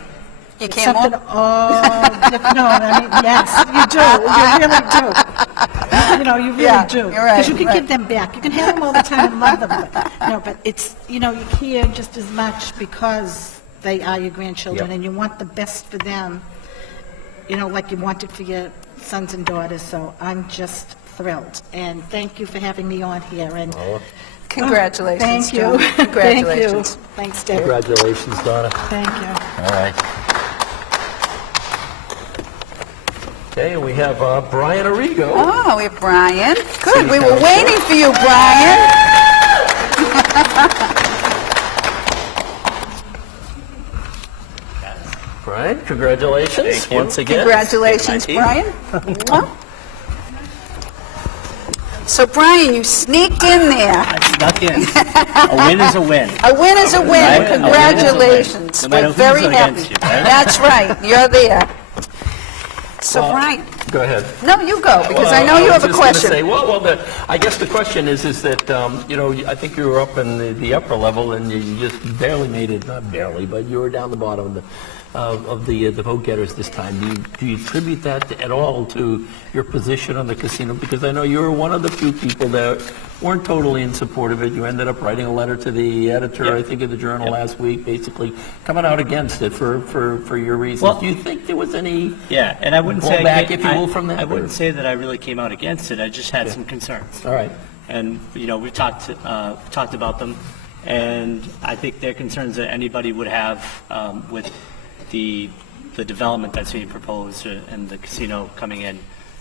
You it's can't something walk? all different. No, I mean, yes, you do. You really do. You know, you really Yeah, do. you're right, Because you can right. give them back. You can have them all the time and love them. But, you know, but it's, you know, you care just as much because they are your grandchildren, Yep. and you want the best for them, you know, like you want it for your sons and daughters. So I'm just thrilled. And thank you for having me on here. And Congratulations, Thank you. Donna. Congratulations. Thank you. Thanks, Dave. Congratulations, Donna. Thank you. All right. Okay, we have Brian Arrigo. Oh, we have Brian. Good, we were waiting for you, Brian. Brian, congratulations once again. Congratulations, Brian. Mwah. So, Brian, you sneaked in there. Snuck in. A win is a win. A win is a win. Right? A win is a win. Congratulations. No matter We're who's very against happy. you, right? That's right. You're there. So, Brian, Go ahead. no, you go, because I know you have a question. Say, I guess the question is that, you know, I think you were up in the upper level and you just barely made it, not barely, but you were down the bottom of the vote getters this time. Do you attribute that at all to your position on the casino? Because I know you were one of the few people that weren't totally in support of it. You ended up writing a letter to the editor, I think, of the Journal last week, basically coming out against it for your reasons. Well, do you think there was any Yeah, and I wouldn't say blowback, if you will, from that? I wouldn't or- say that I really came out against it. I just had some concerns. All right. And you know, we've talked about them, and I think they're concerns that anybody would have with the development that's being proposed and the casino coming in.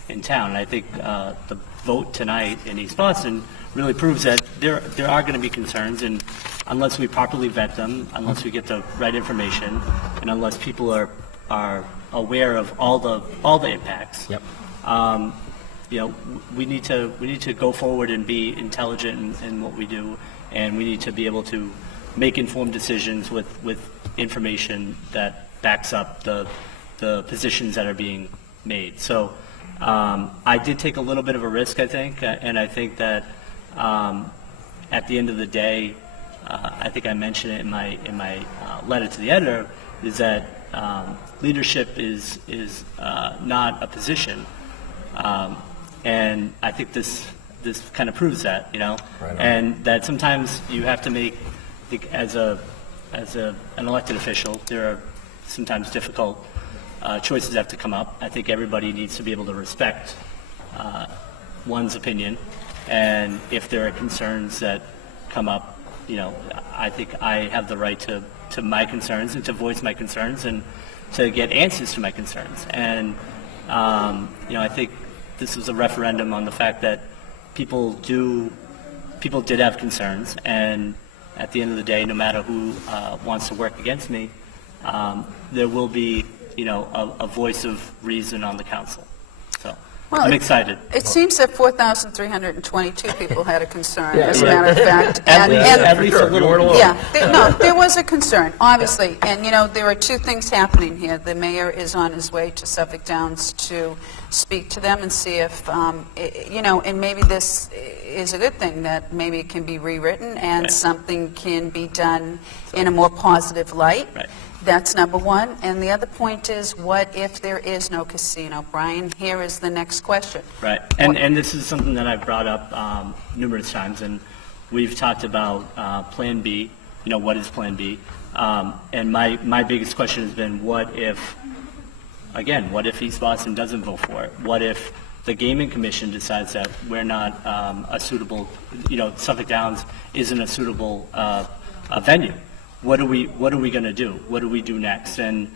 in town. And I think the vote tonight in East Boston really proves that there are going to be concerns, and unless we properly vet them, unless we get the right information, and unless people are aware of all the impacts, you know, we need to go forward and be intelligent in what we do, and we need to be able to make informed decisions with information that backs up the positions that are being made. So I did take a little bit of a risk, I think, and I think that at the end of the day, I think I mentioned it in my letter to the editor, is that leadership is not a position, and I think this kind of proves that, you know, and that sometimes you have to make, I think, as an elected official, there are sometimes difficult choices that have to come up. I think everybody needs to be able to respect one's opinion, and if there are concerns that come up, you know, I think I have the right to my concerns and to voice my concerns and to get answers to my concerns. And you know, I think this was a referendum on the fact that people did have concerns, and at the end of the day, no matter who wants to work against me, there will be, you know, a voice of reason on the council. So I'm excited. It seems that 4,322 people had a concern, as a matter of fact. At least a little. Yeah, there was a concern, obviously. And, you know, there are two things happening here. The mayor is on his way to Suffolk Downs to speak to them and see if, you know, and maybe this is a good thing, that maybe it can be rewritten and something can be done in a more positive light. That's number one. And the other point is, what if there is no casino? Brian, here is the next question. Right. And this is something that I've brought up numerous times, and we've talked about Plan B, you know, what is Plan B? And my biggest question has been, what if East Boston doesn't vote for it? What if the Gaming Commission decides that we're not a suitable, you know, Suffolk Downs isn't a suitable venue? What are we going to do? What do we do next? And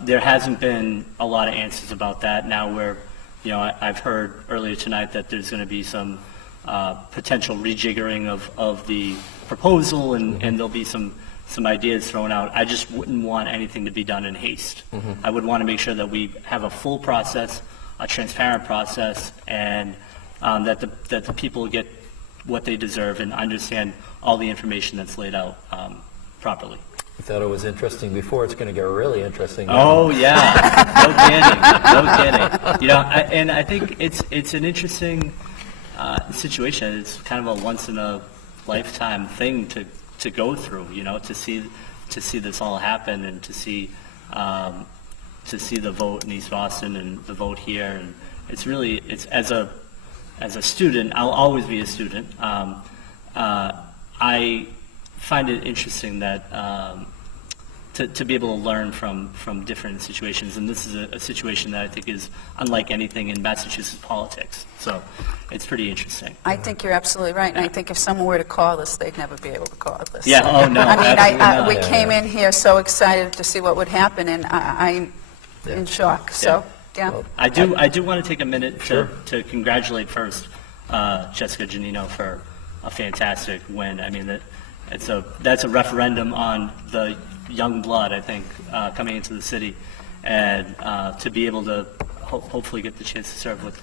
there hasn't been a lot of answers about that. Now you know, I've heard earlier tonight that there's going to be some potential rejiggering of the proposal, and there'll be some ideas thrown out. I just wouldn't want anything to be done in haste. I would want to make sure that we have a full process, a transparent process, and that the people get what they deserve and understand all the information that's laid out properly. You thought it was interesting before, it's going to get really interesting now. Oh, yeah. No kidding. You know, and I think it's an interesting situation. It's kind of a once-in-a-lifetime thing to go through, you know, to see this all happen, and to see the vote in East Boston and the vote here. And it's as a student, I'll always be a student. I find it interesting that to be able to learn from different situations, and this is a situation that I think is unlike anything in Massachusetts politics. So it's pretty interesting. I think you're absolutely right, and I think if someone were to call us, they'd never be able to call us. Yeah. Oh no. I mean, we came in here so excited to see what would happen, and I'm in shock. So yeah. Well, I do want to take a minute to congratulate first Jessica Giannino for a fantastic win. I mean, that's a referendum on the young blood, I think, coming into the city, and to be able to hopefully get the chance to serve with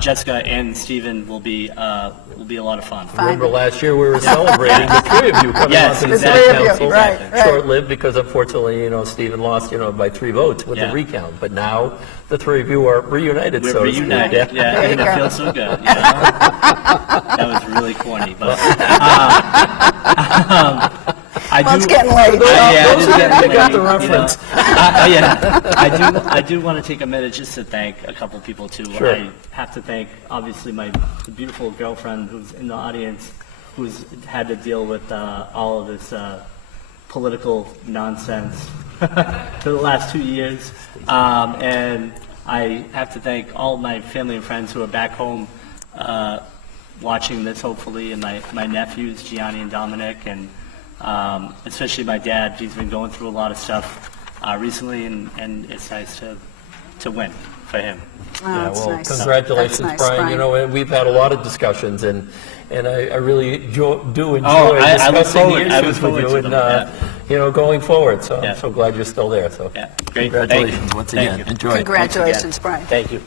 Jessica and Stephen will be a lot of fun. Remember last year we were celebrating the three of you coming onto the city council. Right. Short-lived because unfortunately, you know, Stephen lost, you know, by 3 votes with the recount. But now the three of you are reunited. We're reunited. Yeah, and it feels so good. You know? That was really corny, but. It's getting late. You got the reference. I do want to take a minute just to thank a couple people too. Sure. I have to thank obviously my beautiful girlfriend who's in the audience, who's had to deal with all of this political nonsense for the last 2 years, and I have to thank all my family and friends who are back home watching this, hopefully, and my nephews Gianni and Dominic, and especially my dad. He's been going through a lot of stuff recently, and it's nice to win. for him. Oh, that's well, nice. congratulations, That's nice, Brian. You know, we've had a lot of discussions, and I really do enjoy I look discussing forward- the I look issues with forward you to and, them, yeah. you know, going forward. So Yeah. I'm so glad you're still there. So Great. congratulations Thank you. once Thank again. you. Enjoy. Congratulations, Brian. Thank you.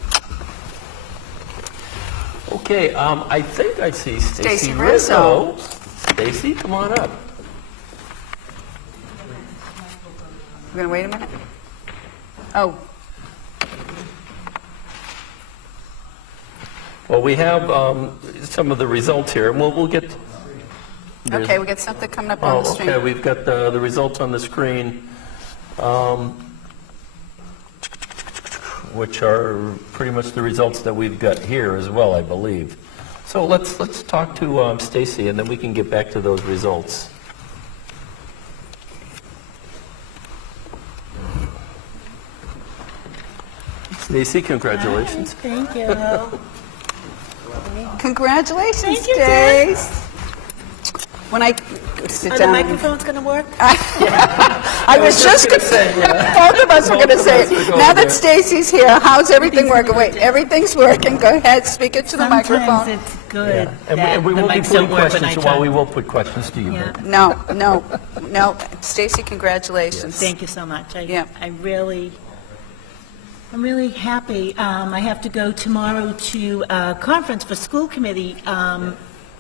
Okay, I think I see Stacy Stacy Rizzo. Rizzo. Stacy, come on up. We're going to wait a minute? Oh, Well, we have some of the results here, and we'll get. okay, we got something coming up on the screen. Okay, we've got the results on the screen, which are pretty much the results that we've got here as well, I believe. So let's talk to Stacy, and then we can get back to those results. Stacy, congratulations. Thank you. Congratulations, Thank you, Stace. When I sit Are the down. microphones going to work? I was just going to say, both of us were going to say, now that Stacy's here, how's everything working? Wait, everything's working. Go ahead, speak it to the microphone. Sometimes it's good And we that the won't be mics putting don't work when questions, I so while try. we will put questions to you. Yeah. but- No. Stacy, congratulations. Thank you so much. Yeah. I'm really happy. I have to go tomorrow to a conference for school committee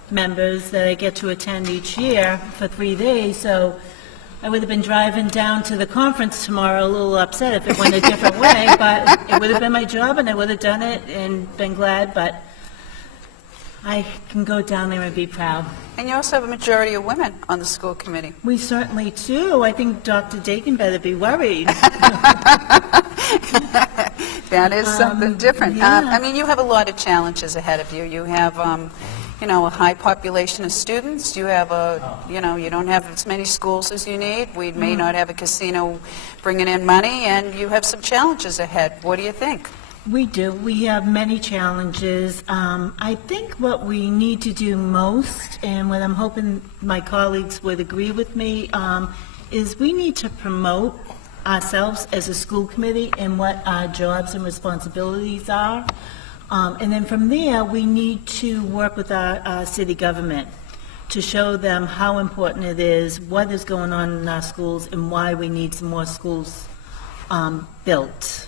members that I get to attend each year for 3 days, so I would have been driving down to the conference tomorrow a little upset if it went a different way, but it would have been my job and I would have done it and been glad, but I can go down there and be proud. And you also have a majority of women on the school committee. We certainly do. I think Dr. Dakin better be worried. That is something different. yeah. I mean, you have a lot of challenges ahead of you. You have, a high population of students. You have you don't have as many schools as you need. We may not have a casino bringing in money, and you have some challenges ahead. What do you think? We do. We have many challenges. I think what we need to do most, and what I'm hoping my colleagues would agree with me, is we need to promote ourselves as a school committee and what our jobs and responsibilities are. And then from there, we need to work with our city government to show them how important it is, what is going on in our schools, and why we need some more schools built.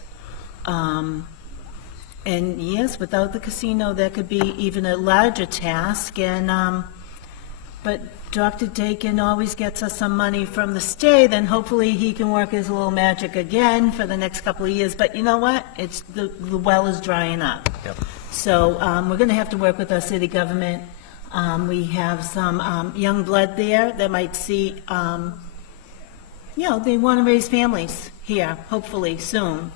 And yes, without the casino, that could be even a larger task. And but Dr. Dakin always gets us some money from the state, and hopefully he can work his little magic again for the next couple of years. But you know what? It's the well is drying up. Yep. So we're going to have to work with our city government. We have some young blood there that might see, they want to raise families here, hopefully soon.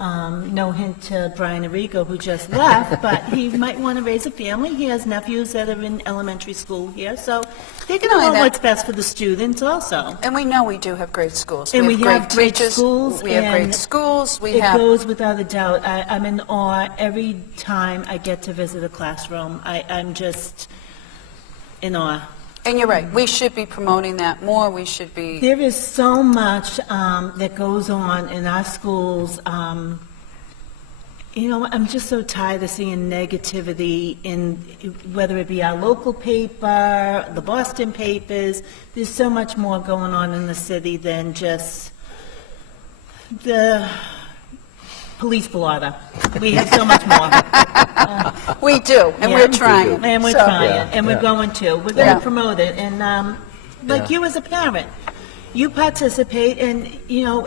No hint to Brian Arrigo, who just left, but he might want to raise a family. He has nephews that are in elementary school here, so they're going to Not only want that- what's best for the students also. And we know we do have great schools. And we have great great teachers. schools. We have and great schools. We it have. goes without a doubt. I'm in awe every time I get to visit a classroom. I'm just in awe. And you're right. We should be promoting that more. We should be. There is so much that goes on in our schools. I'm just so tired of seeing negativity in whether it be our local paper, the Boston papers. There's so much more going on in the city than just the police blotter. We have so much more. We do, and we're trying. And we're So- trying, Yeah, and we're yeah. going to. We're going Yeah. to promote it. And like Yeah. you as a parent, you participate. And,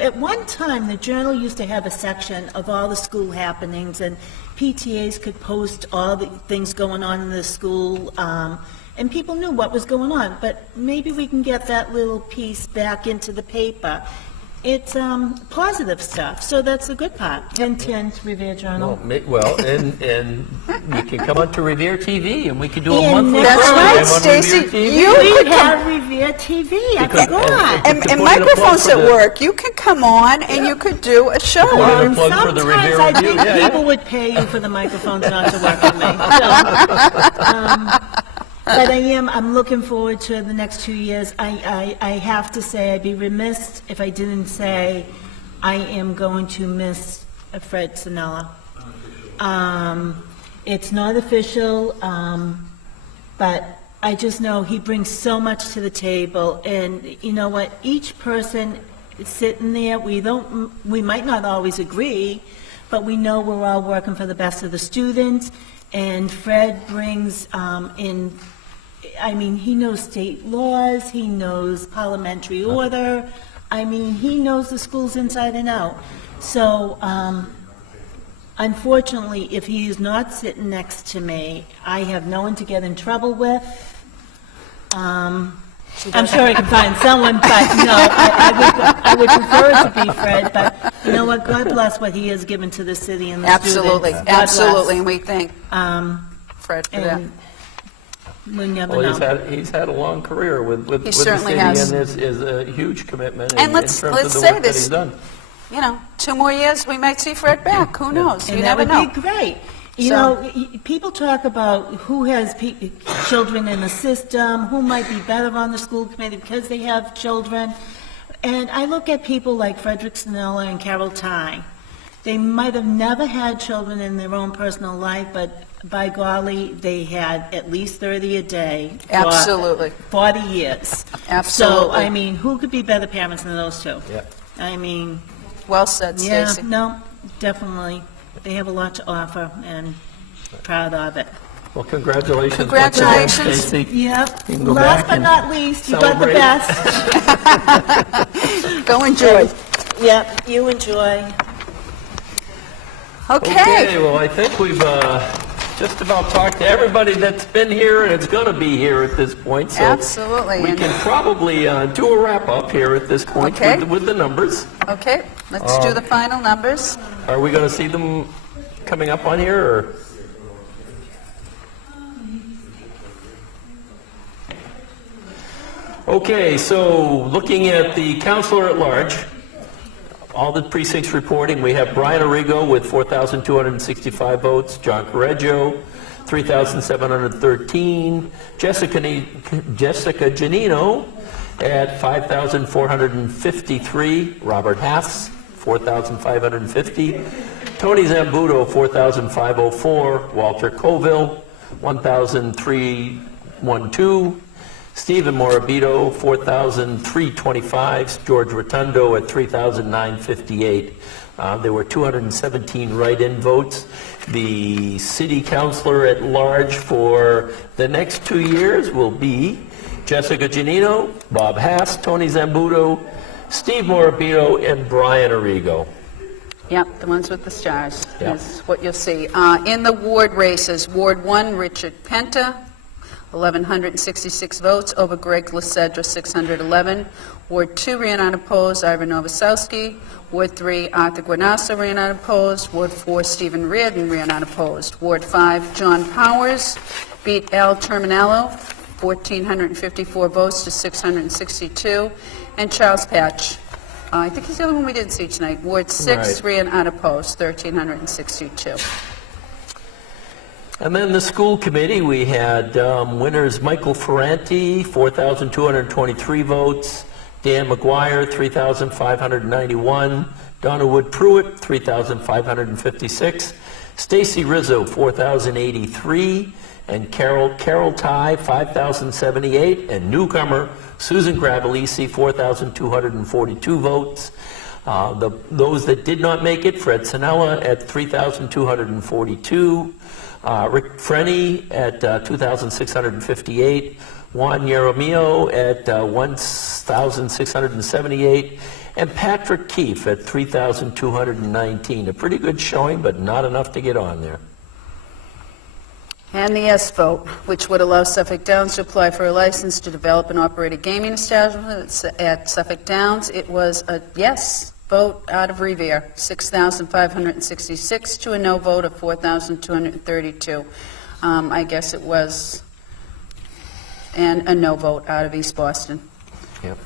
at one time, the Journal used to have a section of all the school happenings, and PTAs could post all the things going on in the school, and people knew what was going on. But maybe we can get that little piece back into the paper. It's positive stuff, so that's the good part. Hint, hint, Revere Journal. And we can come on to Revere TV, and we can do a And monthly that's program right, on Stacy. Revere TV. You We could have Revere TV, I Because- forgot. And put in a microphones plug at for the- work. You can come on and you could do a show. Put in a And plug for the sometimes Revere I Review. think Yeah, yeah. people would pay you for the microphones not to work for me. But I'm looking forward to the next 2 years. I have to say, I'd be remiss if I didn't say I am going to miss Fred Sinella. It's not official, but I just know he brings so much to the table. And you know what? Each person sitting there, we might not always agree, but we know we're all working for the best of the students. And Fred brings in, I mean, he knows state laws, he knows parliamentary order. I mean, he knows the schools inside and out. So, unfortunately, if he is not sitting next to me, I have no one to get in trouble with. I'm sure I can find someone, but no, I would prefer it to be Fred. But you know what? God bless what he has given to the city and the Absolutely, students. God absolutely, bless. and we thank Fred for that. And we'll never Well, know. he's had a long career with the certainly city, has. and is a huge commitment And in let's terms of the say work that this. he's done. You know, 2 more years, we might see Fred back. Who knows? And You that never know. would be great. You So- know, people talk about who has children in the system, who might be better on the school committee because they have children. And I look at people like Frederick Snella and Carol Ty. They might have never had children in their own personal life, but by golly, they had at least 30 a day. For Absolutely. 40 years. Absolutely. So, I mean, who could be better parents than those two? Yeah. I mean... Well said, Yeah, Stacy. no, definitely. They have a lot to offer, and proud of it. Well, congratulations. Congratulations. Stacey. Yep. You can go Last back but and not least, you got the celebrate. best. Go enjoy. Yep, you enjoy. Okay. Well, I think we've just about talked to everybody that's been here and it's going to be here at this point. So Absolutely. we And- can probably do a wrap-up here at this point Okay. with the numbers. Okay, let's do the final numbers. Are we going to see them coming up on here, or? Okay, so looking at the counselor at large, all the precincts reporting, we have Brian Arrigo with 4,265 votes, John Correggio, 3,713, Jessica Giannino at 5,453, Robert Haas, 4,550, Tony Zambuto, 4,504, Walter Colville, 1,312, Stephen Morabito, 4,325, George Rotundo at 3,958. There were 217 write-in votes. The city councilor at large for the next 2 years will be Jessica Giannino, Bob Haas, Tony Zambuto, Steve Morabito, and Brian Arrigo. Yep, the ones with the stars Yep. is what you'll see. In the ward races, Ward 1, Richard Penta, 1,166 votes, over Greg Lysedra, 611. Ward 2 ran unopposed, Ivan Novoselsky. Ward 3, Arthur Guanassa ran unopposed. Ward 4, Stephen Reardon ran unopposed. Ward 5, John Powers beat Al Terminello, 1,454 votes to 662. And Charles Patch, I think he's the only one we didn't see tonight. Ward 6 Right. ran unopposed, 1,362. And then the school committee, we had winners Michael Ferranti, 4,223 votes, Dan McGuire, 3,591, Donna Wood Pruitt, 3,556, Stacy Rizzo, 4,083, and Carol Ty, 5,078, and newcomer Susan Gravelisi, 4,242 votes. Those that did not make it, Fred Sinella at 3,242, Rick Frenny at 2,658, Juan Yeromio at 1,678, and Patrick Keefe at 3,219. A pretty good showing, but not enough to get on there. And the yes vote, which would allow Suffolk Downs to apply for a license to develop and operate a gaming establishment at Suffolk Downs. It was a yes vote out of Revere, 6,566 to a no vote of 4,232. I guess it was, and a no vote out of East Boston. Yep.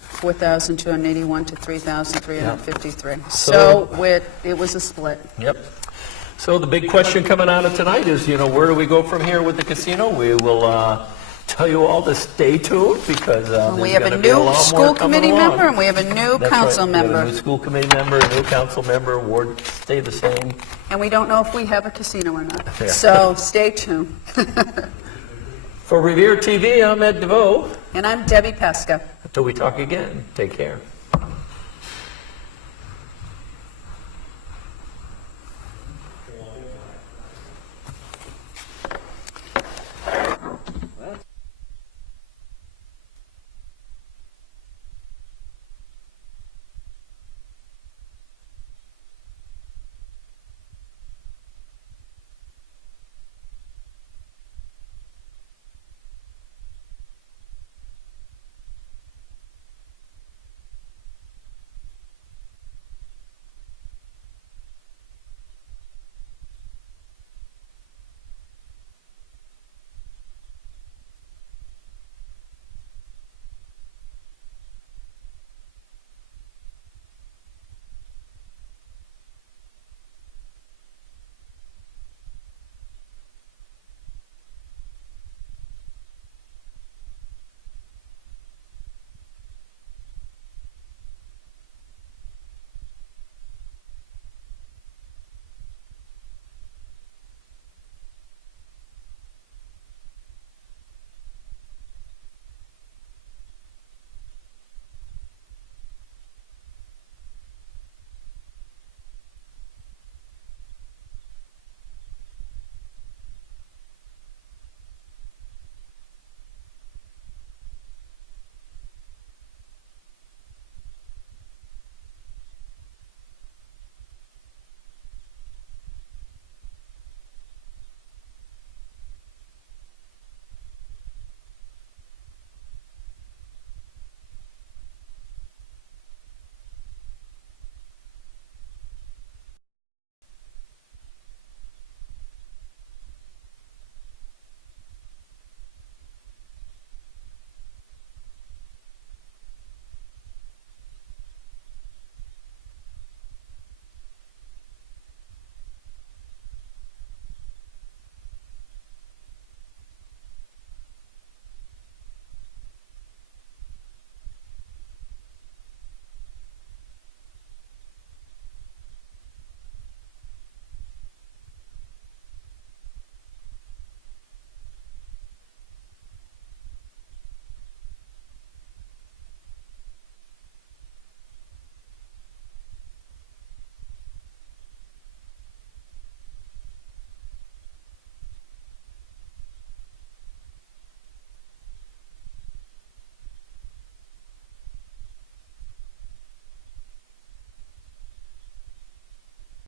4,281 to 3,353. So it was a split. Yep. So the big question coming out of tonight is, where do we go from here with the casino? We will tell you all to stay tuned because We there's have gonna a be a new lot school more coming committee along. member, and we have a new That's council right. We have member. a new school committee member, a new council member, ward stay the same. And we don't know if we have a casino or not. Yeah. So stay tuned. For Revere TV, I'm Ed DeVoe. And I'm Debbie Pesca. Until we talk again, take care.